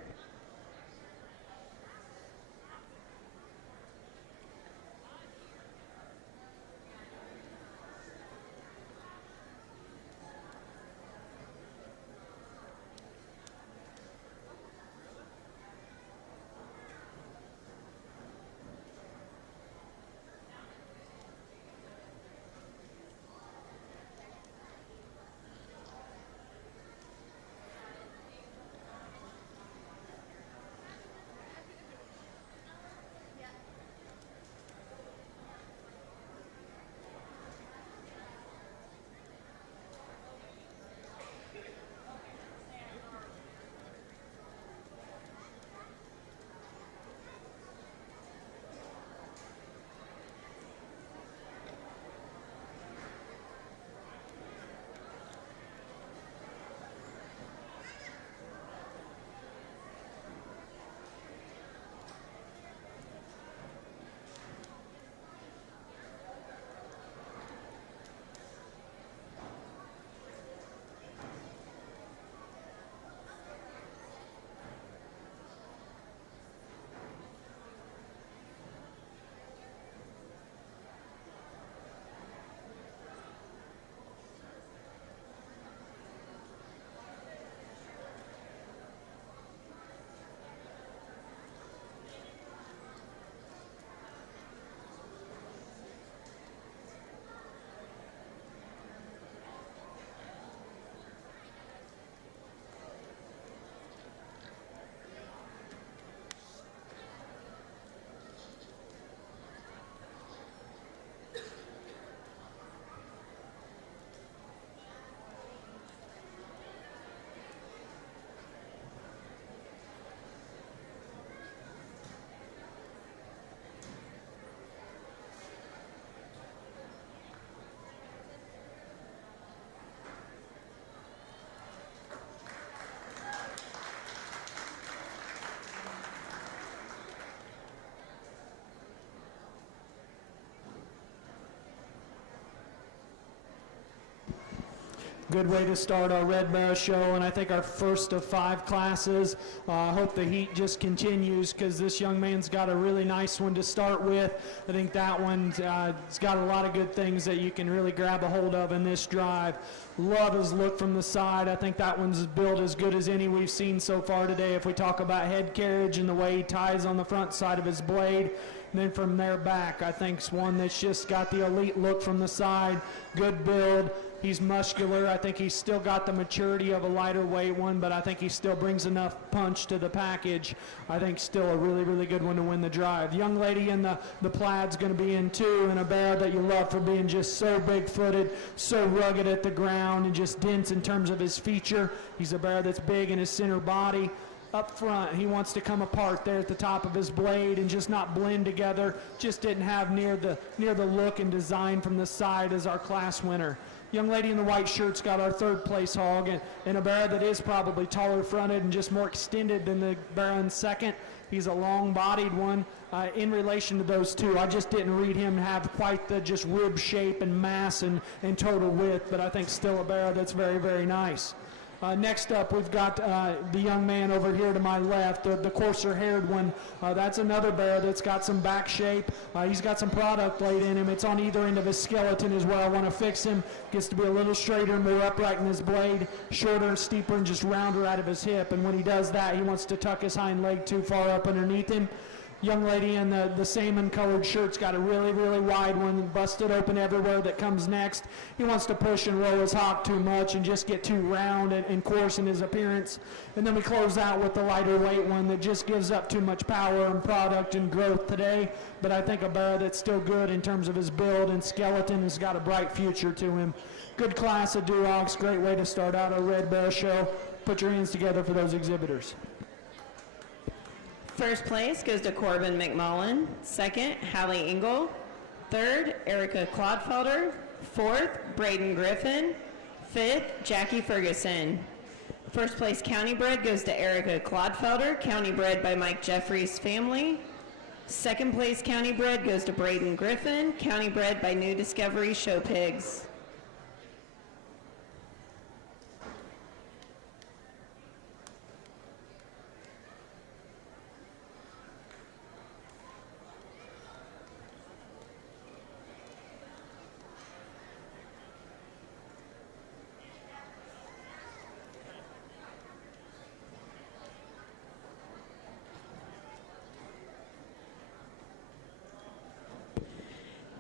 Good way to start our Red Barrow show, and I think our first of 5 classes. I hope the heat just continues because this young man's got a really nice one to start with. I think that one's it's got a lot of good things that you can really grab a hold of in this drive. Love his look from the side. I think that one's built as good as any we've seen so far today. If we talk about head carriage and the way he ties on the front side of his blade, and then from there back, I think it's one that's just got the elite look from the side, good build. He's muscular. I think he's still got the maturity of a lighter weight one, but I think he still brings enough punch to the package. I think still a really, really good one to win the drive. The young lady in the plaid's going to be in 2, and a bear that you love for being just so big-footed, so rugged at the ground, and just dense in terms of his feature. He's a bear that's big in his center body. Up front, he wants to come apart there at the top of his blade and just not blend together. Just didn't have near the look and design from the side as our class winner. Young lady in the white shirt's got our 3rd place hog, and a bear that is probably taller fronted and just more extended than the bear in 2nd. He's a long-bodied one in relation to those 2. I just didn't read him have quite the just rib shape and mass and total width, but I think still a bear that's very, very nice. Next up, we've got the young man over here to my left, the coarser-haired one. That's another bear that's got some back shape. He's got some product laid in him. It's on either end of his skeleton as well. I want to fix him. Gets to be a little straighter, more upright in his blade, shorter and steeper and just rounder out of his hip. And when he does that, he wants to tuck his hind leg too far up underneath him. Young lady in the salmon-colored shirt's got a really, really wide one, busted open everywhere that comes next. He wants to push and roll his hock too much and just get too round and coarse in his appearance. And then we close out with the lighter weight one that just gives up too much power and product and growth today. But I think a bear that's still good in terms of his build and skeleton has got a bright future to him. Good class of Durocs, great way to start out our Red Barrow show. Put your hands together for those exhibitors. First place goes to Corbin McMullen. 2nd, Hallie Engel. 3rd, Erica Clodfelder. 4th, Braden Griffin. 5th, Jackie Ferguson. First place county bred goes to Erica Clodfelder, county bred by Mike Jeffries' family. Second place county bred goes to Braden Griffin, county bred by New Discovery Show Pigs.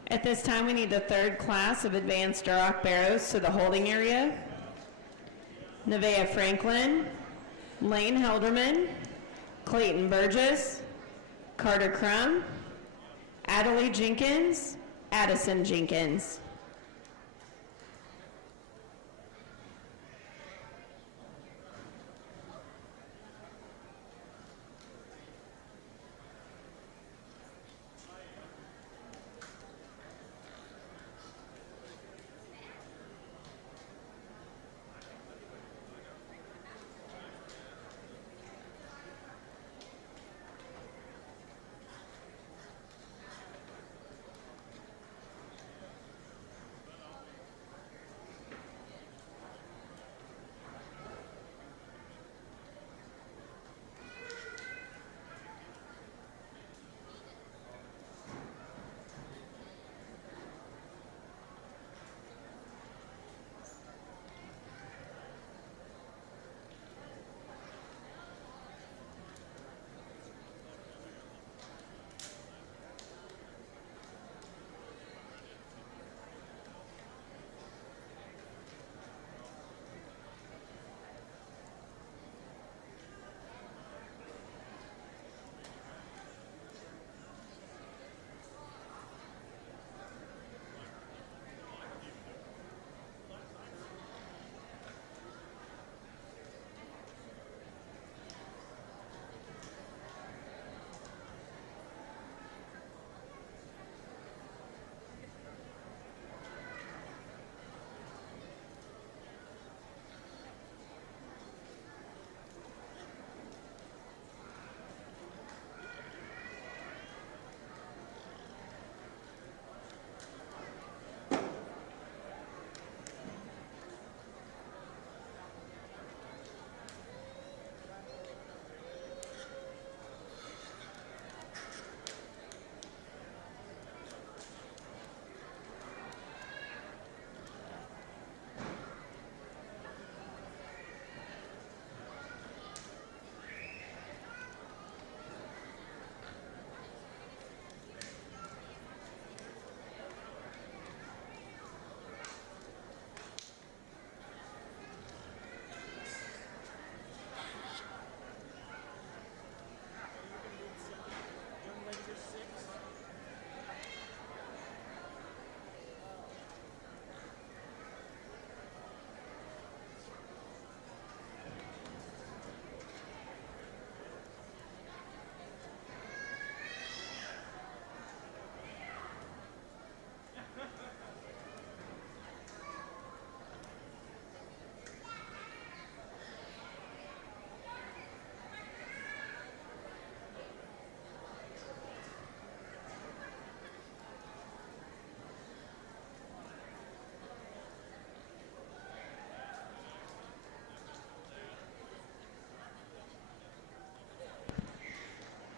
At this time, we need the third class of advanced Duroc barrows to the holding area. Nevaeh Franklin, Lane Helderman, Clayton Burgess, Carter Crum, Adelie Jenkins, Addison Jenkins.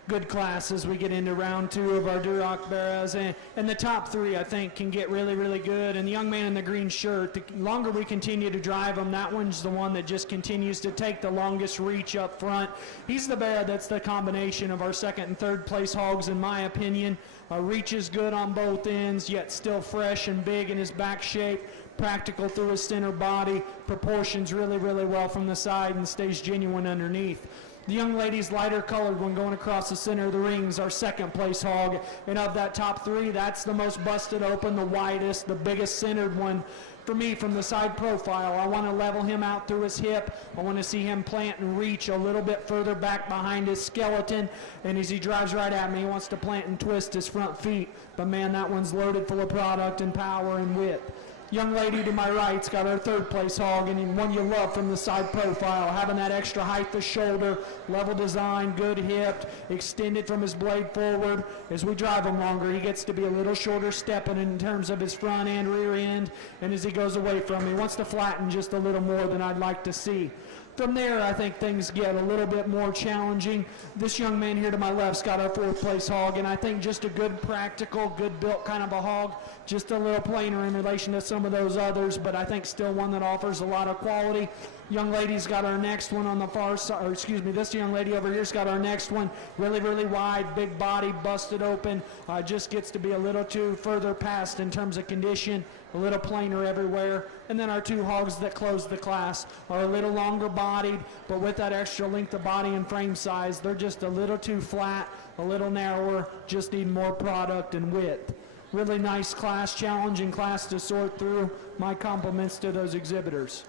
Good class as we get into round two of our Duroc barrows, and the top three I think can get really, really good. And the young man in the green shirt, the longer we continue to drive him, that one's the one that just continues to take the longest reach up front. He's the barrow that's the combination of our second and third place hogs, in my opinion. Reach is good on both ends, yet still fresh and big in his back shape, practical through his center body, proportions really, really well from the side, and stays genuine underneath. The young lady's lighter colored when going across the center of the ring is our second place hog. And of that top three, that's the most busted open, the widest, the biggest centered one. For me, from the side profile, I want to level him out through his hip. I want to see him plant and reach a little bit further back behind his skeleton. And as he drives right at me, he wants to plant and twist his front feet. But man, that one's loaded full of product and power and width. Young lady to my right's got our third place hog, and one you love from the side profile, having that extra height the shoulder, level design, good hip, extended from his blade forward. As we drive him longer, he gets to be a little shorter stepping in terms of his front and rear end, and as he goes away from me, he wants to flatten just a little more than I'd like to see. From there, I think things get a little bit more challenging. This young man here to my left's got our fourth place hog, and I think just a good practical, good built kind of a hog, just a little plainer in relation to some of those others, but I think still one that offers a lot of quality. Young lady's got our next one on the far side, or excuse me, this young lady over here's got our next one. Really, really wide, big body, busted open. Just gets to be a little too further past in terms of condition, a little plainer everywhere. And then our two hogs that close the class are a little longer bodied, but with that extra length of body and frame size, they're just a little too flat, a little narrower, just need more product and width. Really nice class, challenging class to sort through. My compliments to those exhibitors.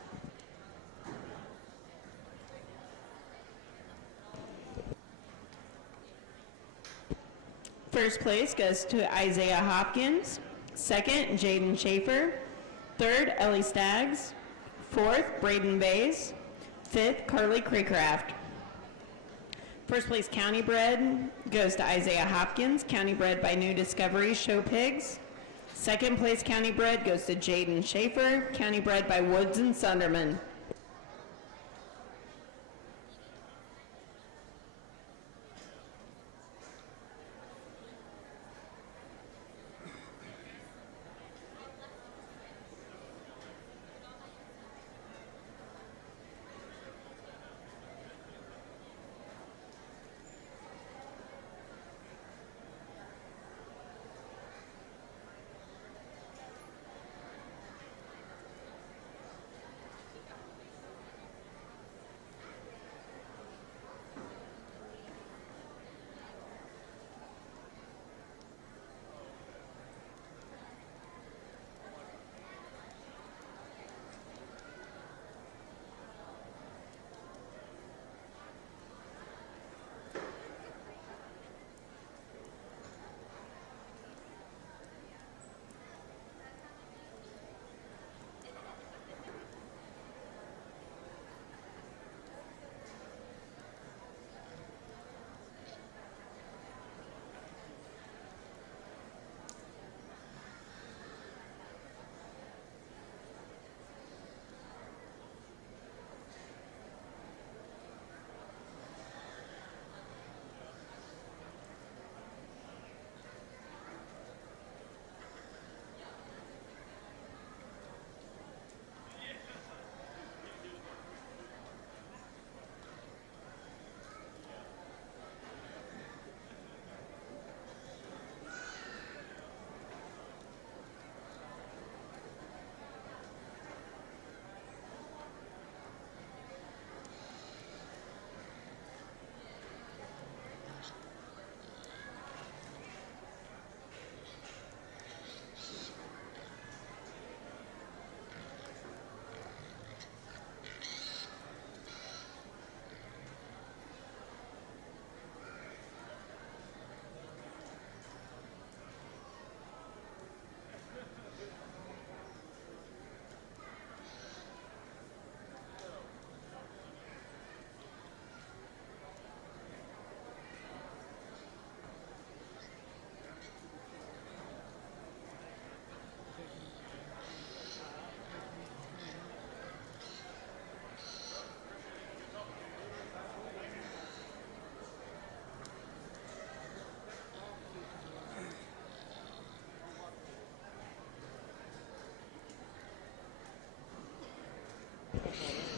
First place goes to Isaiah Hopkins. Second, Jaden Schaefer. Third, Ellie Staggs. Fourth, Braden Bays. Fifth, Carly Craycraft. First place county bred goes to Isaiah Hopkins, county bred by New Discovery Show Pigs. Second place county bred goes to Jaden Schaefer, county bred by Woods and Sunderman.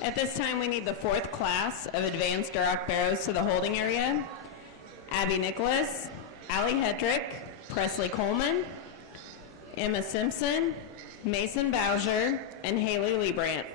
At this time, we need the fourth class of advanced Duroc barrows to the holding area. Abby Nicholas, Allie Hedrick, Presley Coleman, Emma Simpson, Mason Bowser, and Haley Liebrandt.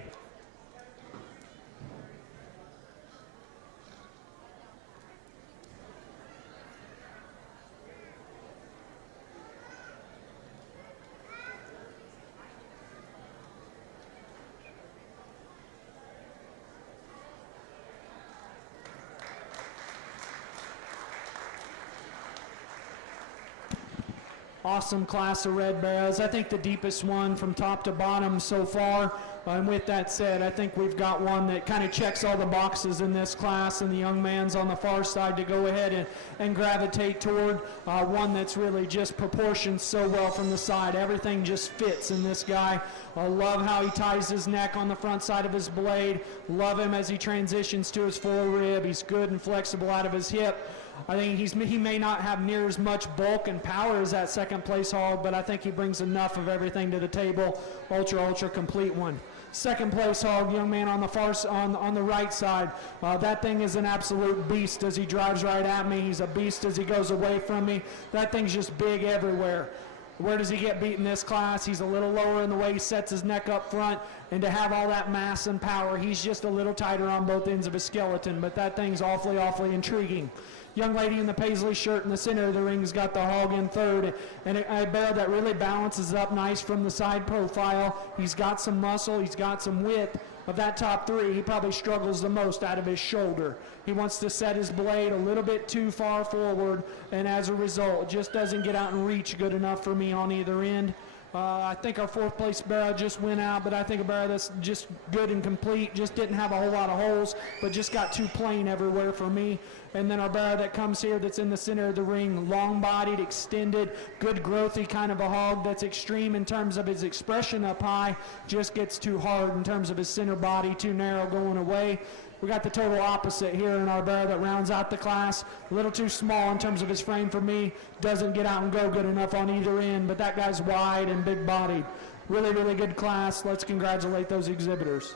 Awesome class of red barrows. I think the deepest one from top to bottom so far. And with that said, I think we've got one that kind of checks all the boxes in this class, and the young man's on the far side to go ahead and gravitate toward one that's really just proportioned so well from the side. Everything just fits in this guy. I love how he ties his neck on the front side of his blade. Love him as he transitions to his fore rib. He's good and flexible out of his hip. I think he may not have near as much bulk and power as that second place hog, but I think he brings enough of everything to the table. Ultra complete one. Second place hog, young man on the on the right side. That thing is an absolute beast as he drives right at me. He's a beast as he goes away from me. That thing's just big everywhere. Where does he get beat in this class? He's a little lower in the way he sets his neck up front, and to have all that mass and power, he's just a little tighter on both ends of his skeleton, but that thing's awfully intriguing. Young lady in the paisley shirt in the center of the ring has got the hog in third, and a barrel that really balances up nice from the side profile. He's got some muscle, he's got some width. Of that top three, he probably struggles the most out of his shoulder. He wants to set his blade a little bit too far forward, and as a result, just doesn't get out and reach good enough for me on either end. I think our fourth place barrel just went out, but I think a barrel that's just good and complete, just didn't have a whole lot of holes, but just got too plain everywhere for me. And then our barrel that comes here that's in the center of the ring, long-bodied, extended, good growthy kind of a hog that's extreme in terms of his expression up high, just gets too hard in terms of his center body, too narrow going away. We got the total opposite here in our barrel that rounds out the class. A little too small in terms of his frame for me. Doesn't get out and go good enough on either end, but that guy's wide and big-bodied. Really good class. Let's congratulate those exhibitors.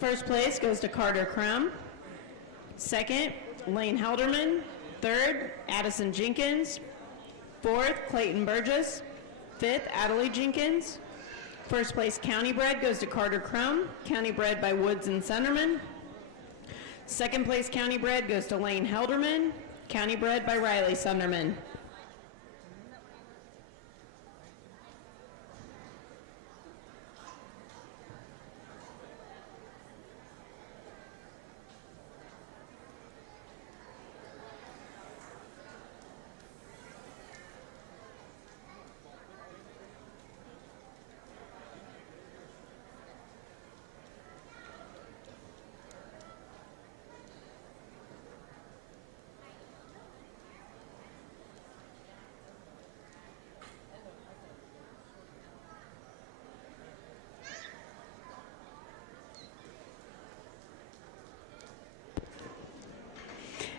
First place goes to Carter Crum. Second, Lane Helderman. Third, Addison Jenkins. Fourth, Clayton Burgess. Fifth, Adelaide Jenkins. First place county bred goes to Carter Crum, county bred by Woods and Centerman. Second place county bred goes to Lane Helderman, county bred by Riley Sunderman.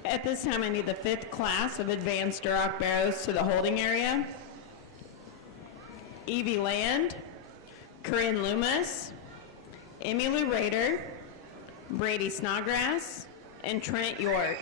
At this time, I need the fifth class of advanced Duroc barrows to the holding area. Evie Land, Corinne Loomis, Emmylou Rader, Brady Snodgrass, and Trent York.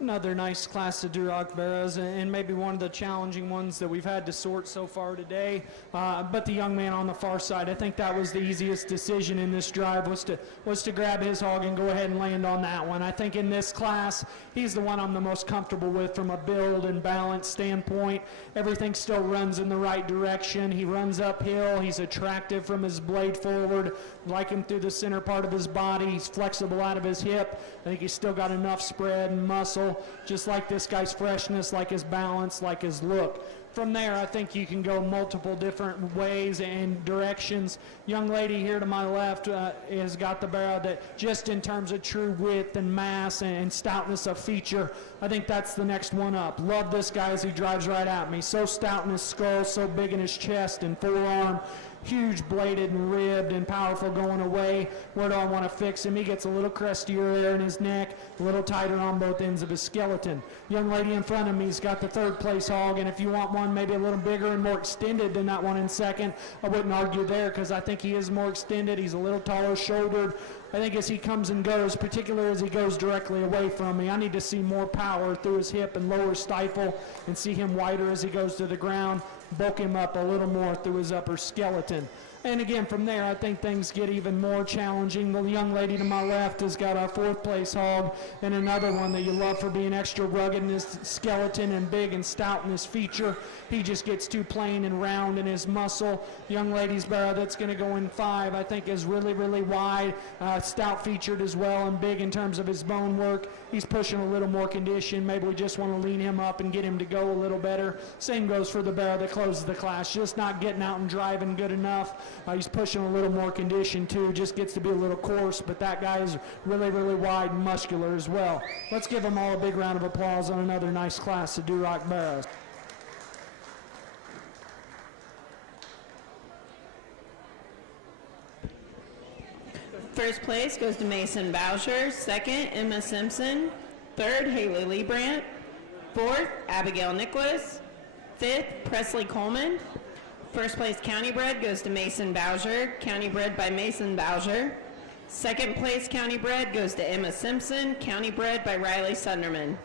Another nice class of Duroc barrows, and maybe one of the challenging ones that we've had to sort so far today. But the young man on the far side, I think that was the easiest decision in this drive, was to grab his hog and go ahead and land on that one. I think in this class, he's the one I'm the most comfortable with from a build and balance standpoint. Everything still runs in the right direction. He runs uphill. He's attractive from his blade forward. Like him through the center part of his body. He's flexible out of his hip. I think he's still got enough spread and muscle. Just like this guy's freshness, like his balance, like his look. From there, I think you can go multiple different ways and directions. Young lady here to my left has got the barrow that just in terms of true width and mass and stoutness of feature, I think that's the next one up. Love this guy as he drives right at me. So stout in his skull, so big in his chest and forearm. Huge bladed and ribbed and powerful going away. Where do I want to fix him? He gets a little crustier there in his neck, a little tighter on both ends of his skeleton. Young lady in front of me's got the third place hog, and if you want one maybe a little bigger and more extended than that one in second, I wouldn't argue there because I think he is more extended. He's a little taller shouldered. I think as he comes and goes, particularly as he goes directly away from me, I need to see more power through his hip and lower stifle and see him wider as he goes to the ground, bulk him up a little more through his upper skeleton. And again, from there, I think things get even more challenging. The young lady to my left has got our fourth place hog, and another one that you love for being extra rugged in his skeleton and big and stout in his feature. He just gets too plain and round in his muscle. Young lady's barrow that's going to go in 5, I think, is really, really wide, stout featured as well, and big in terms of his bone work. He's pushing a little more condition. Maybe we just want to lean him up and get him to go a little better. Same goes for the barrow that closes the class. Just not getting out and driving good enough. He's pushing a little more condition too, just gets to be a little coarse, but that guy is really, really wide and muscular as well. Let's give them all a big round of applause on another nice class of Duroc barrows. First place goes to Mason Boucher. Second, Emma Simpson. Third, Haley Liebrandt. Fourth, Abigail Nicholas. Fifth, Presley Coleman. First place county bred goes to Mason Boucher, county bred by Mason Boucher. Second place county bred goes to Emma Simpson, county bred by Riley Sunderman.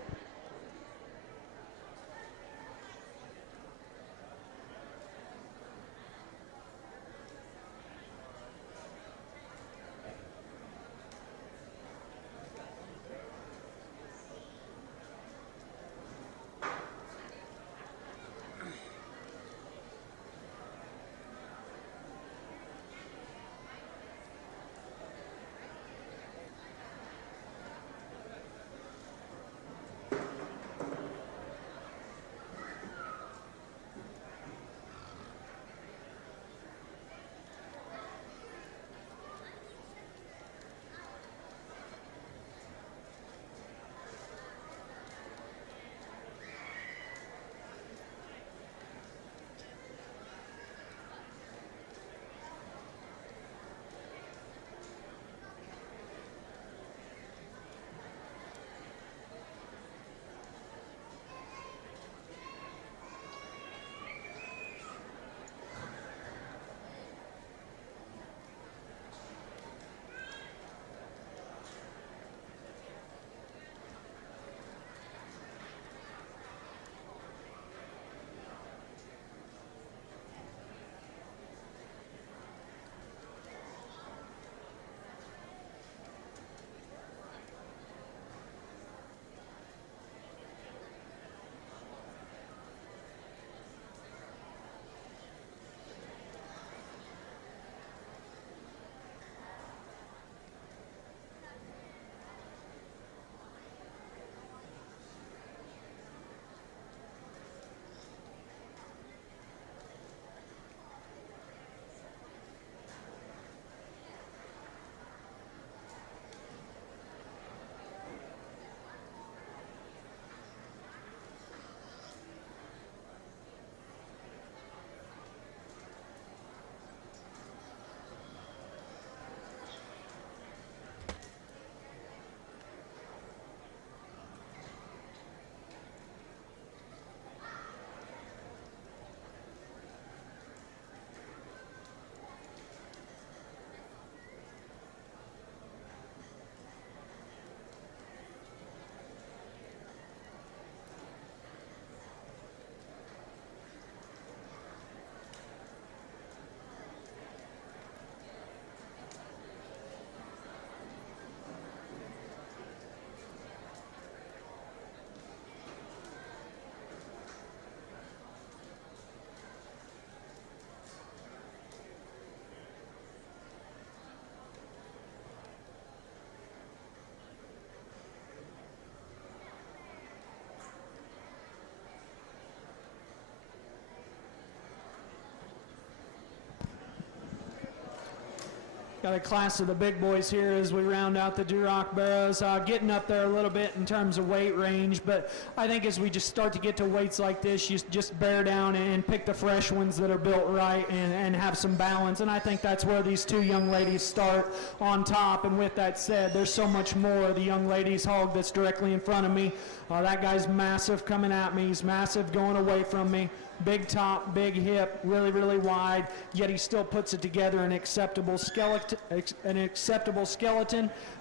Got a class of the big boys here as we round out the Duroc Barrows. Getting up there a little bit in terms of weight range, but I think as we just start to get to weights like this, you just bear down and pick the fresh ones that are built right and have some balance. And I think that's where these two young ladies start on top. And with that said, there's so much more. The young lady's hog that's directly in front of me, that guy's massive coming at me. He's massive going away from me. Big top, big hip, really, really wide, yet he still puts it together an acceptable skeleton,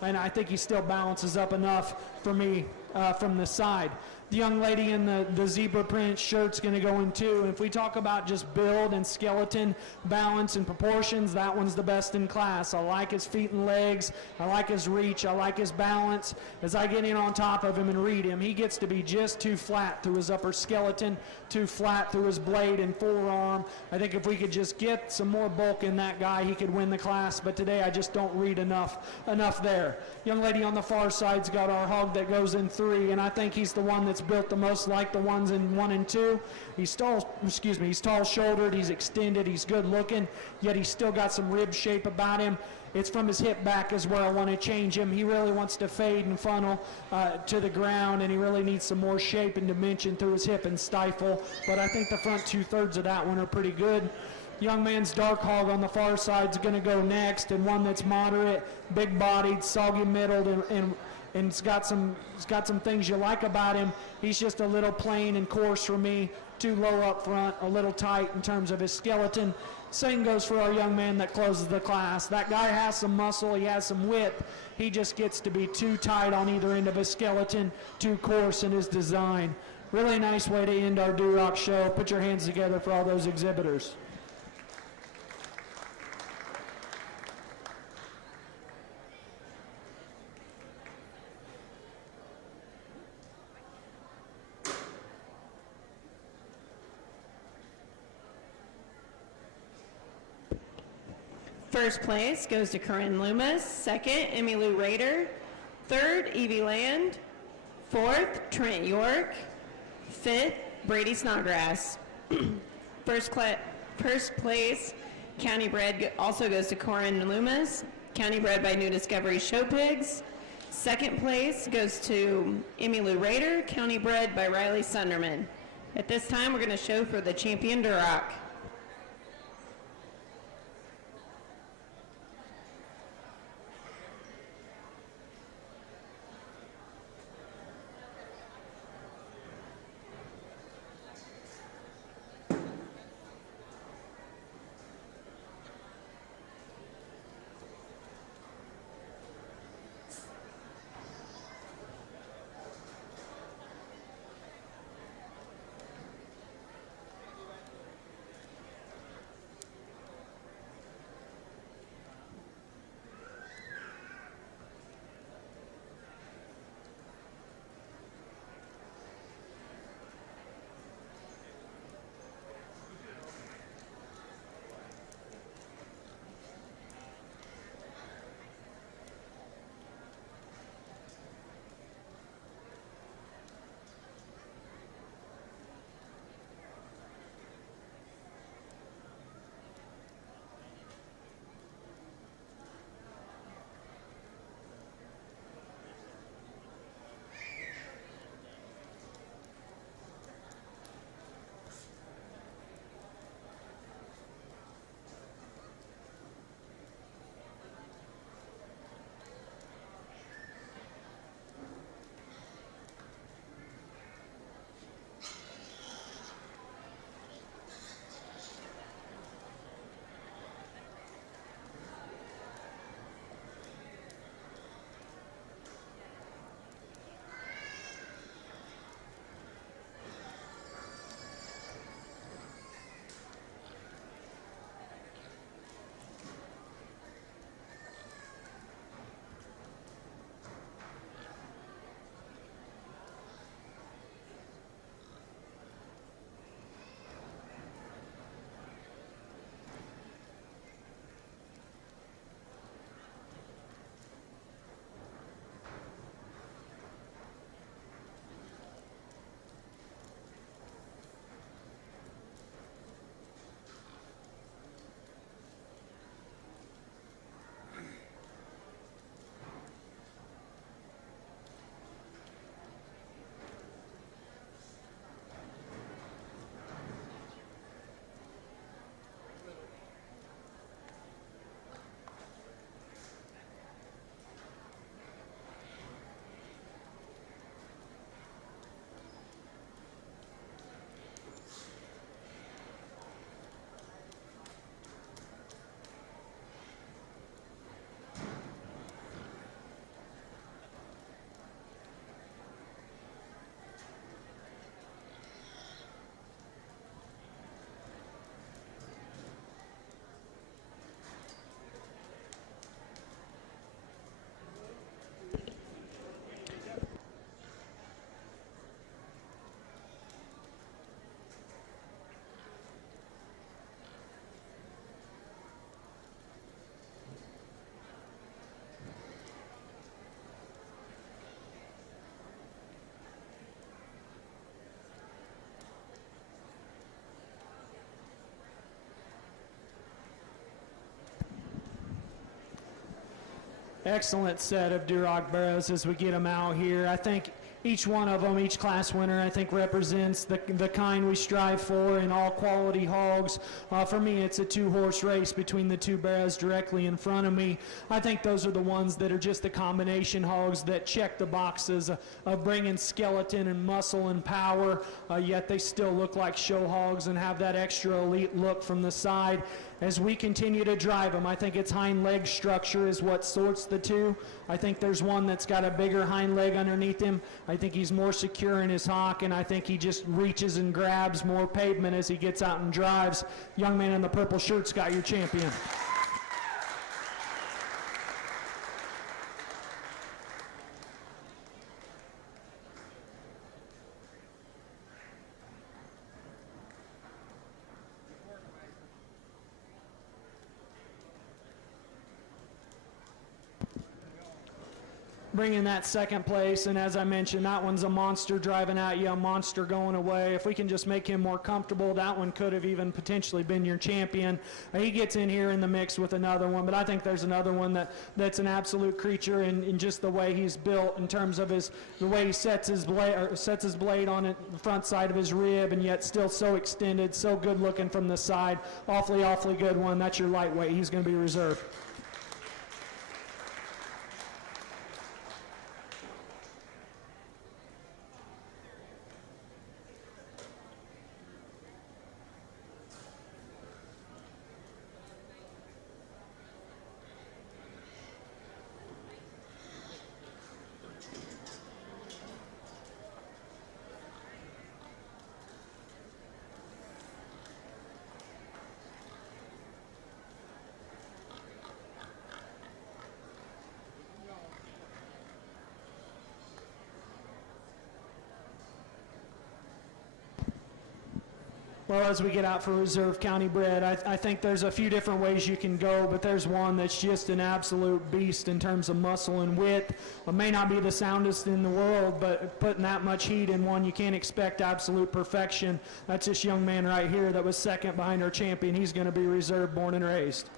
and I think he still balances up enough for me from the side. The young lady in the zebra print shirt's going to go in too. And if we talk about just build and skeleton balance and proportions, that one's the best in class. I like his feet and legs. I like his reach. I like his balance. As I get in on top of him and read him, he gets to be just too flat through his upper skeleton, too flat through his blade and forearm. I think if we could just get some more bulk in that guy, he could win the class. But today I just don't read enough there. Young lady on the far side's got our hog that goes in 3, and I think he's the one that's built the most like the ones in 1 and 2. He's tall-shouldered, he's extended, he's good looking, yet he's still got some rib shape about him. It's from his hip back is where I want to change him. He really wants to fade and funnel to the ground, and he really needs some more shape and dimension through his hip and stifle. But I think the front 2/3 of that one are pretty good. Young man's dark hog on the far side is going to go next, and one that's moderate, big-bodied, soggy-middled, and it's got some things you like about him. He's just a little plain and coarse for me, too low up front, a little tight in terms of his skeleton. Same goes for our young man that closes the class. That guy has some muscle, he has some width. He just gets to be too tight on either end of his skeleton, too coarse in his design. Really nice way to end our Duroc show. Put your hands together for all those exhibitors. First place goes to Corinne Loomis. Second, Emmy Lou Rader. Third, Evie Land. Fourth, Trent York. Fifth, Brady Snodgrass. First place, County Bred also goes to Corinne Loomis. County Bred by New Discovery Show Pigs. Second place goes to Emmy Lou Rader. County Bred by Riley Sunderman. At this time, we're going to show for the champion Duroc. Excellent set of Duroc barrows as we get them out here. I think each one of them, each class winner, I think represents the kind we strive for in all quality hogs. For me, it's a two-horse race between the two barrows directly in front of me. I think those are the ones that are just the combination hogs that check the boxes of bringing skeleton and muscle and power, yet they still look like show hogs and have that extra elite look from the side. As we continue to drive them, I think its hind leg structure is what sorts the two. I think there's one that's got a bigger hind leg underneath him. I think he's more secure in his hock, and I think he just reaches and grabs more pavement as he gets out and drives. Young man in the purple shirt's got your champion. Bringing that second place, and as I mentioned, that one's a monster driving at you, a monster going away. If we can just make him more comfortable, that one could have even potentially been your champion. He gets in here in the mix with another one, but I think there's another one that's an absolute creature in just the way he's built, in terms of the way he sets his blade on it, the front side of his rib, and yet still so extended, so good looking from the side. Awfully good one. That's your lightweight. He's going to be reserved. Well, as we get out for reserve county bred, I think there's a few different ways you can go, but there's one that's just an absolute beast in terms of muscle and width. It may not be the soundest in the world, but putting that much heat in one, you can't expect absolute perfection. That's this young man right here that was second behind our champion. He's going to be reserved, born and raised.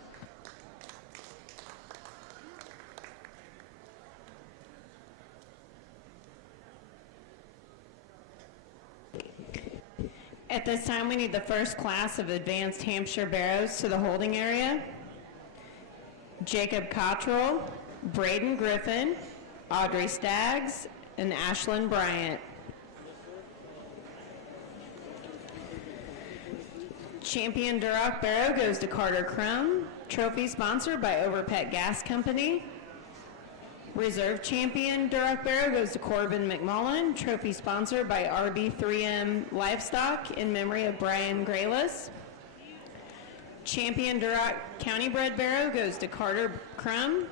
At this time, we need the first class of advanced Hampshire barrows to the holding area. Jacob Cottrell, Braden Griffin, Audrey Staggs, and Ashlyn Bryant. Champion Duroc barrow goes to Carter Crum. Trophy sponsored by Overpet Gas Company. Reserve champion Duroc barrow goes to Corbin McMullen. Trophy sponsored by RB3M Livestock in memory of Brian Graylis. Champion Duroc county bred barrow goes to Carter Crum.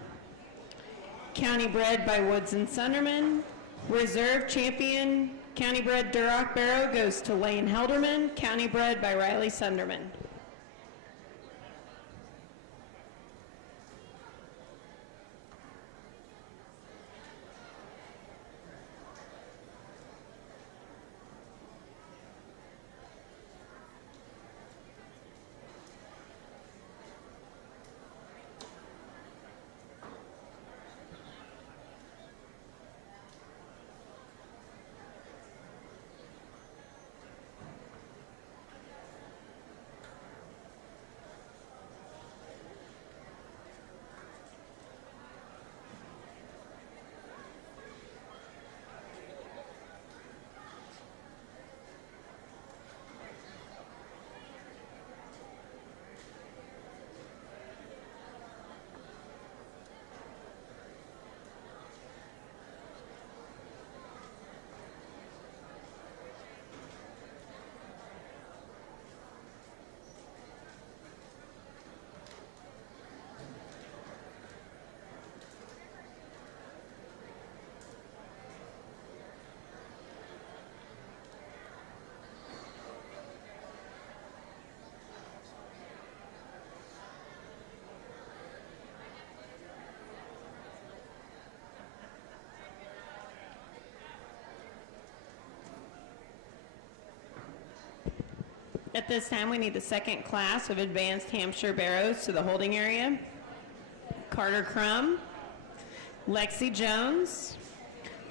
County bred by Woods and Sunderman. Reserve champion county bred Duroc barrow goes to Lane Helderman. County bred by Riley Sunderman. At this time, we need the second class of advanced Hampshire barrows to the holding area. Carter Crum, Lexi Jones,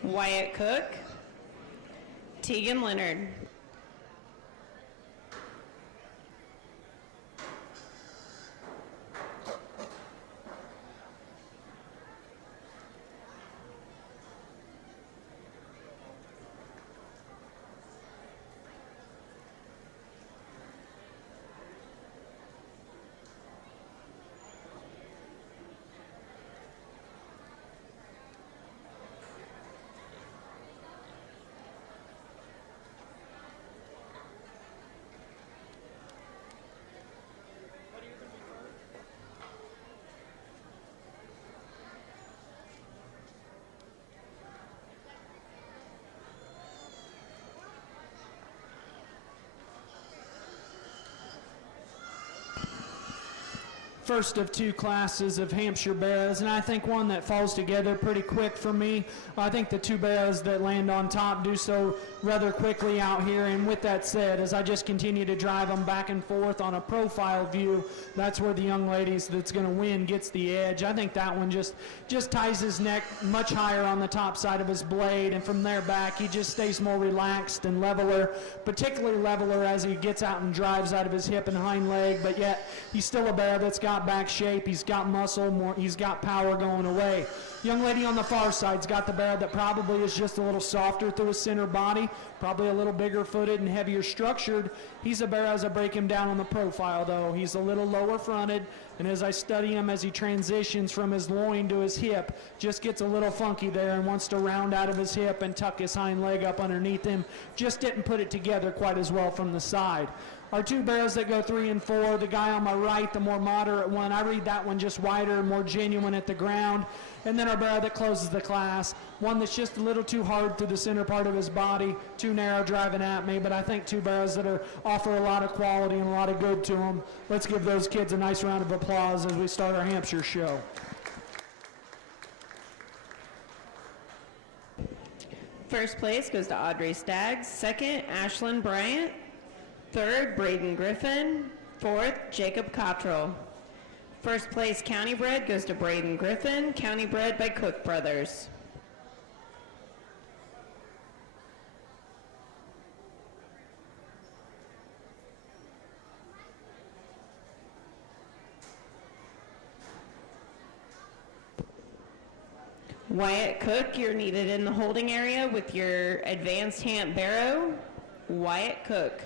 Wyatt Cook, Tegan Leonard. First of two classes of Hampshire Barrows, and I think one that falls together pretty quick for me. I think the two barrows that land on top do so rather quickly out here, and with that said, as I just continue to drive them back and forth on a profile view, that's where the young ladies that's going to win gets the edge. I think that one just ties his neck much higher on the top side of his blade, and from there back, he just stays more relaxed and leveler, particularly leveler as he gets out and drives out of his hip and hind leg, but yet he's still a barrow that's got back shape, he's got muscle, he's got power going away. Young lady on the far side's got the barrow that probably is just a little softer through his center body, probably a little bigger footed and heavier structured. He's a barrow as I break him down on the profile though. He's a little lower fronted, and as I study him as he transitions from his loin to his hip, just gets a little funky there and wants to round out of his hip and tuck his hind leg up underneath him. Just didn't put it together quite as well from the side. Our two barrows that go 3 and 4, the guy on my right, the more moderate one, I read that one just wider and more genuine at the ground. And then our barrow that closes the class, one that's just a little too hard through the center part of his body, too narrow driving at me, but I think two barrows that offer a lot of quality and a lot of good to them. Let's give those kids a nice round of applause as we start our Hampshire show. First place goes to Audrey Staggs. Second, Ashlyn Bryant. Third, Braden Griffin. Fourth, Jacob Cottrell. First place county bred goes to Braden Griffin, county bred by Cook Brothers. Wyatt Cook, you're needed in the holding area with your advanced Hamp barrow. Wyatt Cook.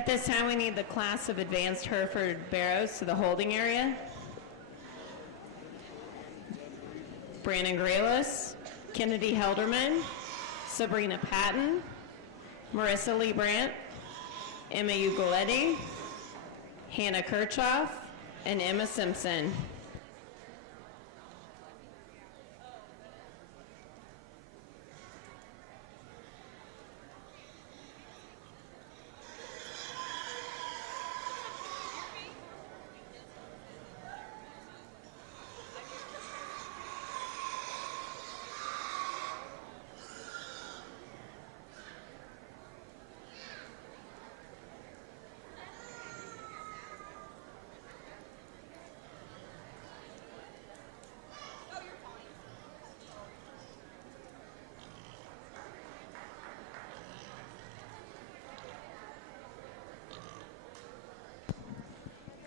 At this time, we need the class of advanced Hereford Barrows to the holding area. Brandon Grealis, Kennedy Helderman, Sabrina Patton, Marissa Lee Brandt, Emma Ugoletti, Hannah Kirchhoff, and Emma Simpson.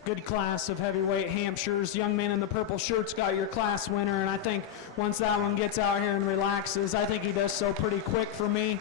Good class of heavyweight Hampshires. Young man in the purple shirt's got your class winner, and I think once that one gets out here and relaxes, I think he does so pretty quick for me.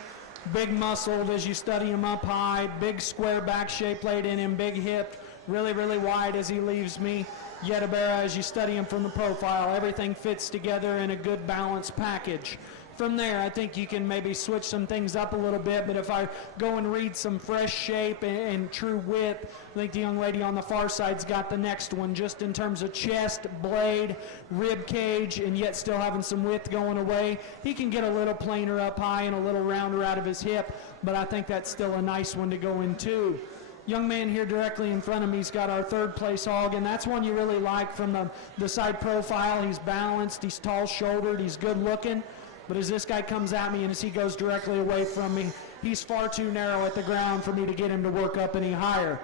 Big muscled as you study him up high, big square back shape laid in him, big hip, really, really wide as he leaves me. Yetabera, as you study him from the profile, everything fits together in a good balanced package. From there, I think you can maybe switch some things up a little bit, but if I go and read some fresh shape and true width, I think the young lady on the far side's got the next one, just in terms of chest, blade, rib cage, and yet still having some width going away. He can get a little plainer up high and a little rounder out of his hip, but I think that's still a nice one to go in too. Young man here directly in front of me's got our third place hog, and that's one you really like from the side profile. He's balanced, he's tall shouldered, he's good looking. But as this guy comes at me and as he goes directly away from me, he's far too narrow at the ground for me to get him to work up any higher.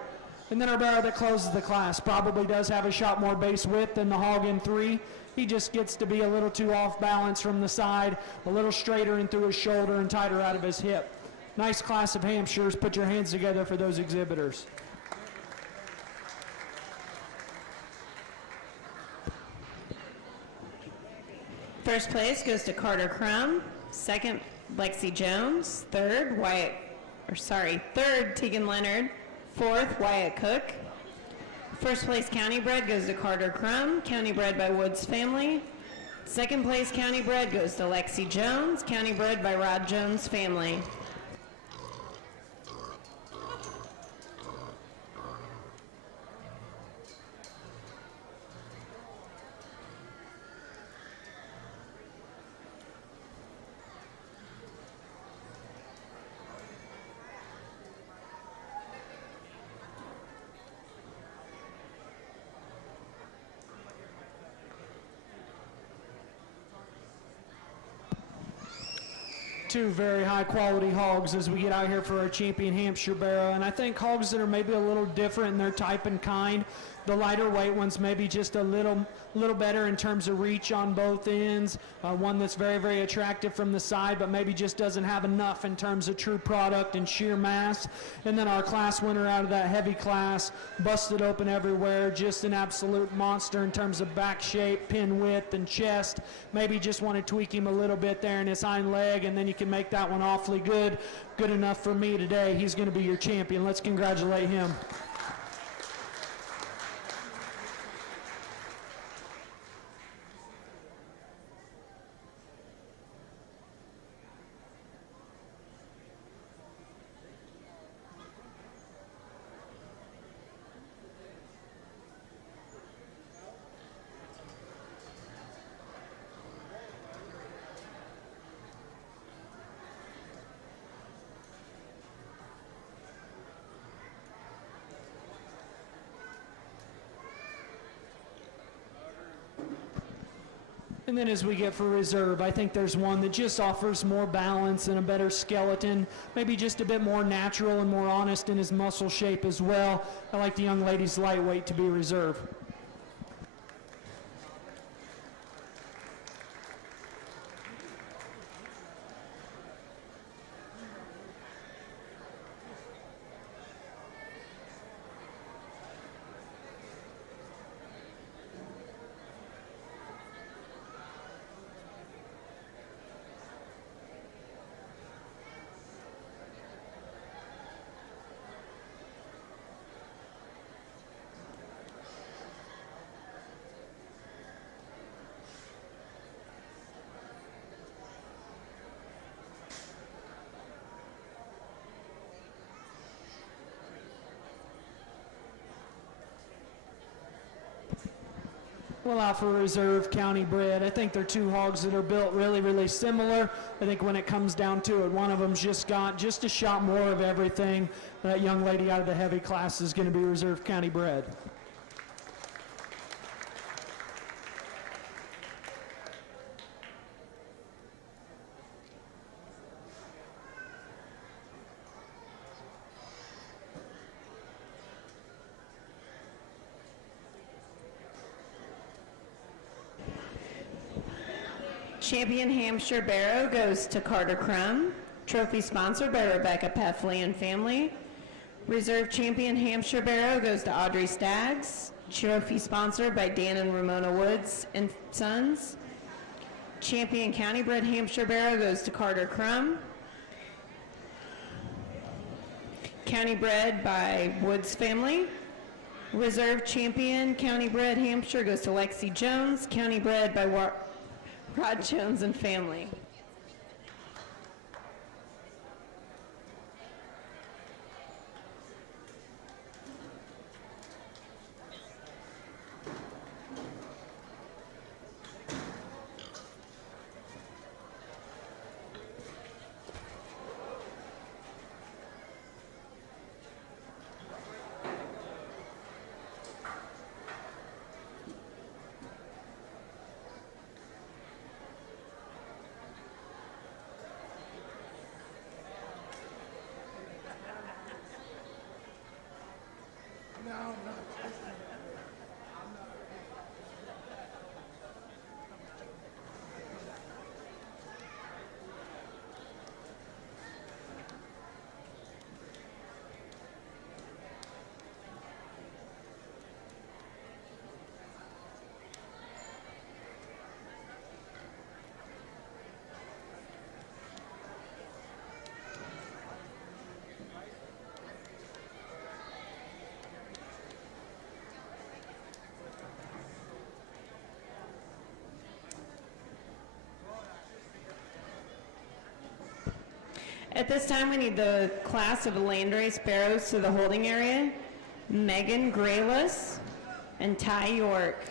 And then our barrow that closes the class probably does have a shot more base width than the hog in 3. He just gets to be a little too off balance from the side, a little straighter in through his shoulder and tighter out of his hip. Nice class of Hampshires. Put your hands together for those exhibitors. First place goes to Carter Crum. Second, Lexi Jones. Third, Tegan Leonard. Fourth, Wyatt Cook. First place county bred goes to Carter Crum, county bred by Woods family. Second place county bred goes to Lexi Jones, county bred by Rod Jones family. Two very high quality hogs as we get out here for our champion Hampshire barrow, and I think hogs that are maybe a little different in their type and kind. The lighter weight ones maybe just a little better in terms of reach on both ends. One that's very, very attractive from the side, but maybe just doesn't have enough in terms of true product and sheer mass. And then our class winner out of that heavy class, busted open everywhere, just an absolute monster in terms of back shape, pin width, and chest. Maybe just want to tweak him a little bit there in his hind leg, and then you can make that one awfully good. Good enough for me today. He's going to be your champion. Let's congratulate him. And then as we get for reserve, I think there's one that just offers more balance and a better skeleton, maybe just a bit more natural and more honest in his muscle shape as well. I like the young lady's lightweight to be reserve. we'll offer Reserve County bred. I think they're two hogs that are built really, really similar. I think when it comes down to it, one of them's just got just a shot more of everything. That young lady out of the heavy class is going to be Reserve County bred. Champion Hampshire Barrow goes to Carter Crum. Trophy sponsored by Rebecca Peffley and family. Reserve Champion Hampshire Barrow goes to Audrey Staggs. Trophy sponsored by Dan and Ramona Woods and Sons. Champion County Bred Hampshire Barrow goes to Carter Crum. County Bred by Woods family. Reserve Champion County Bred Hampshire goes to Lexi Jones. County Bred by Rod Jones and family. At this time, we need the class of Landrace Sparrows to the holding area. Megan Grayless and Ty York.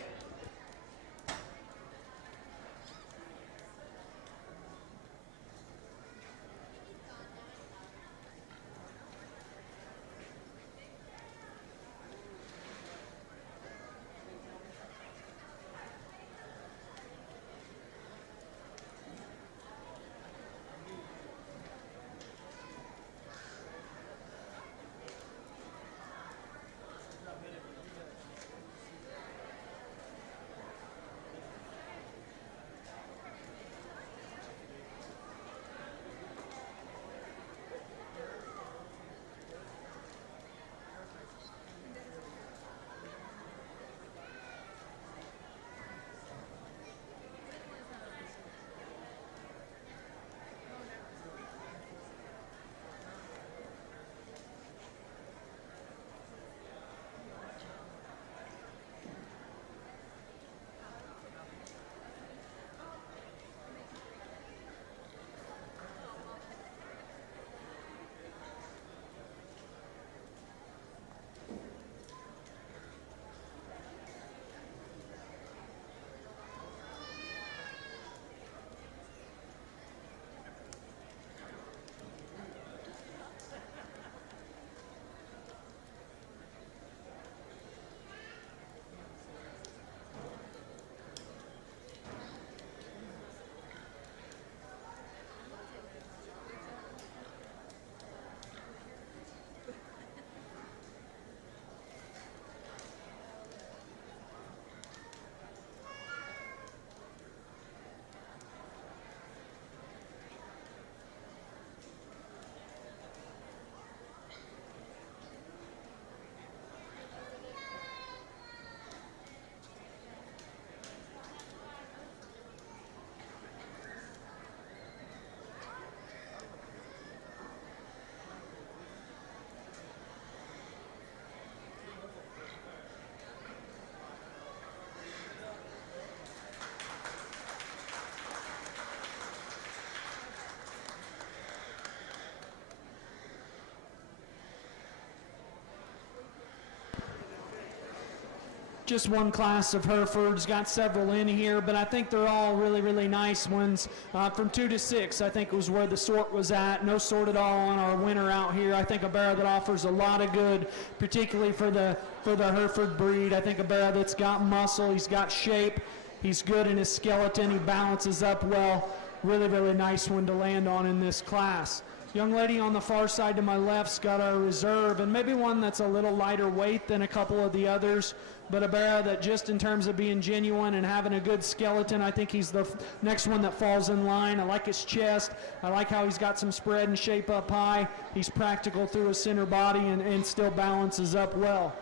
just one class of Herefords, got several in here, but I think they're all really, really nice ones. From 2 to 6, I think was where the sort was at. No sort at all on our winner out here. I think a barrow that offers a lot of good, particularly for the Hereford breed. I think a barrow that's got muscle, he's got shape, he's good in his skeleton, he balances up well. Really, really nice one to land on in this class. Young lady on the far side to my left's got our reserve, and maybe one that's a little lighter weight than a couple of the others, but a barrow that just in terms of being genuine and having a good skeleton, I think he's the next one that falls in line. I like his chest. I like how he's got some spread and shape up high. He's practical through his center body and still balances up well.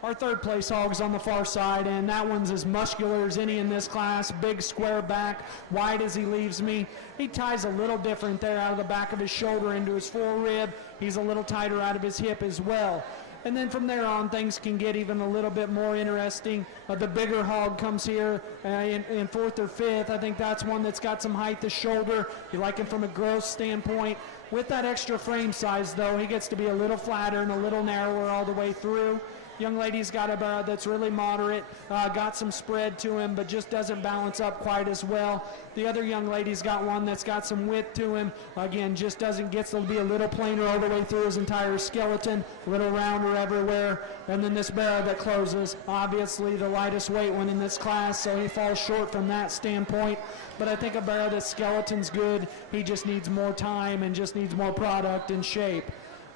Our third place hog's on the far side, and that one's as muscular as any in this class. Big square back, wide as he leaves me. He ties a little different there out of the back of his shoulder into his forerib. He's a little tighter out of his hip as well. And then from there on, things can get even a little bit more interesting. The bigger hog comes here in fourth or fifth. I think that's one that's got some height to shoulder. You like him from a growth standpoint. With that extra frame size, though, he gets to be a little flatter and a little narrower all the way through. Young lady's got a barrow that's really moderate, got some spread to him, but just doesn't balance up quite as well. The other young lady's got one that's got some width to him. Again, just gets to be a little plainer all the way through his entire skeleton, a little rounder everywhere. And then this barrow that closes, obviously the lightest weight one in this class, so he falls short from that standpoint. But I think a barrow that's skeleton's good. He just needs more time and just needs more product and shape.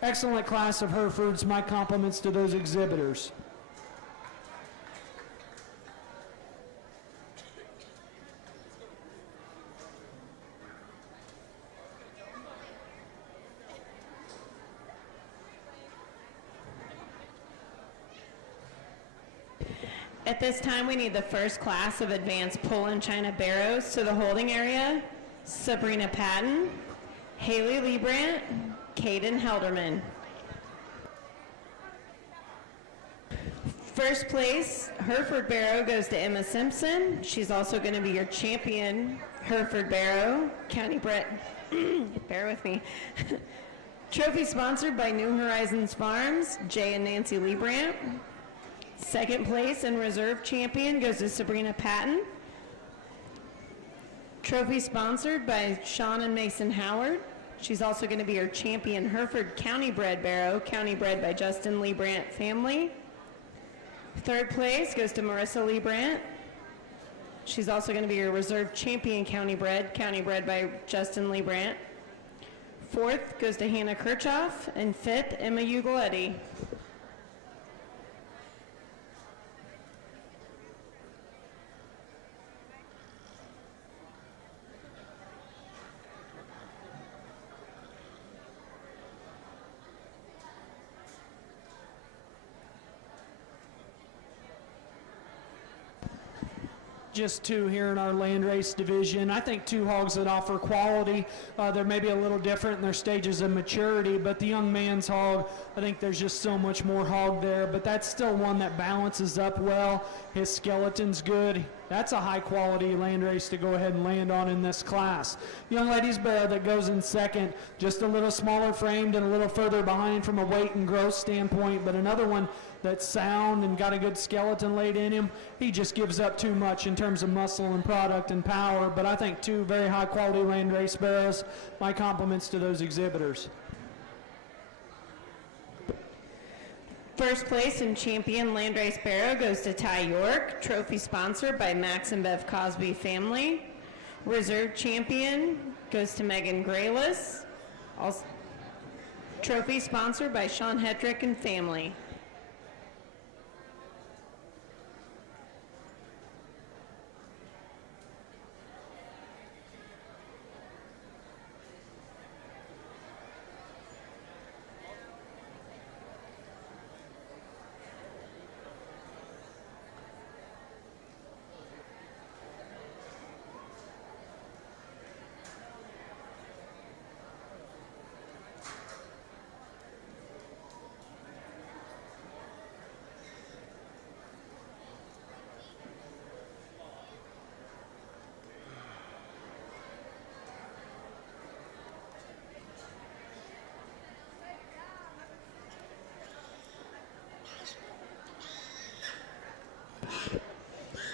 Excellent class of Herefords. My compliments to those exhibitors. At this time, we need the first class of advanced Poland China barrows to the holding area. Sabrina Patton, Haley Liebrandt, Caden Helderman. First place, Hereford Barrow goes to Emma Simpson. She's also going to be your champion, Hereford Barrow, county bred, bear with me. Trophy sponsored by New Horizons Farms, Jay and Nancy Liebrandt. Second place and reserve champion goes to Sabrina Patton. Trophy sponsored by Sean and Mason Howard. She's also going to be your champion Hereford County Bred Barrow, county bred by Justin Liebrandt family. Third place goes to Marissa Liebrandt. She's also going to be your reserve champion county bred by Justin Liebrandt. Fourth goes to Hannah Kirchhoff, and fifth, Emma Ugaletti. Just two here in our land race division. I think two hogs that offer quality. They're maybe a little different in their stages of maturity, but the young man's hog, I think there's just so much more hog there, but that's still one that balances up well. His skeleton's good. That's a high quality land race to go ahead and land on in this class. Young lady's barrow that goes in second, just a little smaller framed and a little further behind from a weight and growth standpoint, but another one that's sound and got a good skeleton laid in him. He just gives up too much in terms of muscle and product and power, but I think two very high quality land race barrows. My compliments to those exhibitors. First place and champion Landrace Barrow goes to Ty York. Trophy sponsored by Max and Bev Cosby family. Reserve champion goes to Megan Graylis. Also, trophy sponsored by Sean Hedrick and family.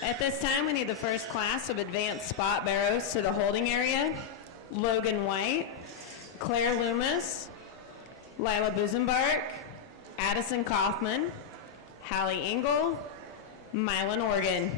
At this time, we need the first class of advanced spot barrows to the holding area. Logan White, Claire Loomis, Lila Busenbark, Addison Kaufman, Hallie Engel, Mylan Organ.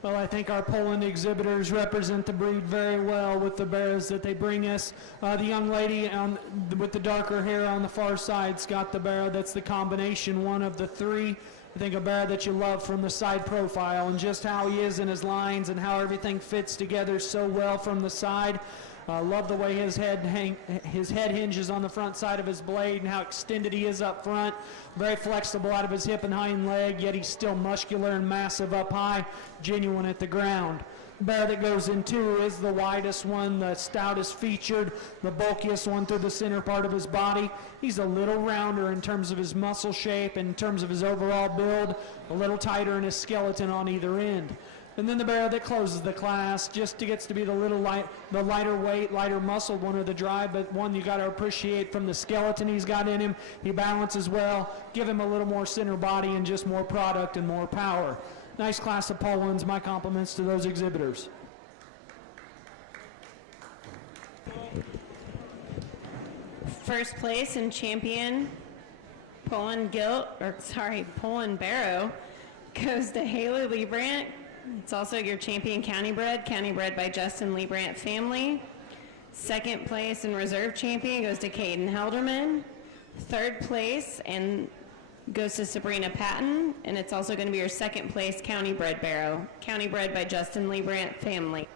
Well, I think our Poland exhibitors represent the breed very well with the barrows that they bring us. The young lady with the darker hair on the far side's got the barrow that's the combination one of the three. I think a barrow that you love from the side profile and just how he is in his lines and how everything fits together so well from the side. Love the way his head hinges on the front side of his blade and how extended he is up front. Very flexible out of his hip and hind leg, yet he's still muscular and massive up high, genuine at the ground. The barrow that goes in two is the widest one, the stoutest featured, the bulkiest one through the center part of his body. He's a little rounder in terms of his muscle shape and in terms of his overall build, a little tighter in his skeleton on either end. And then the barrow that closes the class just gets to be the lighter weight, lighter muscled one of the drive, but one you got to appreciate from the skeleton he's got in him. He balances well, give him a little more center body and just more product and more power. Nice class of Polands. My compliments to those exhibitors. First place and champion Poland Barrow goes to Haley Liebrandt. It's also your champion county bred by Justin Liebrandt family. Second place and reserve champion goes to Caden Helderman. Third place and goes to Sabrina Patton, and it's also going to be your second place county bred barrow, county bred by Justin Liebrandt family.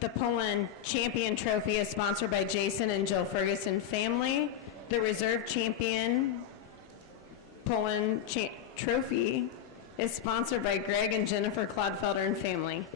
The Poland Champion Trophy is sponsored by Jason and Jill Ferguson family. The Reserve Champion Poland Trophy is sponsored by Greg and Jennifer Clodfelder and family.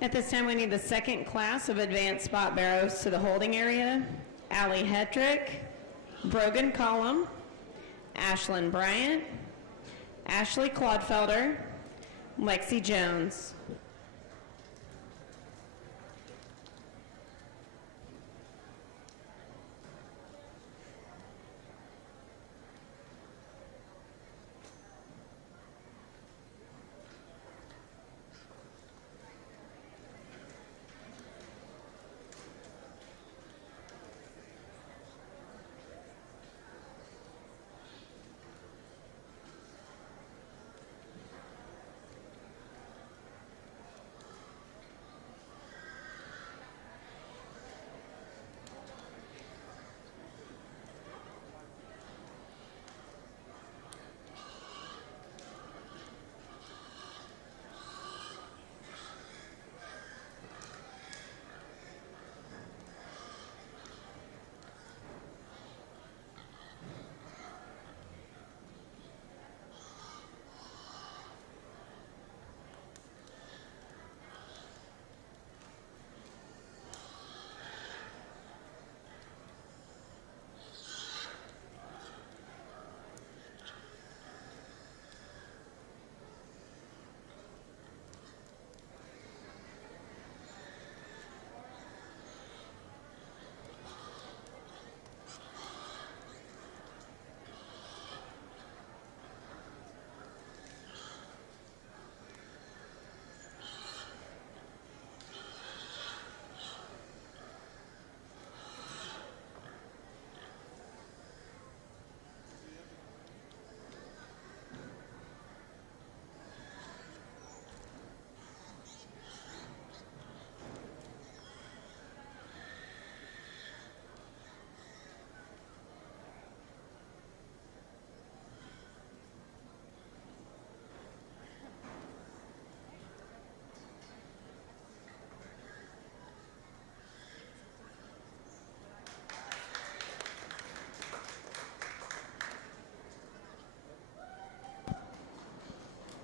At this time, we need the second class of advanced spot barrows to the holding area. Allie Hetrick, Brogan Collum, Ashlyn Bryant, Ashley Clodfelder, Lexi Jones.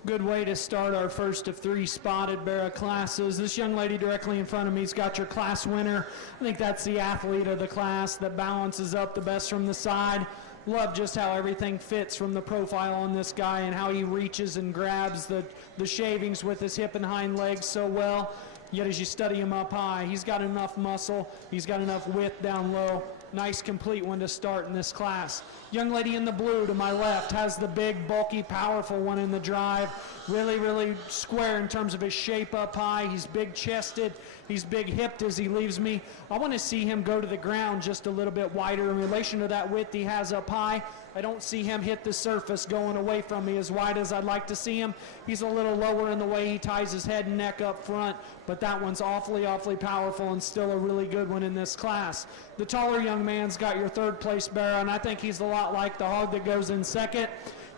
Good way to start our first of 3 spotted barra classes. This young lady directly in front of me's got your class winner. I think that's the athlete of the class that balances up the best from the side. Love just how everything fits from the profile on this guy and how he reaches and grabs the shavings with his hip and hind legs so well. Yet as you study him up high, he's got enough muscle, he's got enough width down low. Nice complete one to start in this class. Young lady in the blue to my left has the big, bulky, powerful one in the drive. Really, really square in terms of his shape up high. He's big chested. He's big hipped as he leaves me. I want to see him go to the ground just a little bit wider in relation to that width he has up high. I don't see him hit the surface going away from me as wide as I'd like to see him. He's a little lower in the way he ties his head and neck up front, but that one's awfully, awfully powerful and still a really good one in this class. The taller young man's got your 3rd place barra, and I think he's a lot like the hog that goes in 2nd.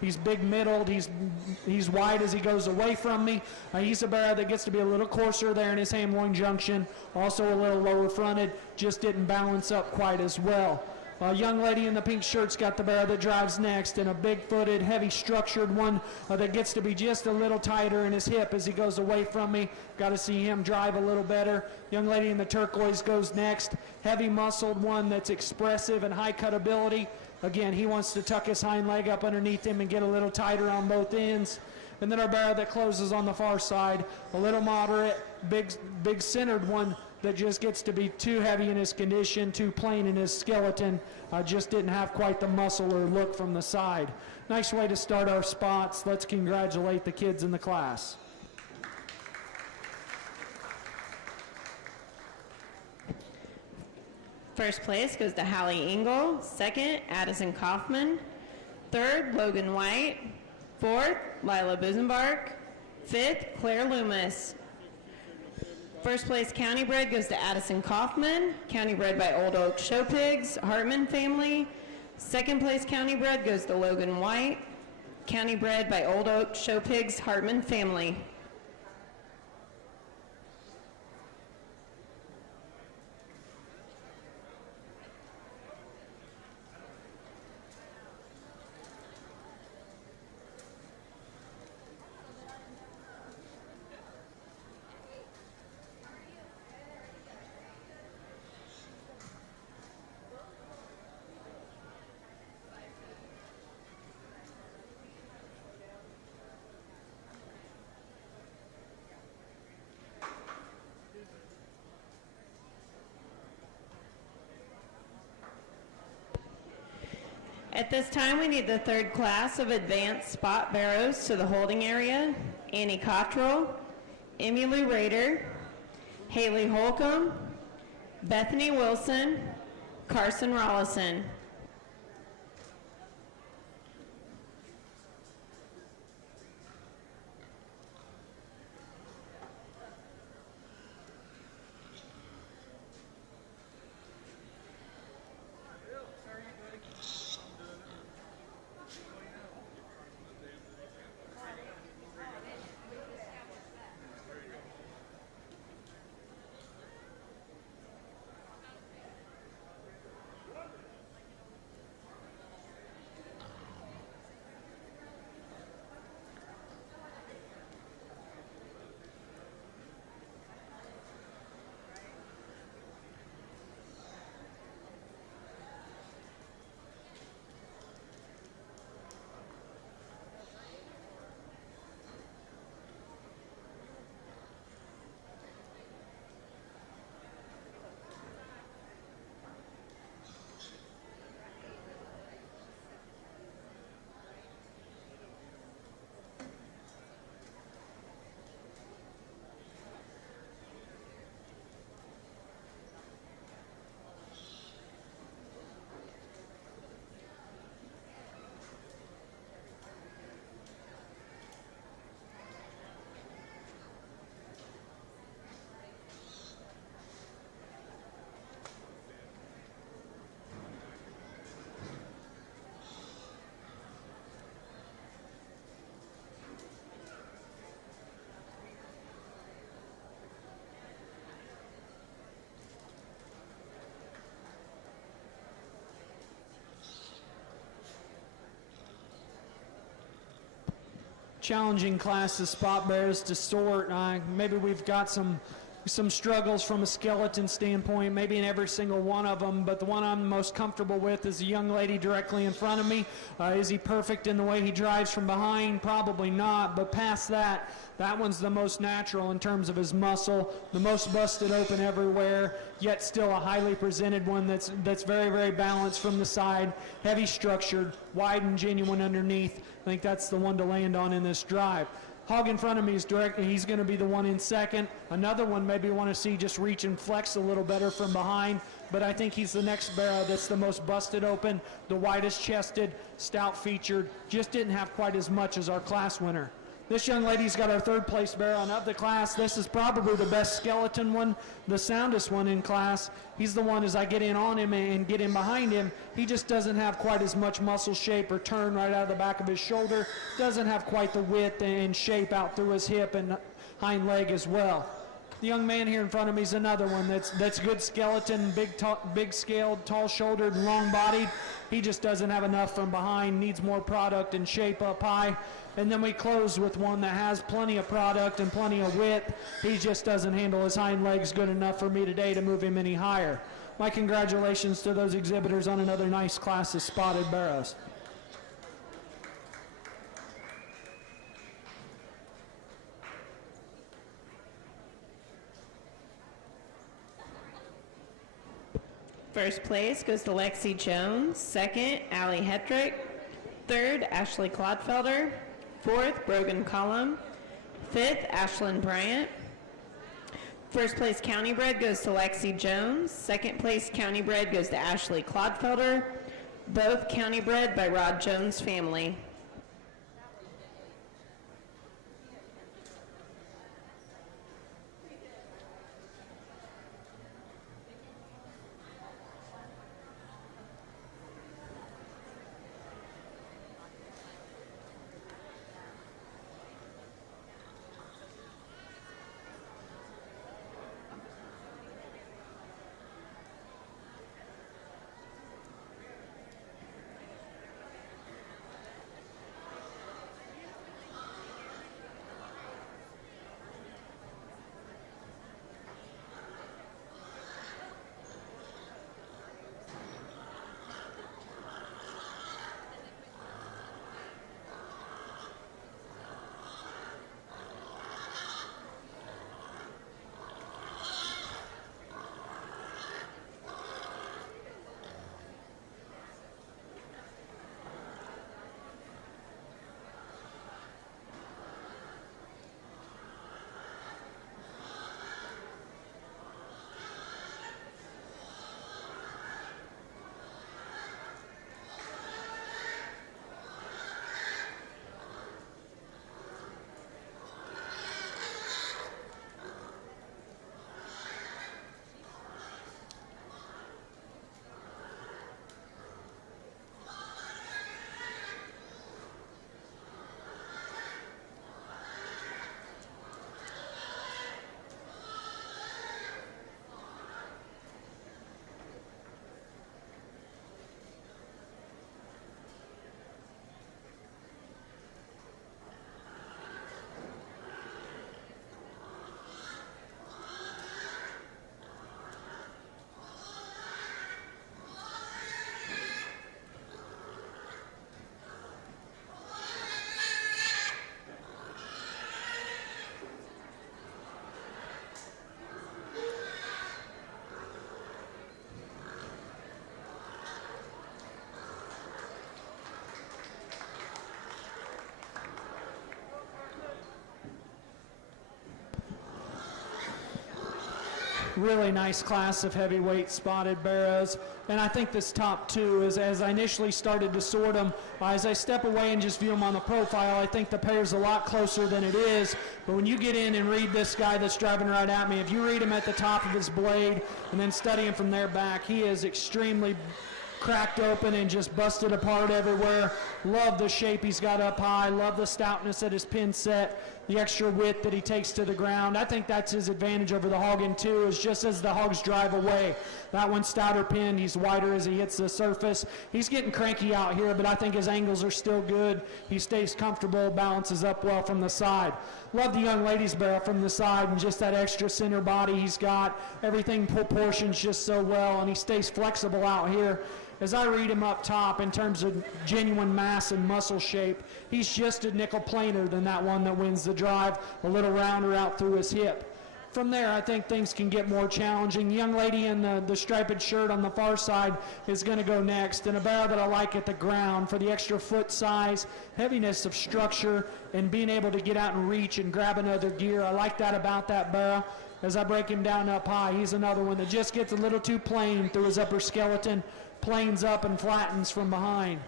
He's big middled, he's wide as he goes away from me. He's a barra that gets to be a little coarser there in his ham-loin junction, also a little lower fronted, just didn't balance up quite as well. A young lady in the pink shirt's got the barra that drives next, and a big-footed, heavy-structured one that gets to be just a little tighter in his hip as he goes away from me. Got to see him drive a little better. Young lady in the turquoise goes next. Heavy-muscled one that's expressive and high cut-ability. Again, he wants to tuck his hind leg up underneath him and get a little tighter on both ends. And then our barra that closes on the far side, a little moderate, big centered one that just gets to be too heavy in his condition, too plain in his skeleton, just didn't have quite the muscle or look from the side. Nice way to start our spots. Let's congratulate the kids in the class. First place goes to Hallie Engel. 2nd, Addison Kaufman. 3rd, Logan White. 4th, Lila Busenbark. 5th, Claire Loomis. First place county bred goes to Addison Kaufman, county bred by Old Oak Show Pigs, Hartman family. 2nd place county bred goes to Logan White, county bred by Old Oak Show Pigs, Hartman family. At this time, we need the 3rd class of advanced spot barrows to the holding area. Annie Cottrell, Emmylou Rader, Haley Holcomb, Bethany Wilson, Carson Rollison. challenging class of spot bears to sort. Maybe we've got some struggles from a skeleton standpoint, maybe in every single one of them, but the one I'm most comfortable with is the young lady directly in front of me. Is he perfect in the way he drives from behind? Probably not, but past that, that one's the most natural in terms of his muscle, the most busted open everywhere, yet still a highly presented one that's very, very balanced from the side, heavy structured, wide and genuine underneath. I think that's the one to land on in this drive. Hog in front of me is direct, and he's going to be the one in second. Another one maybe you want to see just reach and flex a little better from behind, but I think he's the next barrow that's the most busted open, the widest chested, stout featured, just didn't have quite as much as our class winner. This young lady's got our third place barrow, and of the class, this is probably the best skeleton one, the soundest one in class. He's the one, as I get in on him and get in behind him, he just doesn't have quite as much muscle shape or turn right out of the back of his shoulder, doesn't have quite the width and shape out through his hip and hind leg as well. The young man here in front of me is another one that's good skeleton, big scaled, tall shouldered, long bodied. He just doesn't have enough from behind, needs more product and shape up high. And then we close with one that has plenty of product and plenty of width. He just doesn't handle his hind legs good enough for me today to move him any higher. My congratulations to those exhibitors on another nice class of spotted barrows. First place goes to Lexi Jones. Second, Allie Hetrick. Third, Ashley Clodfelder. Fourth, Brogan Cullum. Fifth, Ashlyn Bryant. First place county bred goes to Lexi Jones. Second place county bred goes to Ashley Clodfelder. Both county bred by Rod Jones family. Really nice class of heavyweight spotted barrows. And I think this top two is, as I initially started to sort them, as I step away and just view them on the profile, I think the pair's a lot closer than it is. But when you get in and read this guy that's driving right at me, if you read him at the top of his blade and then study him from there back, he is extremely cracked open and just busted apart everywhere. Love the shape he's got up high. Love the stoutness at his pin set. the extra width that he takes to the ground. I think that's his advantage over the hog in two, is just as the hogs drive away. That one's stouter pinned. He's wider as he hits the surface. He's getting cranky out here, but I think his angles are still good. He stays comfortable, balances up well from the side. Love the young lady's barrel from the side and just that extra center body he's got. Everything proportions just so well, and he stays flexible out here. As I read him up top in terms of genuine mass and muscle shape, he's just a nickel plainer than that one that wins the drive, a little rounder out through his hip. From there, I think things can get more challenging. The young lady in the striped shirt on the far side is going to go next, and a barrel that I like at the ground for the extra foot size, heaviness of structure, and being able to get out and reach and grab another gear. I like that about that barrel. As I break him down up high, he's another one that just gets a little too plain through his upper skeleton, planes up and flattens from behind.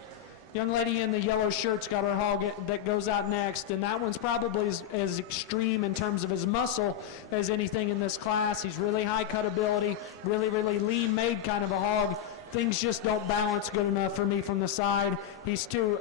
Young lady in the yellow shirt's got her hog that goes out next, and that one's probably as extreme in terms of his muscle as anything in this class. He's really high cutability, really, really lean made kind of a hog. Things just don't balance good enough for me from the side. He's too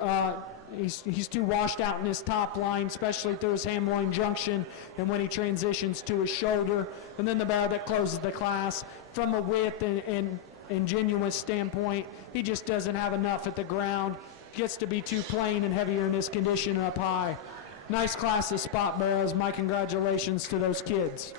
washed out in his top line, especially through his ham-loin junction and when he transitions to his shoulder. And then the barrel that closes the class from a width and genuine standpoint, he just doesn't have enough at the ground. Gets to be too plain and heavier in his condition up high. Nice class of spot barrels. My congratulations to those kids.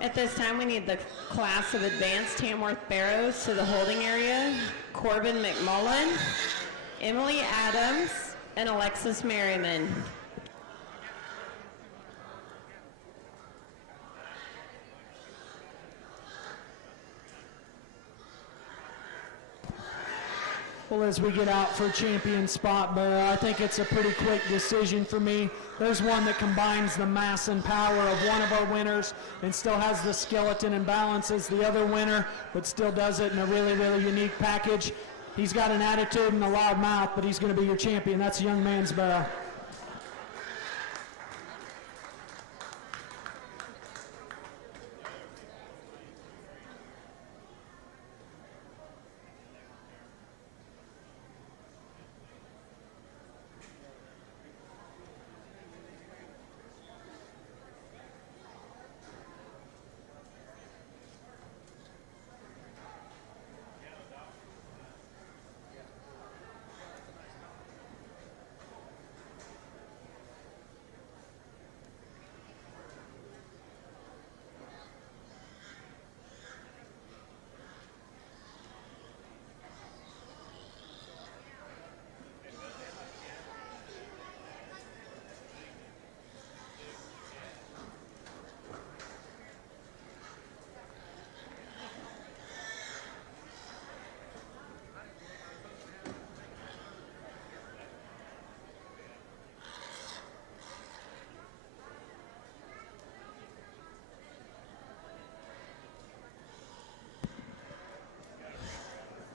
At this time, we need the class of advanced Tamworth Barrows to the holding area. Corbin McMullen, Emily Adams, and Alexis Merriman. Well, as we get out for champion spot barrel, I think it's a pretty quick decision for me. There's one that combines the mass and power of one of our winners and still has the skeleton and balance as the other winner, but still does it in a really, really unique package. He's got an attitude and a loud mouth, but he's going to be your champion. That's a young man's barrel.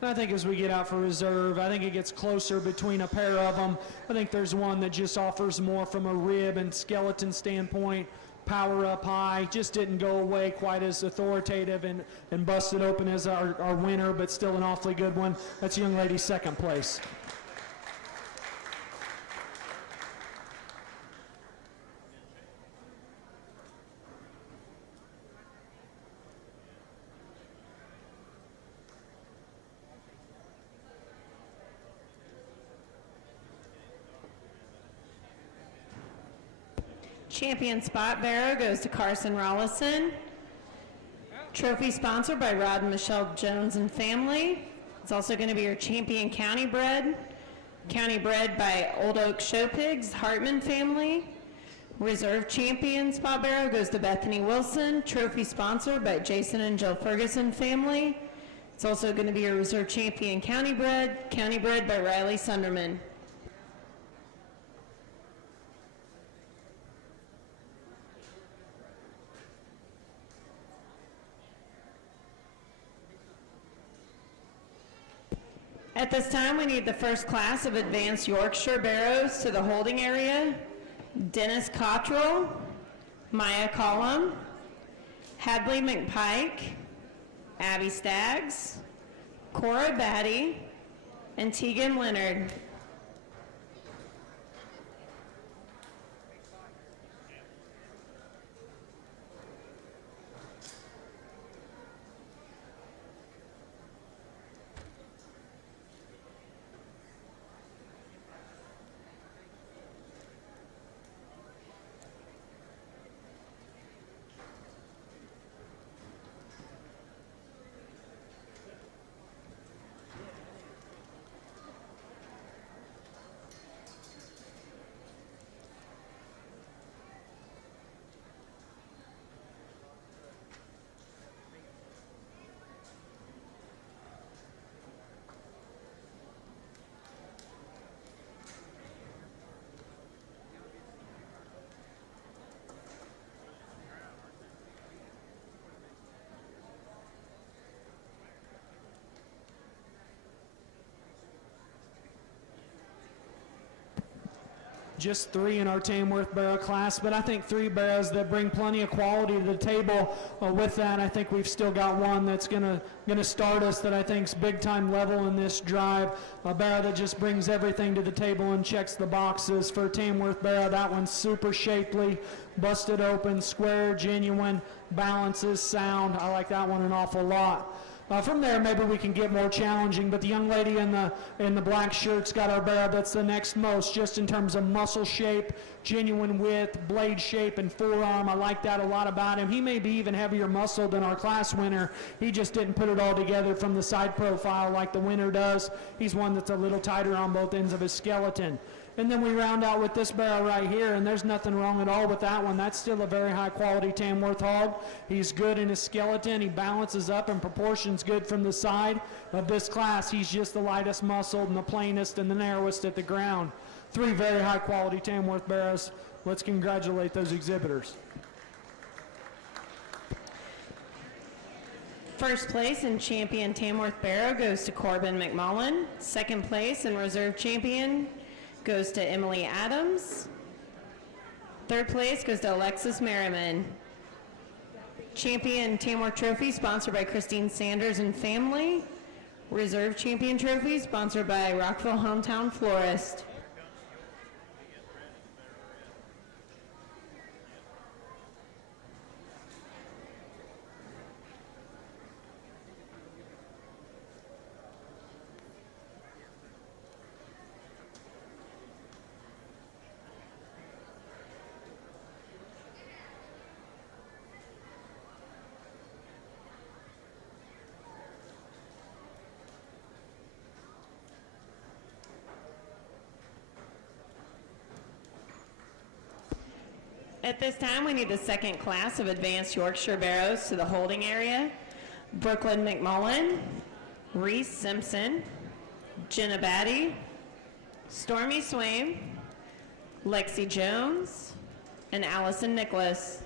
I think as we get out for reserve, I think it gets closer between a pair of them. I think there's one that just offers more from a rib and skeleton standpoint, power up high, just didn't go away quite as authoritative and busted open as our winner, but still an awfully good one. That's young lady's second place. Champion Spot Barrow goes to Carson Rollison. Trophy sponsored by Rod and Michelle Jones and family. It's also going to be your Champion County Bred. County Bred by Old Oak Show Pigs, Hartman family. Reserve Champion Spot Barrow goes to Bethany Wilson. Trophy sponsored by Jason and Jill Ferguson family. It's also going to be your Reserve Champion County Bred by Riley Sunderman. At this time, we need the first class of Advanced Yorkshire Barrows to the holding area. Dennis Cottrell, Maya Collum, Hadley McPike, Abby Staggs, Cora Batty, and Tegan Leonard. Just 3 in our Tamworth Barrow class, but I think 3 barrows that bring plenty of quality to the table. With that, I think we've still got one that's gonna start us that I think's big time level in this drive. A barrow that just brings everything to the table and checks the boxes for Tamworth Barrow. That one's super shapely, busted open, square, genuine, balances, sound. I like that one an awful lot. From there, maybe we can get more challenging, but the young lady in the black shirt's got our barrow that's the next most, just in terms of muscle shape, genuine width, blade shape, and forearm. I like that a lot about him. He may be even heavier muscled than our class winner. He just didn't put it all together from the side profile like the winner does. He's one that's a little tighter on both ends of his skeleton. And then we round out with this barrow right here, and there's nothing wrong at all with that one. That's still a very high quality Tamworth hog. He's good in his skeleton. He balances up and proportions good from the side. Of this class, he's just the lightest muscled and the plainest and the narrowest at the ground. 3 very high quality Tamworth barrows. Let's congratulate those exhibitors. First place in Champion Tamworth Barrow goes to Corbin McMullen. Second place in Reserve Champion goes to Emily Adams. Third place goes to Alexis Merriman. Champion Tamworth Trophy sponsored by Christine Sanders and family. Reserve Champion Trophy sponsored by Rockville Hometown Florist. At this time, we need the second class of Advanced Yorkshire Barrows to the holding area. Brooklyn McMullen, Reese Simpson, Jenna Batty, Stormy Swain, Lexi Jones, and Allison Nicholas.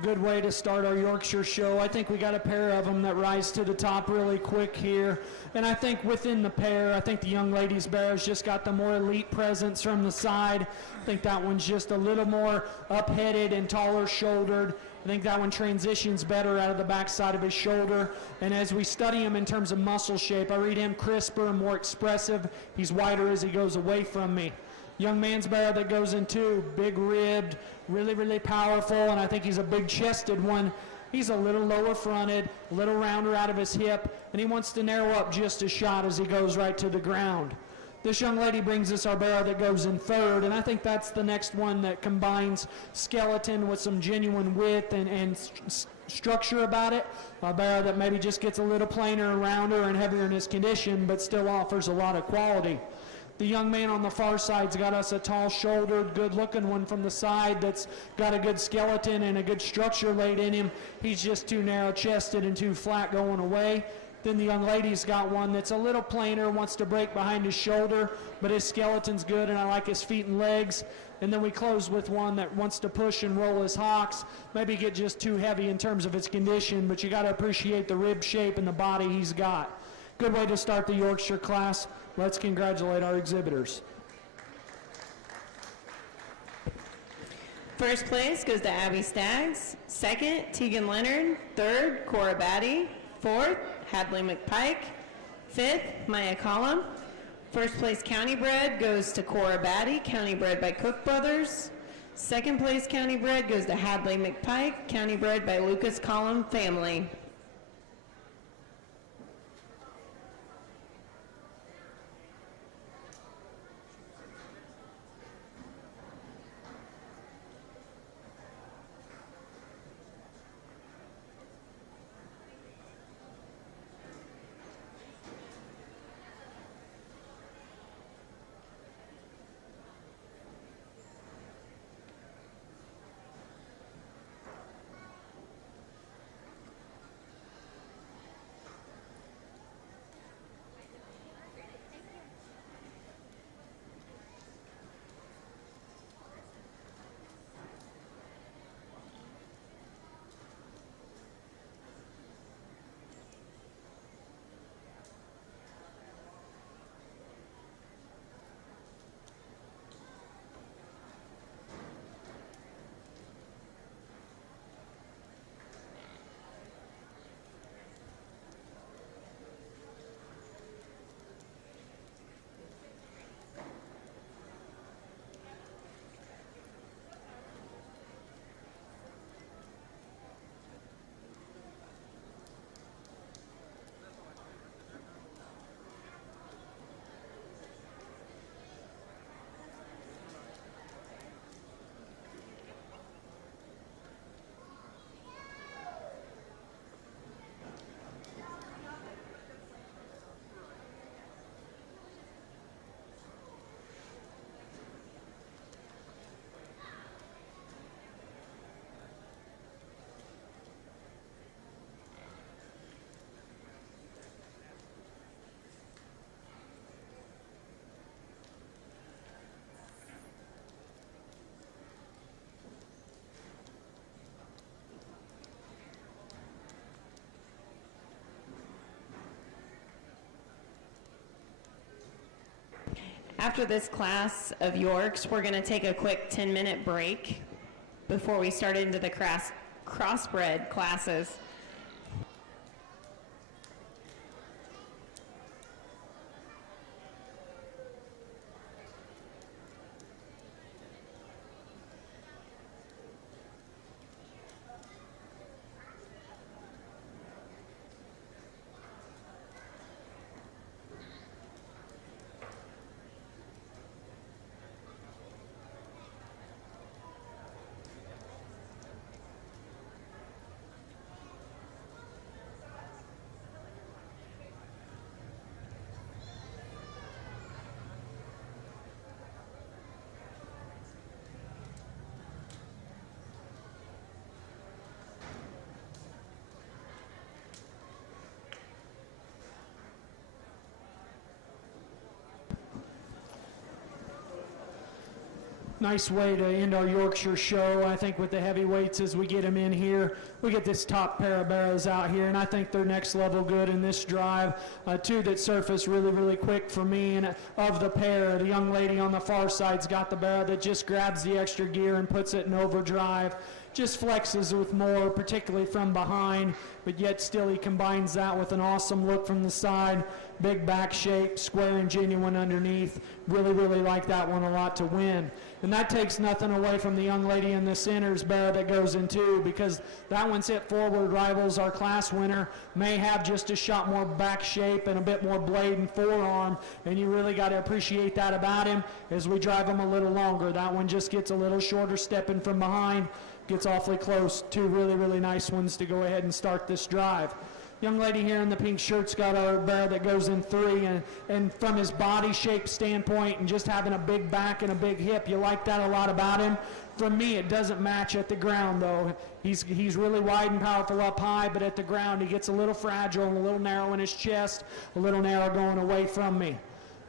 Good way to start our Yorkshire show. I think we got a pair of them that rise to the top really quick here. And I think within the pair, I think the young lady's bear's just got the more elite presence from the side. I think that one's just a little more up-headed and taller shouldered. I think that one transitions better out of the backside of his shoulder. And as we study him in terms of muscle shape, I read him crisper and more expressive. He's wider as he goes away from me. Young man's bear that goes in two, big ribbed, really, really powerful, and I think he's a big chested one. He's a little lower fronted, a little rounder out of his hip, and he wants to narrow up just a shot as he goes right to the ground. This young lady brings us our bear that goes in third, and I think that's the next one that combines skeleton with some genuine width and structure about it. A bear that maybe just gets a little plainer and rounder and heavier in his condition, but still offers a lot of quality. The young man on the far side's got us a tall-shouldered, good-looking one from the side that's got a good skeleton and a good structure laid in him. He's just too narrow-chested and too flat going away. Then the young lady's got one that's a little plainer, wants to break behind his shoulder, but his skeleton's good, and I like his feet and legs. And then we close with one that wants to push and roll his hocks, maybe get just too heavy in terms of its condition, but you got to appreciate the rib shape and the body he's got. Good way to start the Yorkshire class. Let's congratulate our exhibitors. First place goes to Abby Staggs. Second, Tegan Leonard. Third, Cora Batty. Fourth, Hadley McPike. Fifth, Maya Collum. First place county bred goes to Cora Batty, county bred by Cook Brothers. Second place county bred goes to Hadley McPike, county bred by Lucas Collum family. After this class of Yorks, we're going to take a quick 10-minute break before we start into the crossbred classes. Nice way to end our Yorkshire show, I think, with the heavyweights as we get them in here. We get this top pair of barrows out here, and I think they're next level good in this drive. Two that surface really, really quick for me. And of the pair, the young lady on the far side's got the barrow that just grabs the extra gear and puts it in overdrive. Just flexes with more, particularly from behind, but yet still he combines that with an awesome look from the side. Big back shape, square and genuine underneath. Really, really like that one a lot to win. And that takes nothing away from the young lady in the center's barrow that goes in two, because that one's hit forward. Rivals, our class winner, may have just a shot more back shape and a bit more blade and forearm, and you really got to appreciate that about him as we drive him a little longer. That one just gets a little shorter, stepping from behind, gets awfully close. Two really, really nice ones to go ahead and start this drive. Young lady here in the pink shirt's got our barrow that goes in three, and from his body shape standpoint and just having a big back and a big hip, you like that a lot about him. For me, it doesn't match at the ground, though. He's really wide and powerful up high, but at the ground he gets a little fragile and a little narrow in his chest, a little narrow going away from me.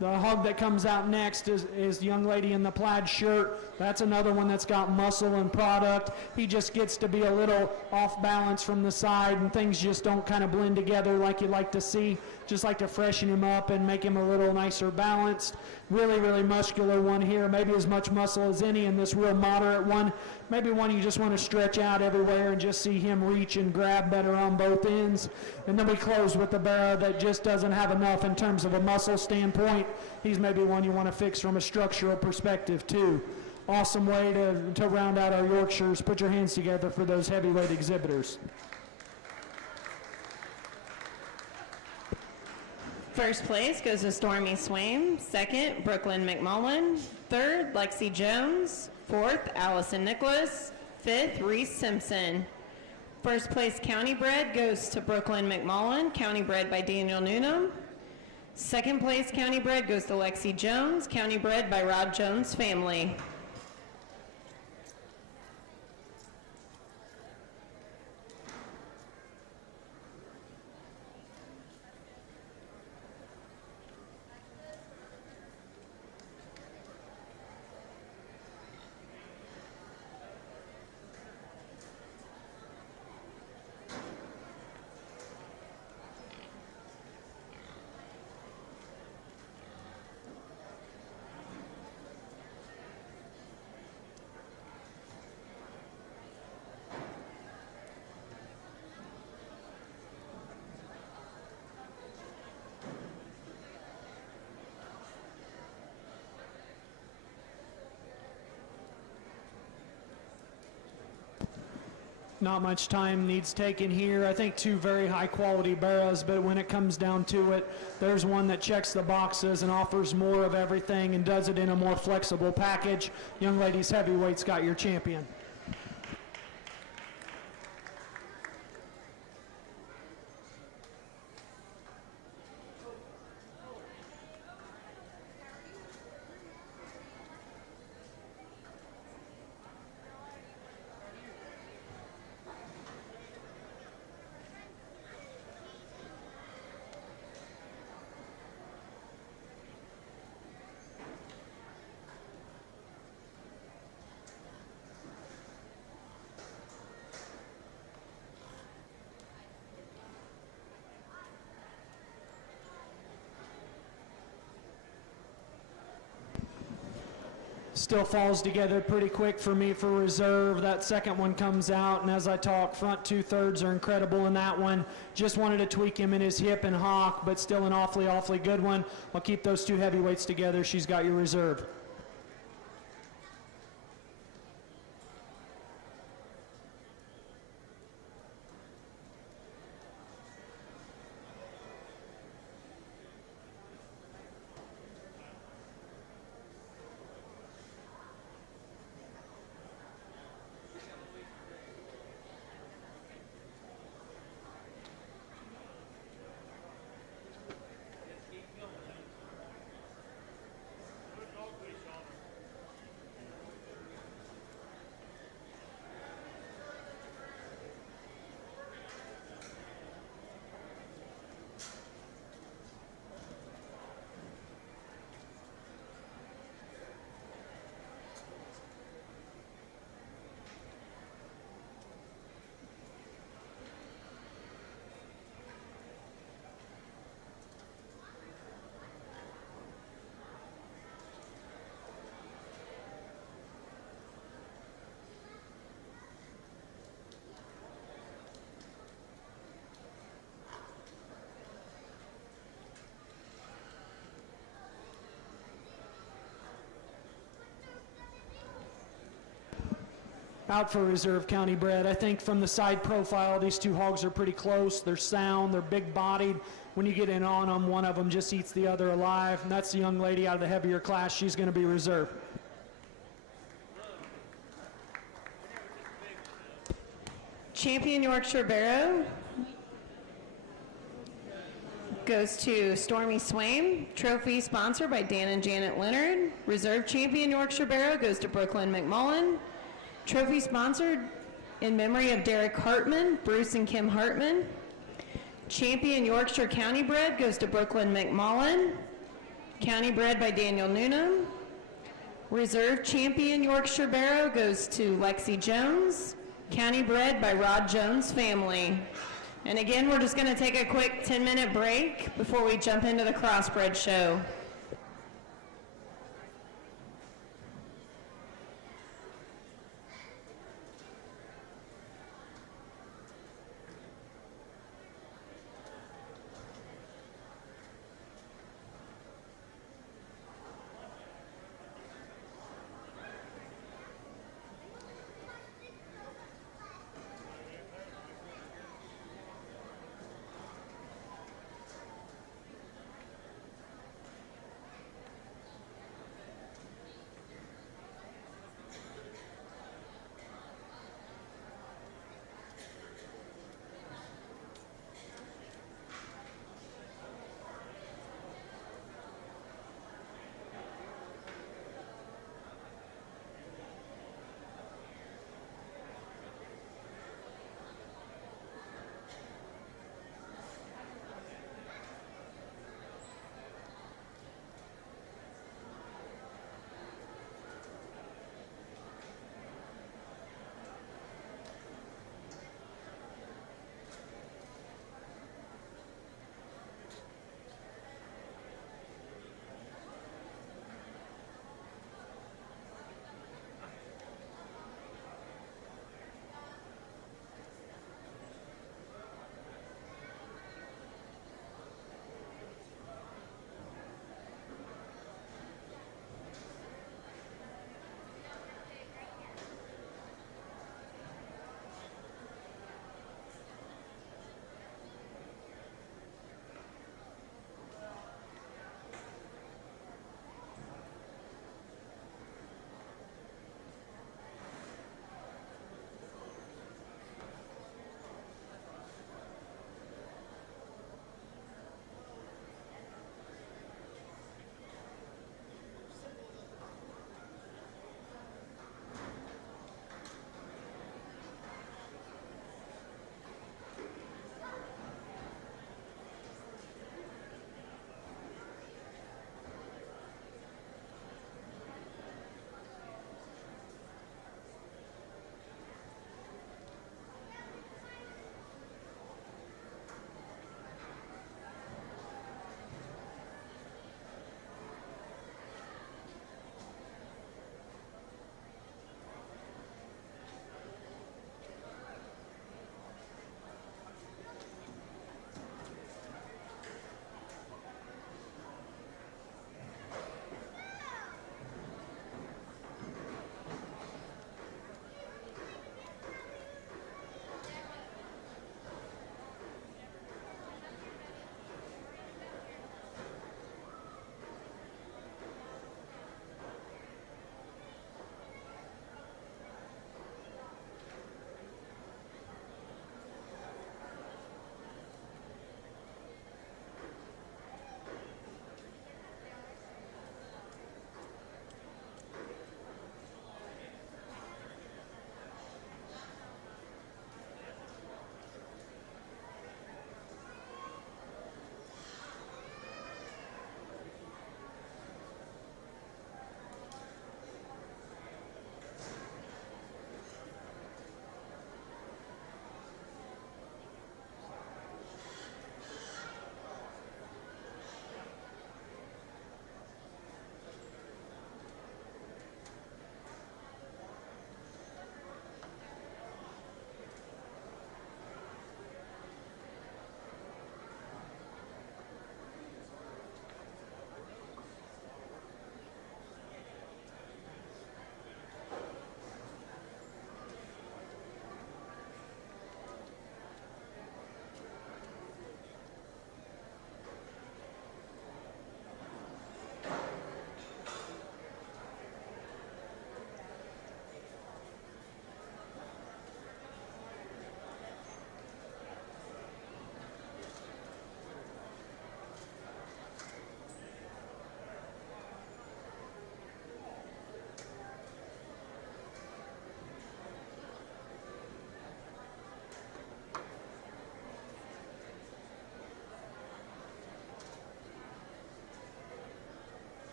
The hug that comes out next is the young lady in the plaid shirt. That's another one that's got muscle and product. He just gets to be a little off balance from the side, and things just don't kind of blend together like you'd like to see. Just like to freshen him up and make him a little nicer balanced. Really, really muscular one here. Maybe as much muscle as any in this real moderate one. Maybe one you just want to stretch out everywhere and just see him reach and grab better on both ends. And then we close with the barrow that just doesn't have enough in terms of a muscle standpoint. He's maybe one you want to fix from a structural perspective too. Awesome way to round out our Yorkshires. Put your hands together for those heavyweight exhibitors. First place goes to Stormy Swain. Second, Brooklyn McMullen. Third, Lexi Jones. Fourth, Allison Nicholas. Fifth, Reese Simpson. First place county bred goes to Brooklyn McMullen, county bred by Daniel Noonan. Second place county bred goes to Lexi Jones, county bred by Rod Jones' family. Not much time needs taken here. I think two very high quality barrows, but when it comes down to it, there's one that checks the boxes and offers more of everything and does it in a more flexible package. Young ladies heavyweights got your champion. Still falls together pretty quick for me for reserve. That second one comes out, and as I talk, front 2/3 are incredible in that one. Just wanted to tweak him in his hip and hock, but still an awfully, awfully good one. I'll keep those two heavyweights together. She's got your reserve. out for reserve county bred. I think from the side profile, these two hogs are pretty close. They're sound, they're big-bodied. When you get in on them, one of them just eats the other alive, and that's the young lady out of the heavier class. She's going to be reserve. Champion Yorkshire Barrow goes to Stormy Swain. Trophy sponsored by Dan and Janet Leonard. Reserve Champion Yorkshire Barrow goes to Brooklyn McMullen. Trophy sponsored in memory of Derek Hartman, Bruce and Kim Hartman. Champion Yorkshire County Bred goes to Brooklyn McMullen. County Bred by Daniel Noonan. Reserve Champion Yorkshire Barrow goes to Lexi Jones. County Bred by Rod Jones family. And again, we're just going to take a quick 10-minute break before we jump into the crossbred show.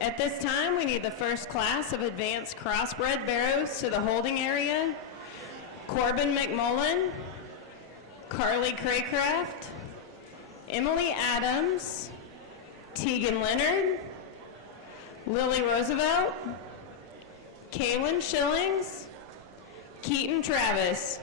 At this time, we need the first class of advanced crossbred barrows to the holding area. Corbin McMullen, Carly Craycraft, Emily Adams, Tegan Leonard, Lily Roosevelt, Kaylin Schillings, Keaton Travis.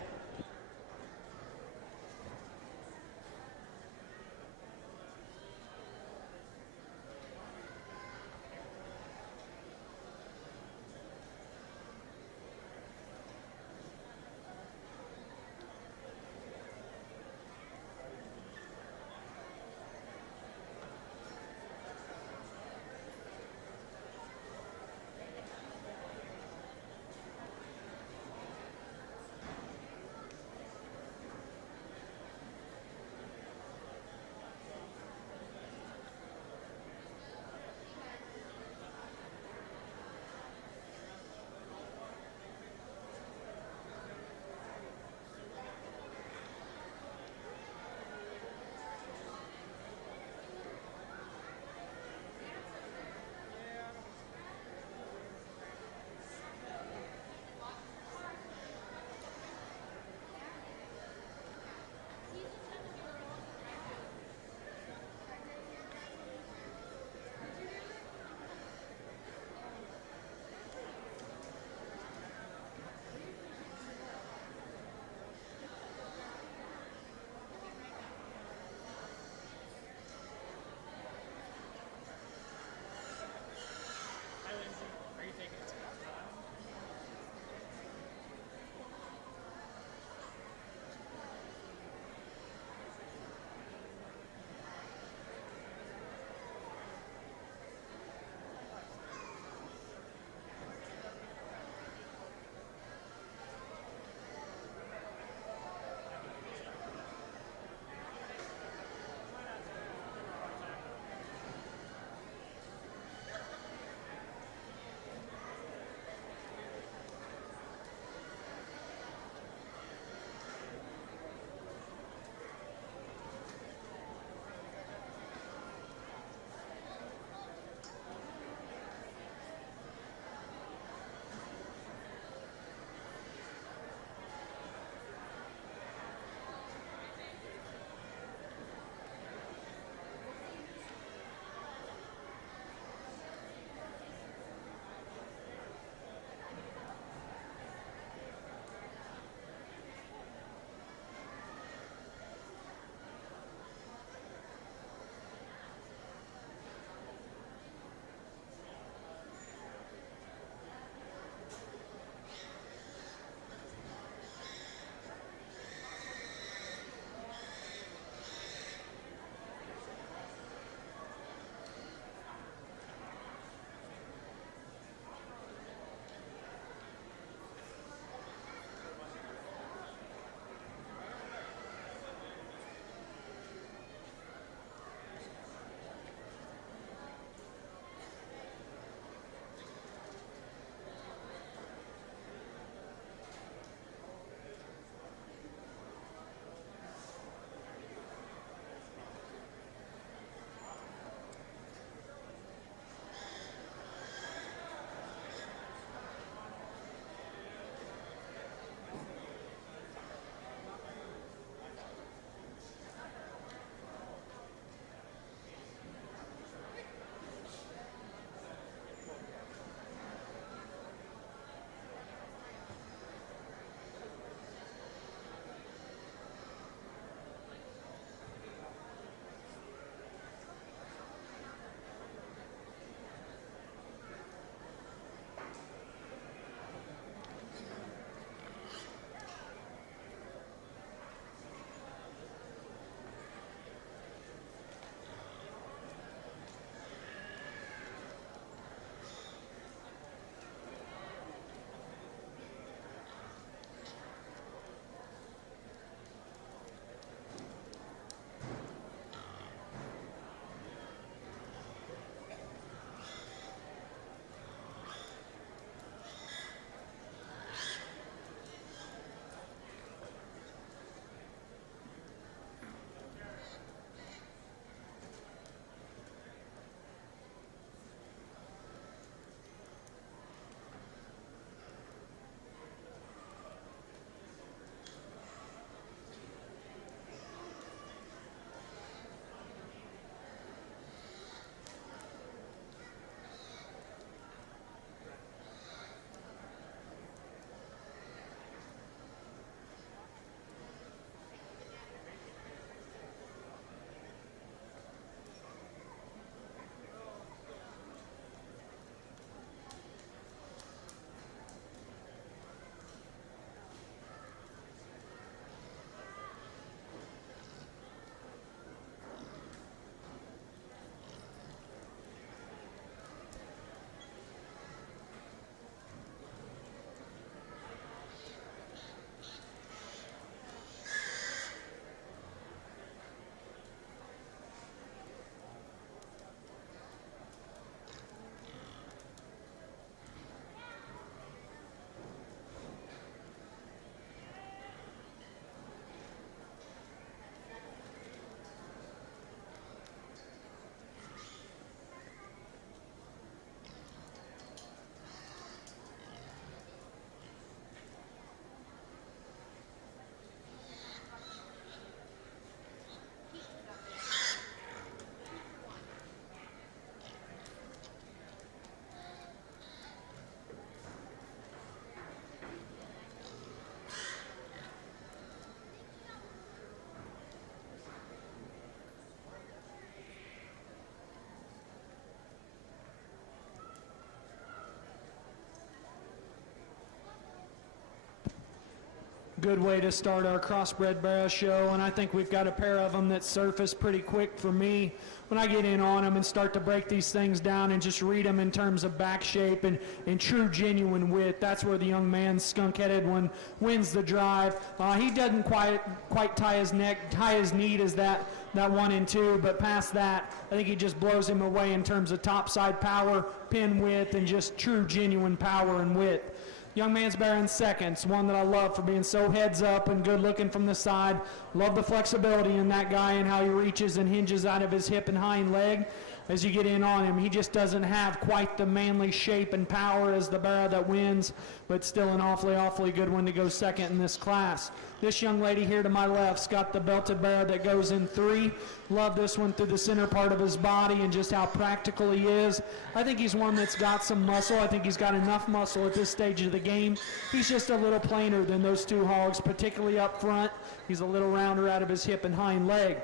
Good way to start our crossbred barrow show, and I think we've got a pair of them that surface pretty quick for me when I get in on them and start to break these things down and just read them in terms of back shape and true genuine width. That's where the young man, skunk-headed one, wins the drive. He doesn't quite tie his knee as that 1 and 2, but past that, I think he just blows him away in terms of topside power, pin width, and just true genuine power and width. Young man's bearing seconds, one that I love for being so heads up and good looking from the side. Love the flexibility in that guy and how he reaches and hinges out of his hip and hind leg. As you get in on him, he just doesn't have quite the manly shape and power as the barrow that wins, but still an awfully good one to go second in this class. This young lady here to my left's got the belted barrow that goes in 3. Love this one through the center part of his body and just how practical he is. I think he's one that's got some muscle. I think he's got enough muscle at this stage of the game. He's just a little plainer than those 2 hogs, particularly up front. He's a little rounder out of his hip and hind leg.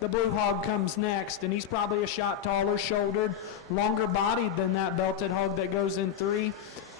The blue hog comes next, and he's probably a shot taller, shouldered, longer bodied than that belted hog that goes in 3.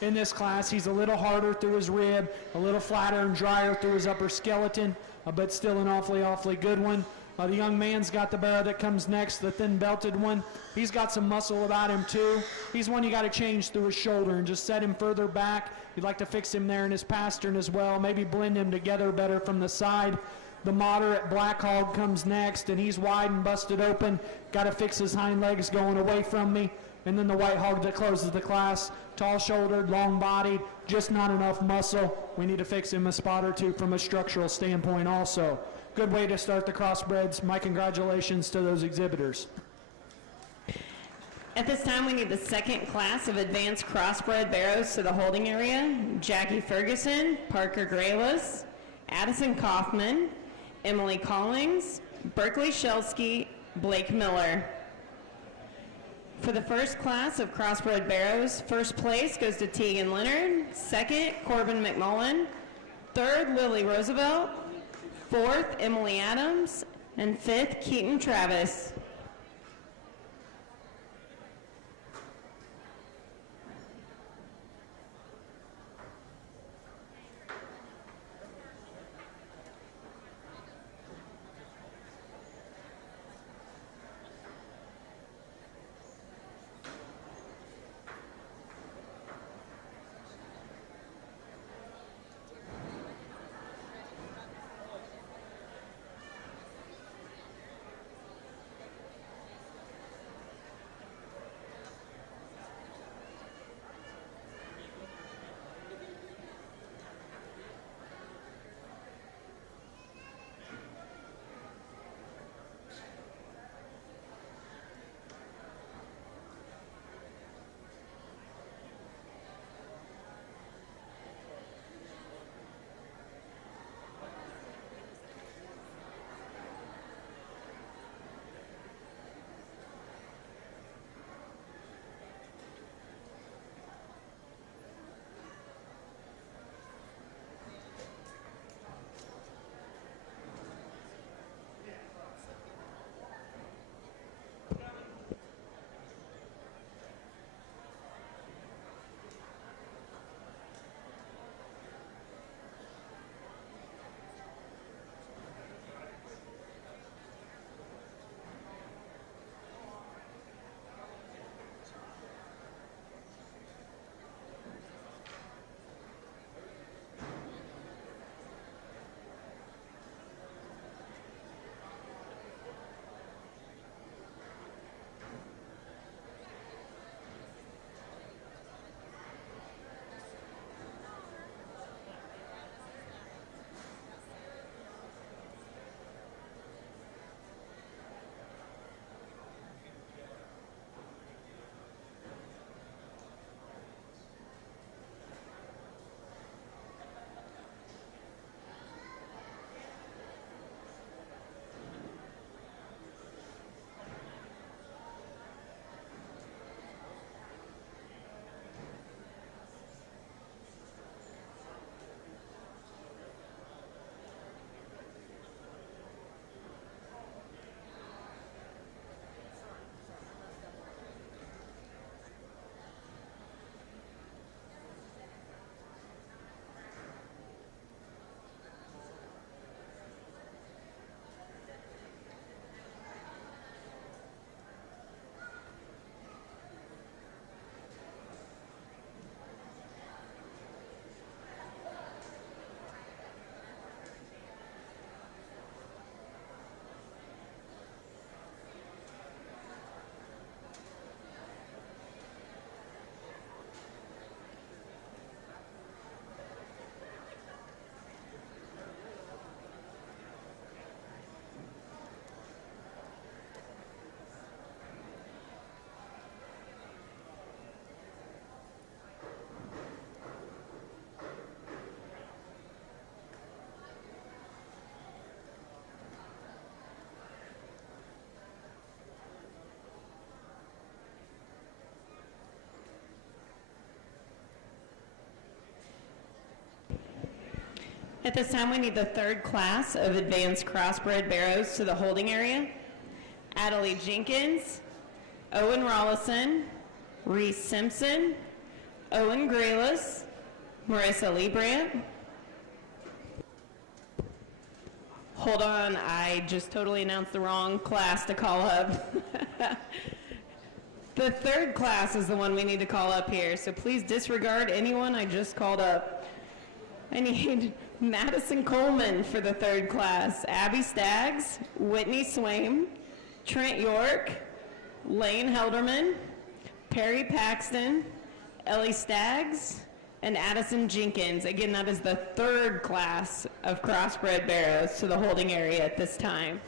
In this class, he's a little harder through his rib, a little flatter and drier through his upper skeleton, but still an awfully good one. The young man's got the barrow that comes next, the thin belted one. He's got some muscle about him too. He's one you got to change through his shoulder and just set him further back. You'd like to fix him there in his pastern as well, maybe blend him together better from the side. The moderate black hog comes next, and he's wide and busted open. Got to fix his hind legs going away from me. And then the white hog that closes the class, tall-shouldered, long-bodied, just not enough muscle. We need to fix him a spot or 2 from a structural standpoint also. Good way to start the crossbreds. My congratulations to those exhibitors. At this time, we need the second class of advanced crossbred barrows to the holding area. Jackie Ferguson, Parker Grayless, Addison Kaufman, Emily Collings, Berkeley Shelsky, Blake Miller. For the first class of crossbred barrows, first place goes to Tegan Leonard, second, Corbin McMullen, third, Lily Roosevelt, fourth, Emily Adams, and fifth, Keaton Travis. At this time, we need the third class of advanced crossbred barrows to the holding area. Adelie Jenkins, Owen Rollison, Reese Simpson, Owen Graylis, Marissa Liebrandt. Hold on, I just totally announced the wrong class to call up. The third class is the one we need to call up here, so please disregard anyone I just called up. I need Madison Coleman for the third class, Abby Staggs, Whitney Swaim, Trent York, Lane Helderman, Perry Paxton, Ellie Staggs, and Addison Jenkins. Again, that is the third class of crossbred barrows to the holding area at this time.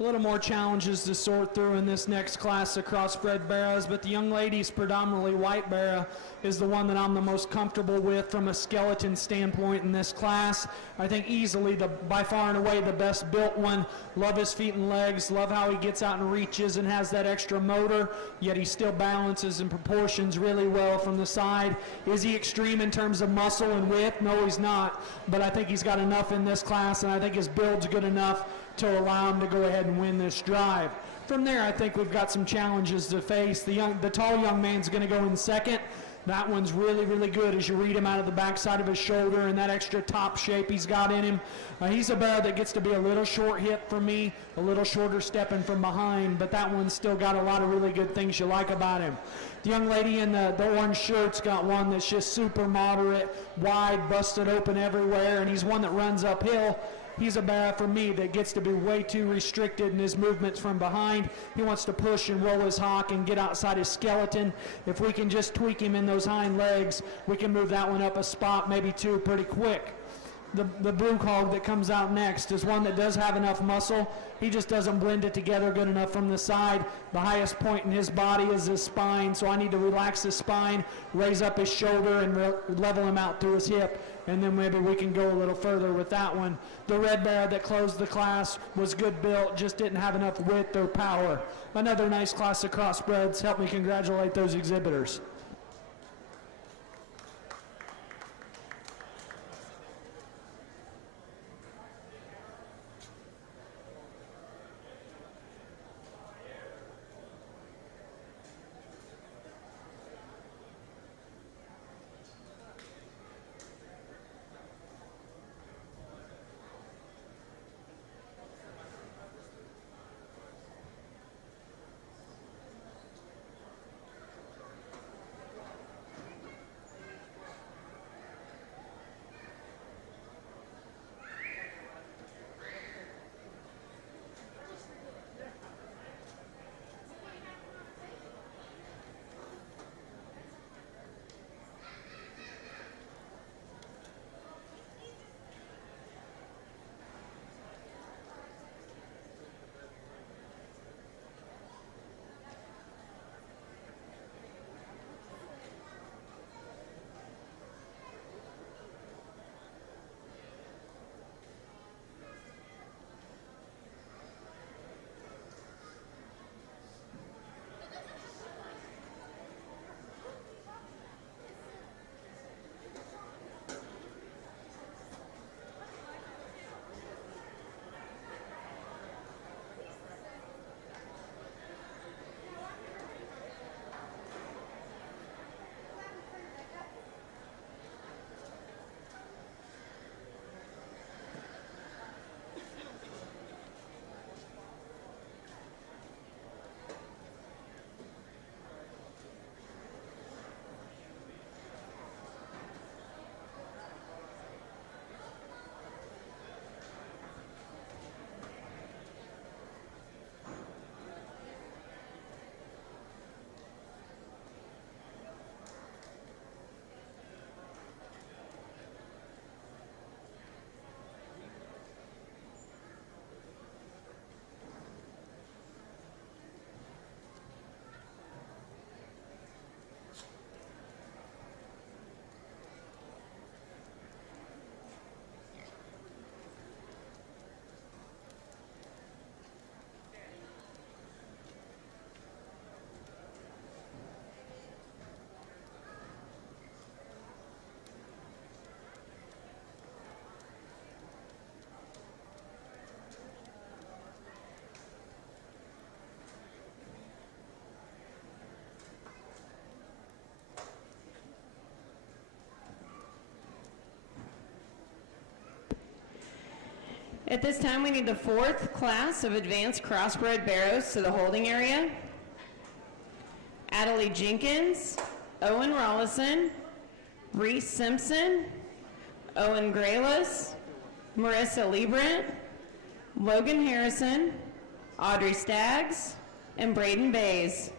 A little more challenges to sort through in this next class of crossbred barrows, but the young lady's predominantly white barrow is the one that I'm the most comfortable with from a skeleton standpoint in this class. I think easily by far and away the best built one. Love his feet and legs, love how he gets out and reaches and has that extra motor, yet he still balances and proportions really well from the side. Is he extreme in terms of muscle and width? No, he's not, but I think he's got enough in this class, and I think his build's good enough to allow him to go ahead and win this drive. From there, I think we've got some challenges to face. The tall young man's going to go in second. That one's really, really good as you read him out of the backside of his shoulder and that extra top shape he's got in him. He's a barrow that gets to be a little short hip for me, a little shorter stepping from behind, but that one's still got a lot of really good things you like about him. The young lady in the orange shirt's got one that's just super moderate, wide, busted open everywhere, and he's one that runs uphill. He's a barrow for me that gets to be way too restricted in his movements from behind. He wants to push and roll his hock and get outside his skeleton. If we can just tweak him in those hind legs, we can move that one up a spot, maybe two, pretty quick. The blue hog that comes out next is one that does have enough muscle. He just doesn't blend it together good enough from the side. The highest point in his body is his spine, so I need to relax his spine, raise up his shoulder, and level him out through his hip, and then maybe we can go a little further with that one. The red barrow that closed the class was good built, just didn't have enough width or power. Another nice class of crossbreds. Help me congratulate those exhibitors. At this time, we need the 4th class of advanced crossbred barrows to the holding area. Adelie Jenkins, Owen Rollison, Reese Simpson, Owen Graylis, Marissa Liebrant, Logan Harrison, Audrey Staggs, and Braden Bays.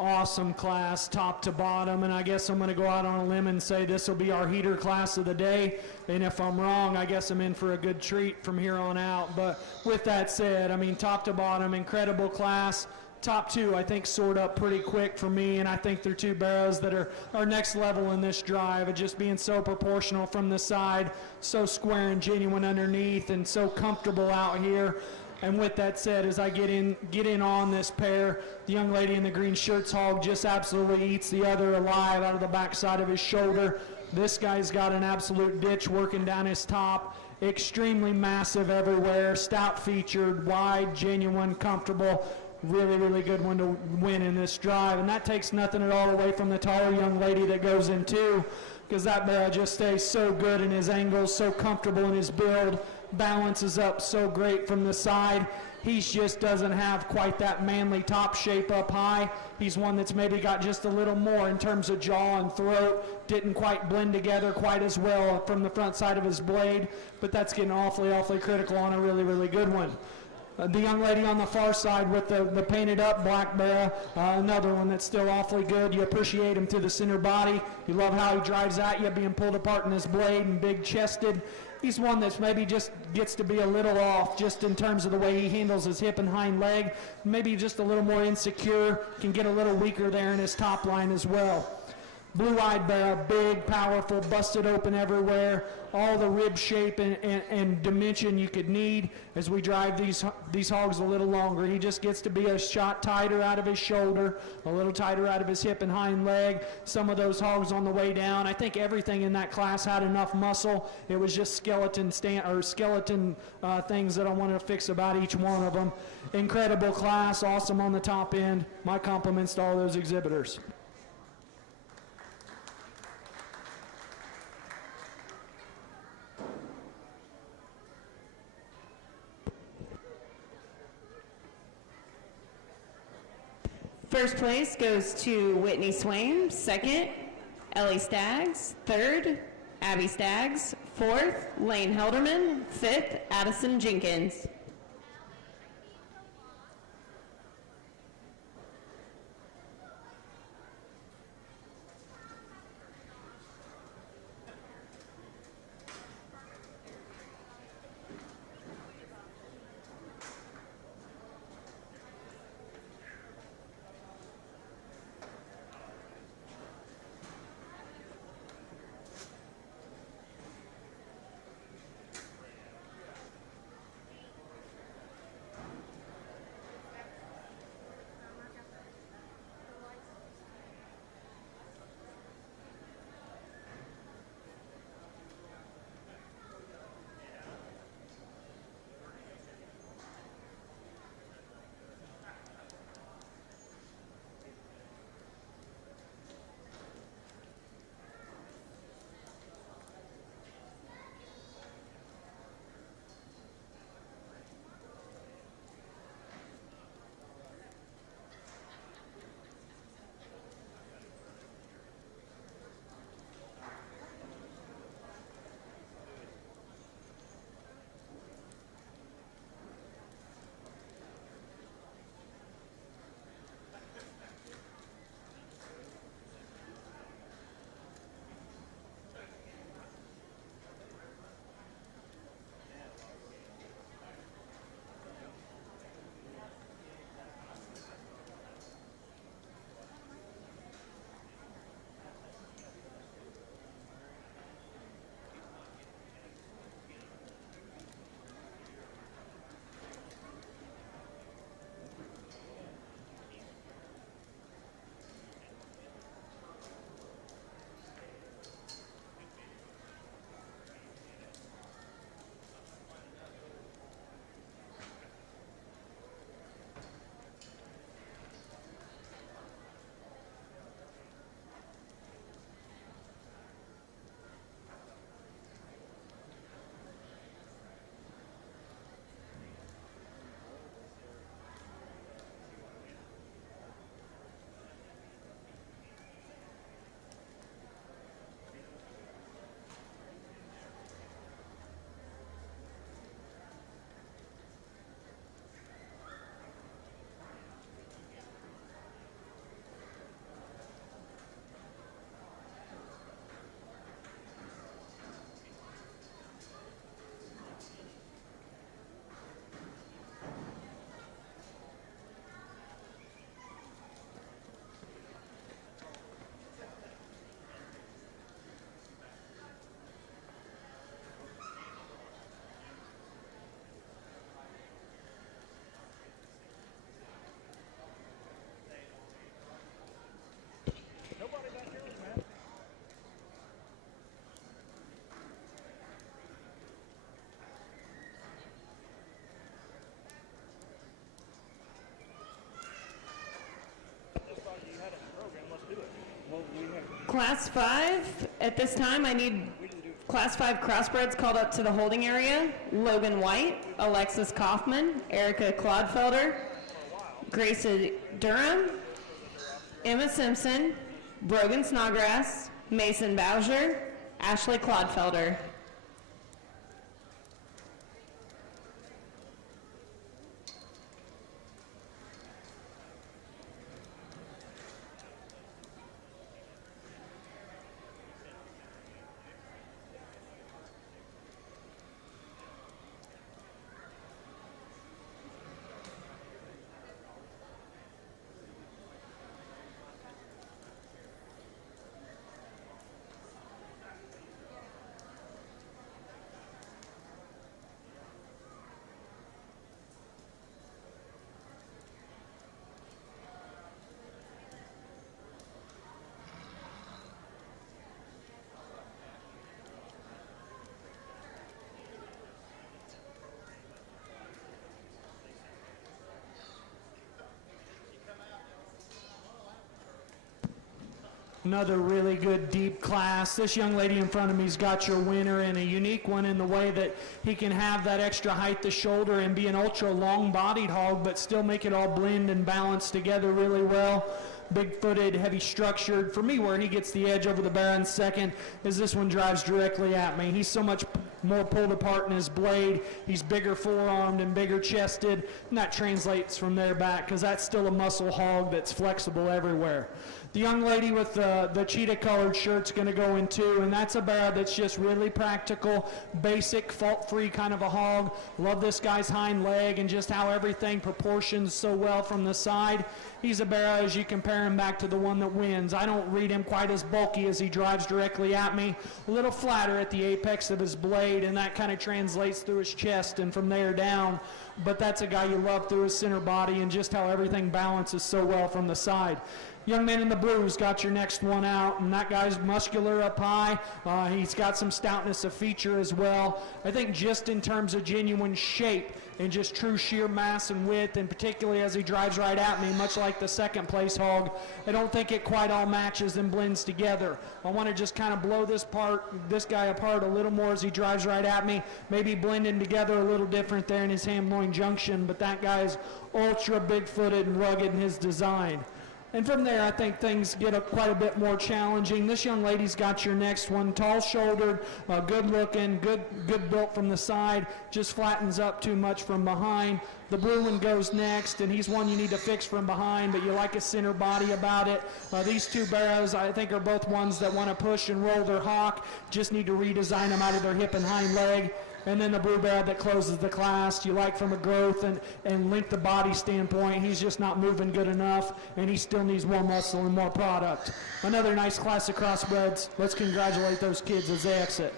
Awesome class, top to bottom, and I guess I'm going to go out on a limb and say this will be our heater class of the day, and if I'm wrong, I guess I'm in for a good treat from here on out. But with that said, I mean, top to bottom, incredible class. Top two, I think, sort up pretty quick for me, and I think they're two barrows that are next level in this drive, of just being so proportional from the side, so square and genuine underneath, and so comfortable out here. And with that said, as I get in on this pair, the young lady in the green shirts hog just absolutely eats the other alive out of the backside of his shoulder. This guy's got an absolute ditch working down his top. Extremely massive everywhere, stout featured, wide, genuine, comfortable. Really, really good one to win in this drive. And that takes nothing at all away from the taller young lady that goes in too, because that barrel just stays so good in his angles, so comfortable in his build, balances up so great from the side. He just doesn't have quite that manly top shape up high. He's one that's maybe got just a little more in terms of jaw and throat. Didn't quite blend together quite as well from the front side of his blade, but that's getting awfully, awfully critical on a really, really good one. The young lady on the far side with the painted up black barrel, another one that's still awfully good. You appreciate him to the center body. You love how he drives at you, being pulled apart in his blade and big chested. He's one that's maybe just gets to be a little off just in terms of the way he handles his hip and hind leg. Maybe just a little more insecure, can get a little weaker there in his top line as well. Blue-eyed bear, big, powerful, busted open everywhere, all the rib shape and dimension you could need as we drive these hogs a little longer. He just gets to be a shot tighter out of his shoulder, a little tighter out of his hip and hind leg. Some of those hogs on the way down, I think everything in that class had enough muscle. It was just skeleton things that I wanted to fix about each one of them. Incredible class, awesome on the top end. My compliments to all those exhibitors. First place goes to Whitney Swain. Second, Ellie Staggs. Third, Abby Staggs. Fourth, Lane Helderman. Fifth, Addison Jenkins. Class 5, at this time I need Class 5 crossbreds called up to the holding area. Logan White, Alexis Kaufman, Erica Clodfelder, Grace Durham, Emma Simpson, Brogan Snodgrass, Mason Bowser, Ashley Clodfelder. Another really good deep class. This young lady in front of me's got your winner, and a unique one in the way that he can have that extra height to shoulder and be an ultra long-bodied hog, but still make it all blend and balance together really well. Big-footed, heavy-structured. For me, where he gets the edge over the bear in second is this one drives directly at me. He's so much more pulled apart in his blade. He's bigger forearmed and bigger chested, and that translates from there back because that's still a muscle hog that's flexible everywhere. The young lady with the cheetah-colored shirt's going to go in two, and that's a bear that's just really practical, basic, fault-free kind of a hog. Love this guy's hind leg and just how everything proportions so well from the side. He's a bear as you compare him back to the one that wins. I don't read him quite as bulky as he drives directly at me. A little flatter at the apex of his blade, and that kind of translates through his chest and from there down. But that's a guy you love through his center body and just how everything balances so well from the side. Young man in the blue's got your next one out, and that guy's muscular up high. He's got some stoutness of feature as well. I think just in terms of genuine shape and just true sheer mass and width, and particularly as he drives right at me, much like the second place hog, I don't think it quite all matches and blends together. I want to just kind of blow this guy apart a little more as he drives right at me, maybe blending together a little different there in his ham-loin junction, but that guy's ultra big-footed and rugged in his design. And from there, I think things get quite a bit more challenging. This young lady's got your next one. Tall-shouldered, good-looking, good built from the side, just flattens up too much from behind. The blue one goes next, and he's one you need to fix from behind, but you like his center body about it. These two barrows, I think, are both ones that want to push and roll their hock. Just need to redesign them out of their hip and hind leg. And then the blue barrel that closes the class, you like from a growth and length of body standpoint, he's just not moving good enough, and he still needs more muscle and more product. Another nice class of crossbreds. Let's congratulate those kids as they exit.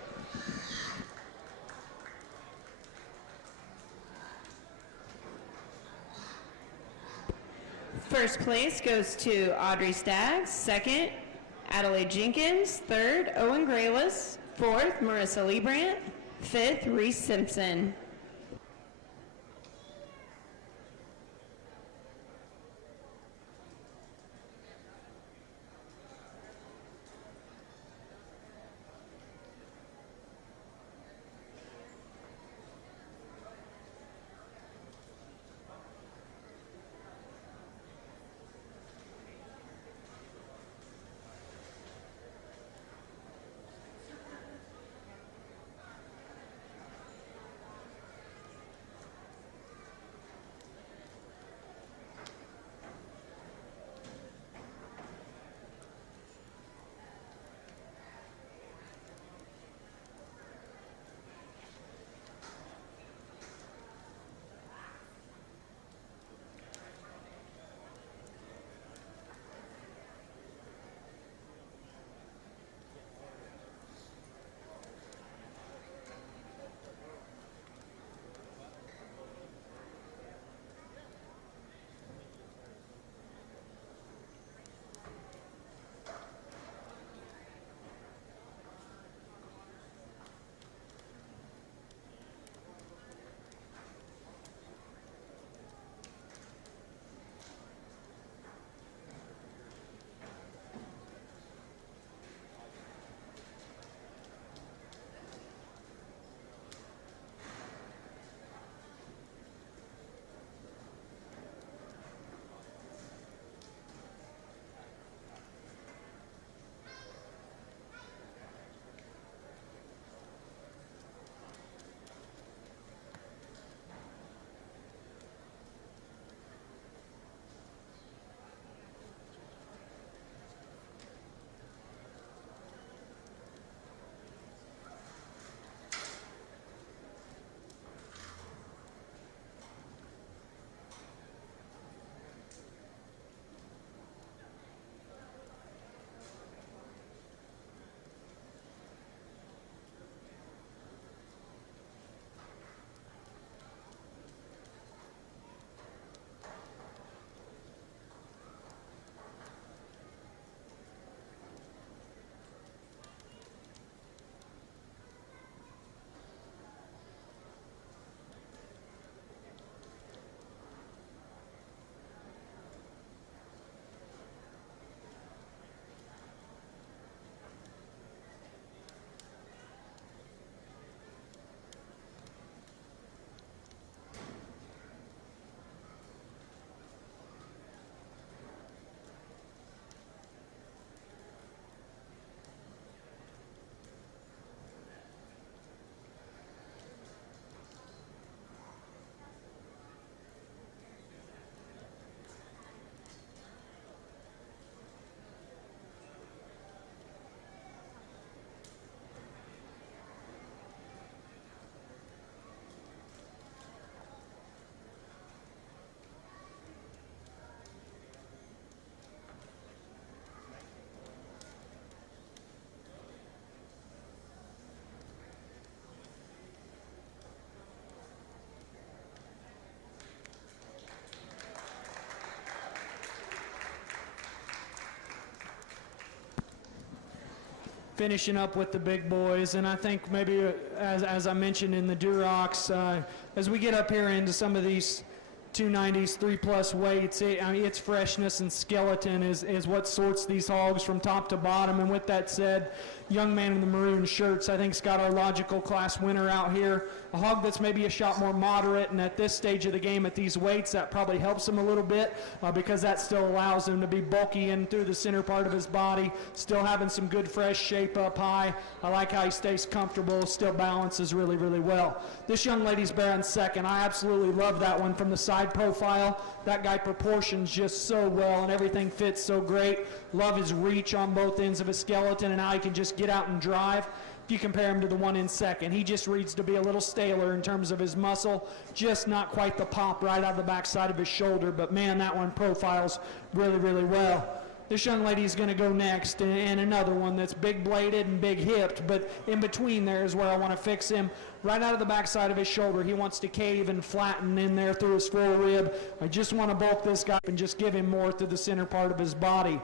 First place goes to Audrey Staggs. Second, Adelaide Jenkins. Third, Owen Graylis. Fourth, Marissa Liebrandt. Fifth, Reese Simpson. finishing up with the big boys. And I think maybe, as I mentioned in the Durocs, as we get up here into some of these 290s, 3+ weights, its freshness and skeleton is what sorts these hogs from top to bottom. And with that said, young man in the maroon shirts, I think, has got our logical class winner out here. A hog that's maybe a shot more moderate, and at this stage of the game at these weights, that probably helps him a little bit because that still allows him to be bulky in through the center part of his body, still having some good fresh shape up high. I like how he stays comfortable, still balances really, really well. This young lady's bearing second. I absolutely love that one from the side profile. That guy proportions just so well, and everything fits so great. Love his reach on both ends of his skeleton and how he can just get out and drive. If you compare him to the one in second, he just reads to be a little staler in terms of his muscle, just not quite the pop right out of the backside of his shoulder, but man, that one profiles really, really well. This young lady is going to go next, and another one that's big bladed and big hipped, but in between there is where I want to fix him. Right out of the backside of his shoulder, he wants to cave and flatten in there through his full rib. I just want to bulk this guy up and just give him more through the center part of his body.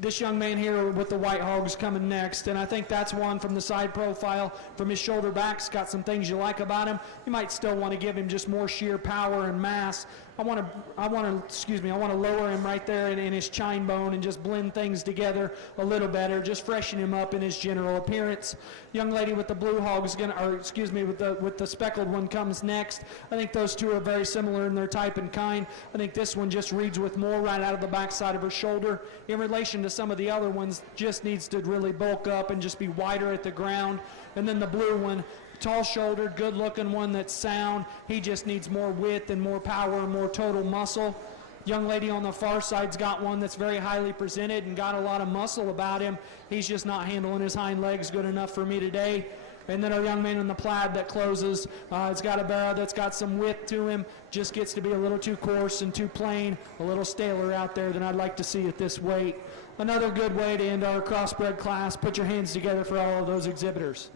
This young man here with the white hogs coming next, and I think that's one from the side profile. From his shoulder back, it's got some things you like about him. You might still want to give him just more sheer power and mass. I want to lower him right there in his chine bone and just blend things together a little better, just freshen him up in his general appearance. Young lady with the blue hog is with the speckled one comes next. I think those two are very similar in their type and kind. I think this one just reads with more right out of the backside of her shoulder. In relation to some of the other ones, just needs to really bulk up and just be wider at the ground. And then the blue one, tall-shouldered, good-looking one that's sound. He just needs more width and more power and more total muscle. Young lady on the far side's got one that's very highly presented and got a lot of muscle about him. He's just not handling his hind legs good enough for me today. And then our young man in the plaid that closes, it's got a barrow that's got some width to him, just gets to be a little too coarse and too plain, a little staler out there than I'd like to see at this weight. Another good way to end our crossbred class. Put your hands together for all of those exhibitors.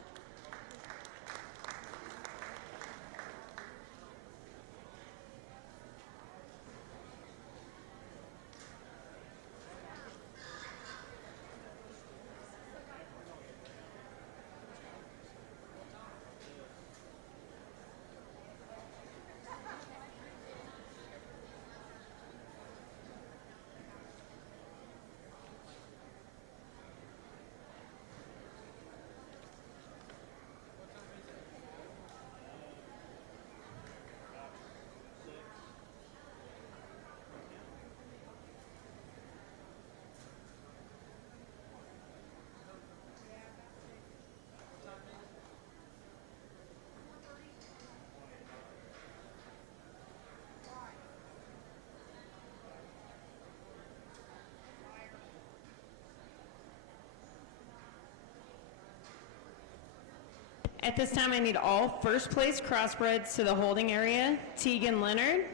At this time, I need all first place crossbreds to the holding area. Tegan Leonard,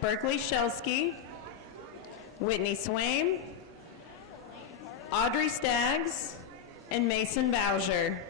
Berkeley Shelsky, Whitney Swain, Audrey Staggs, and Mason Bowser.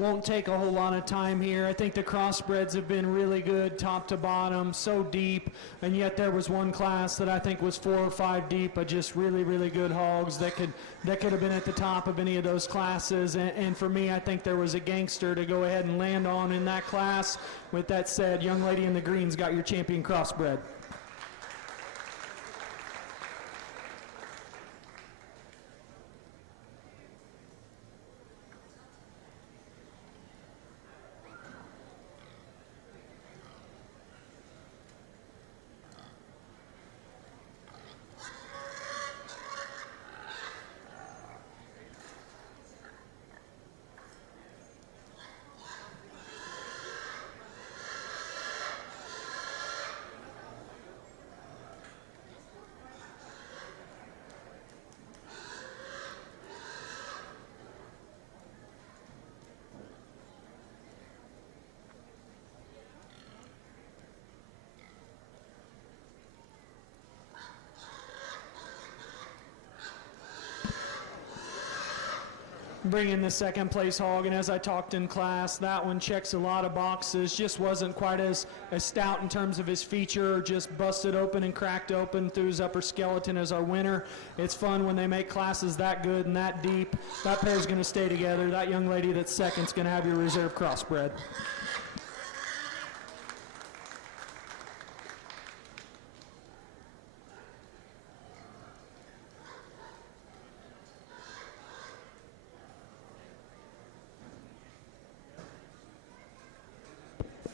Won't take a whole lot of time here. I think the crossbreds have been really good top to bottom, so deep, and yet there was one class that I think was 4 or 5 deep of just really, really good hogs that could have been at the top of any of those classes. And for me, I think there was a gangster to go ahead and land on in that class. With that said, young lady in the green's got your champion crossbred. Bring in the second place hog, and as I talked in class, that one checks a lot of boxes. Just wasn't quite as stout in terms of his feature, just busted open and cracked open through his upper skeleton as our winner. It's fun when they make classes that good and that deep. That pair's going to stay together. That young lady that's second's going to have your reserve crossbred.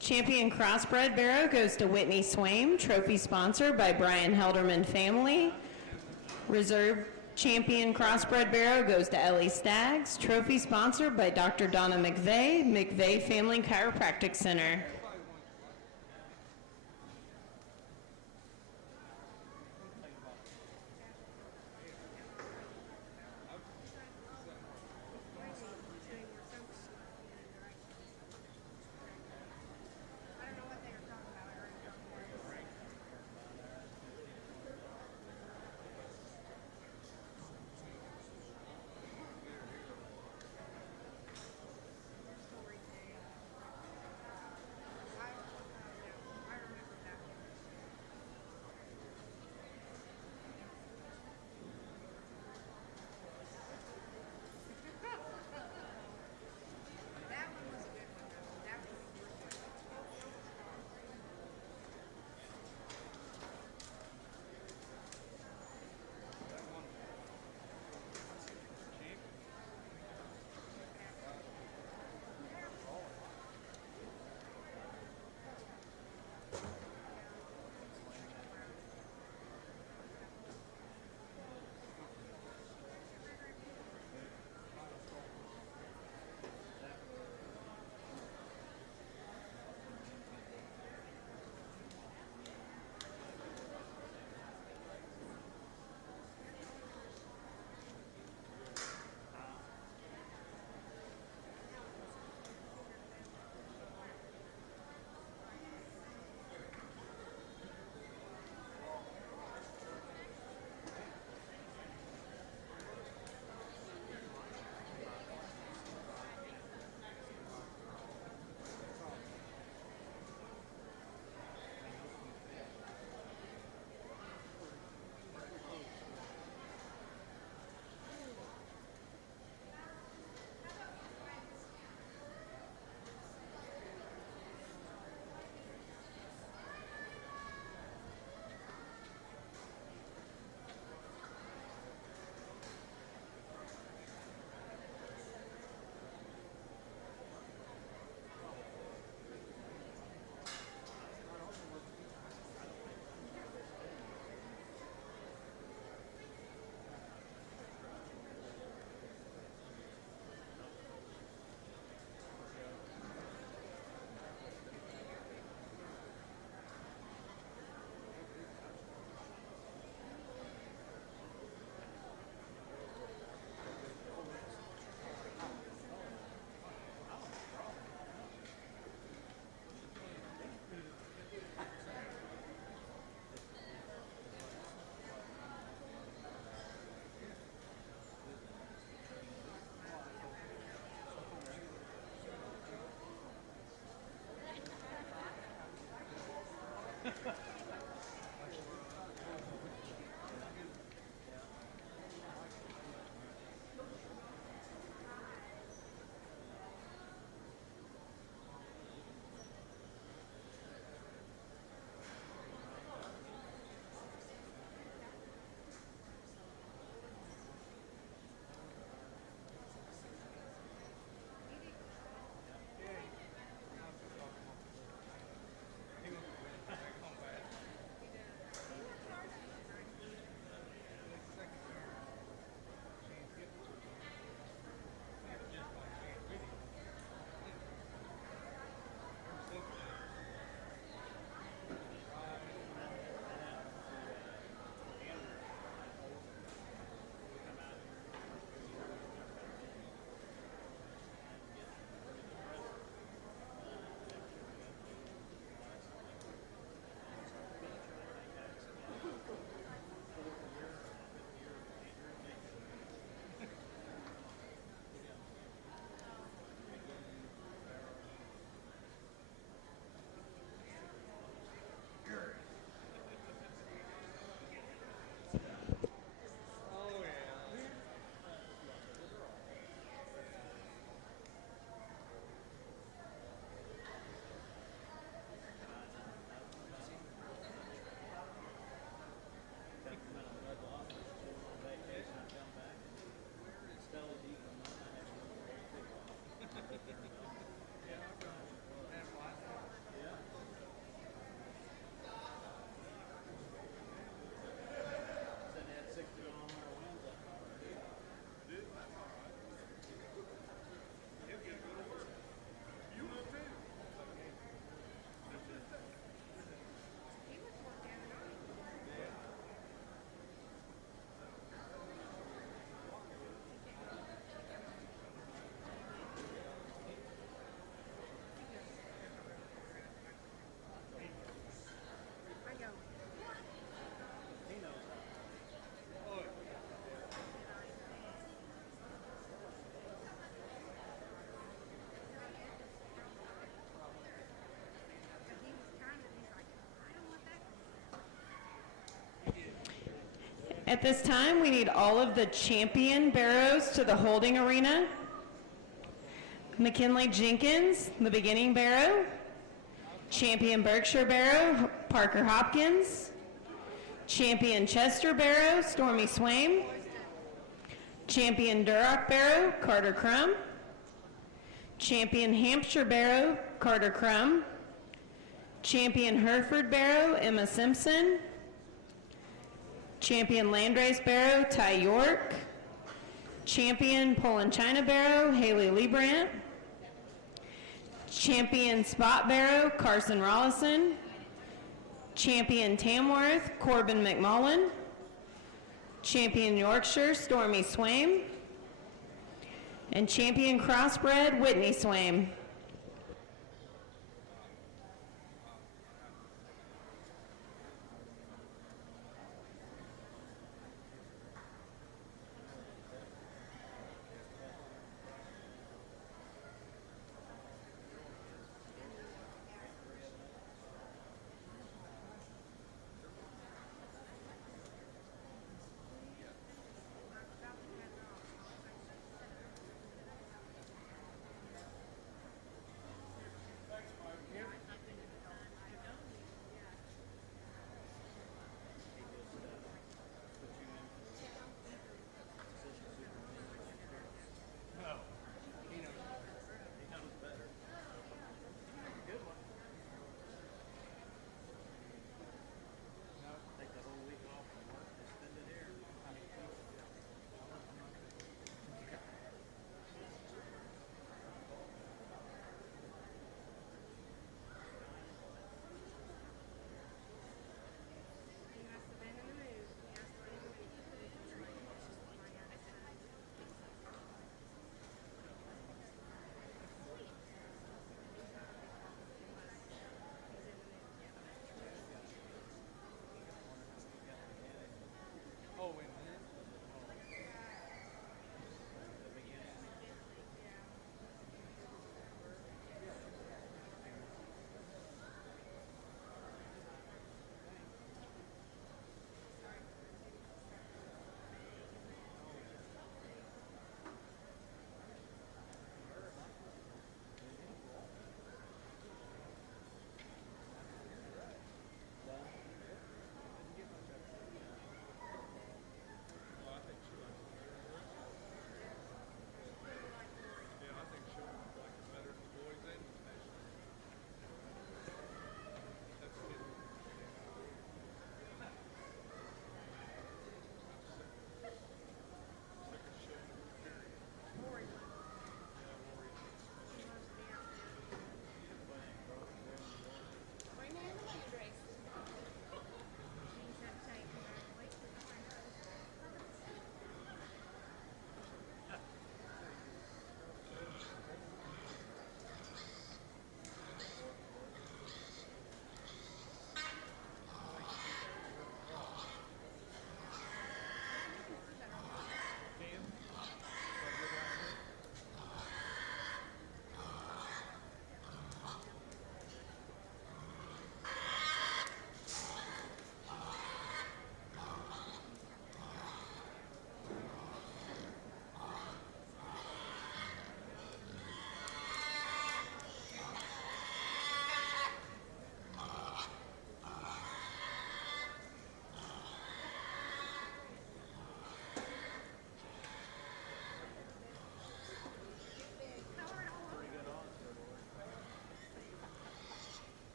Champion Crossbred Barrow goes to Whitney Swaim, trophy sponsored by Brian Helderman family. Reserve Champion Crossbred Barrow goes to Ellie Staggs, trophy sponsored by Dr. Donna McVeigh, McVeigh Family Chiropractic Center. At this time, we need all of the champion barrows to the holding arena. McKinley Jenkins, the beginning barrow. Champion Berkshire barrow, Parker Hopkins. Champion Chester barrow, Stormy Swain. Champion Duroc barrow, Carter Crum. Champion Hampshire barrow, Carter Crum. Champion Hereford barrow, Emma Simpson. Champion Landrace barrow, Ty York. Champion Poland China barrow, Haley Liebrandt. Champion Spot barrow, Carson Rollison. Champion Tamworth, Corbin McMullen. Champion Yorkshire, Stormy Swaim. And Champion Crossbred, Whitney Swaim.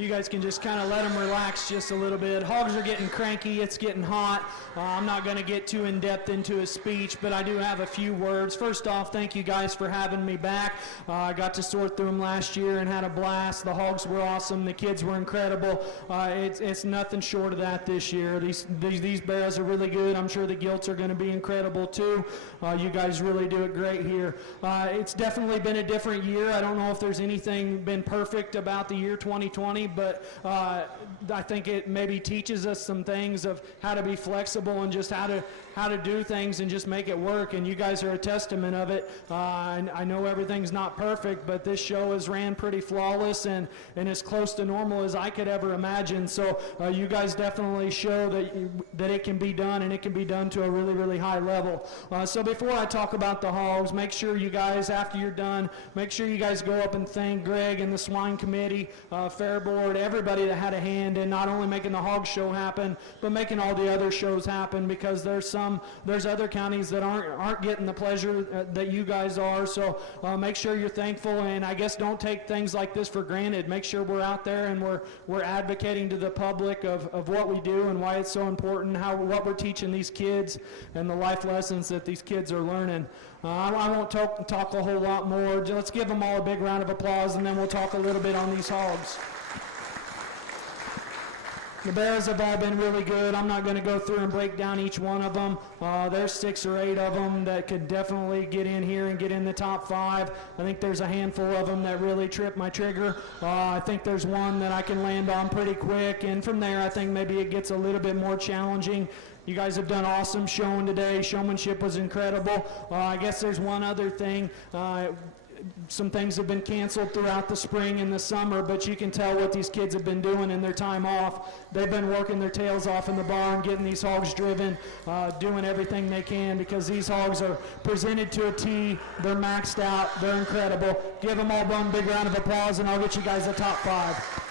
you guys can just kind of let them relax just a little bit. Hogs are getting cranky. It's getting hot. I'm not going to get too in-depth into a speech, but I do have a few words. First off, thank you guys for having me back. I got to sort through them last year and had a blast. The hogs were awesome. The kids were incredible. It's nothing short of that this year. These bears are really good. I'm sure the gilts are going to be incredible too. You guys really do it great here. It's definitely been a different year. I don't know if there's anything been perfect about the year 2020, but I think it maybe teaches us some things of how to be flexible and just how to do things and just make it work, and you guys are a testament of it. I know everything's not perfect, but this show is ran pretty flawless and as close to normal as I could ever imagine, so you guys definitely show that it can be done, and it can be done to a really, really high level. So before I talk about the hogs, make sure you guys, after you're done, make sure you guys go up and thank Greg and the Swine Committee, Fair Board, everybody that had a hand in not only making the hog show happen, but making all the other shows happen, because there's other counties that aren't getting the pleasure that you guys are. So make sure you're thankful, and I guess don't take things like this for granted. Make sure we're out there and we're advocating to the public of what we do and why it's so important, what we're teaching these kids and the life lessons that these kids are learning. I won't talk a whole lot more. Let's give them all a big round of applause, and then we'll talk a little bit on these hogs. The bears have all been really good. I'm not going to go through and break down each one of them. There's 6 or 8 of them that could definitely get in here and get in the top 5. I think there's a handful of them that really trip my trigger. I think there's one that I can land on pretty quick, and from there I think maybe it gets a little bit more challenging. You guys have done awesome showing today. Showmanship was incredible. I guess there's one other thing. Some things have been canceled throughout the spring and the summer, but you can tell what these kids have been doing in their time off. They've been working their tails off in the barn, getting these hogs driven, doing everything they can, because these hogs are presented to a T. They're maxed out. They're incredible. Give them all one big round of applause, and I'll get you guys the top 5.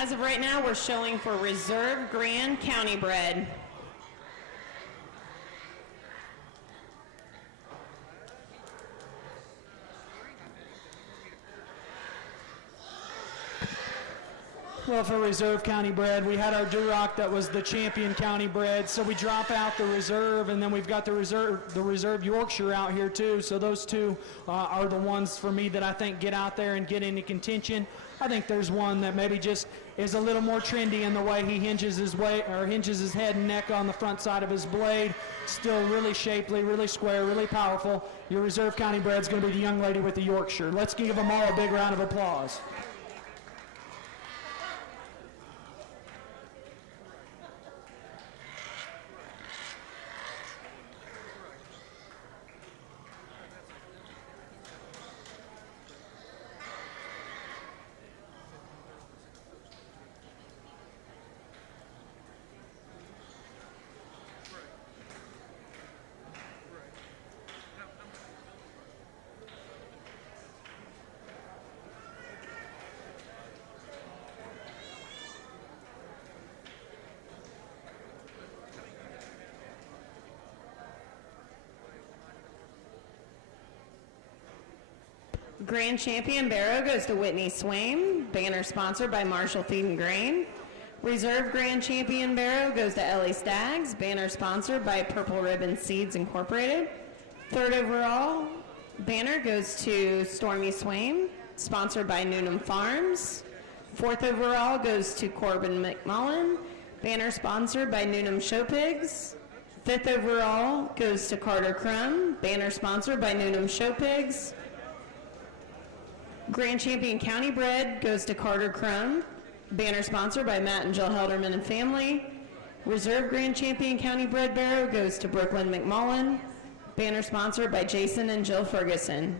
As of right now, we're showing for Reserve Grand County Bred. Well, for Reserve County Bred, we had our Duroc that was the champion county bred, so we drop out the Reserve, and then we've got the Reserve Yorkshire out here too. So those two are the ones for me that I think get out there and get into contention. I think there's one that maybe just is a little more trendy in the way he hinges his head and neck on the front side of his blade. Still really shapely, really square, really powerful. Your Reserve County Bred is going to be the young lady with the Yorkshire. Let's give them all a big round of applause. Grand Champion Barrow goes to Whitney Swain, banner sponsored by Marshall Feed and Grain. Reserve Grand Champion Barrow goes to Ellie Staggs, banner sponsored by Purple Ribbon Seeds Incorporated. Third overall banner goes to Stormy Swain, sponsored by Newnham Farms. Fourth overall goes to Corbin McMullen, banner sponsored by Newnham Show Pigs. Fifth overall goes to Carter Crum, banner sponsored by Newnham Show Pigs. Grand Champion County Bred goes to Carter Crum, banner sponsored by Matt and Jill Helderman and family. Reserve Grand Champion County Bred Barrow goes to Brooklyn McMullen, banner sponsored by Jason and Jill Ferguson.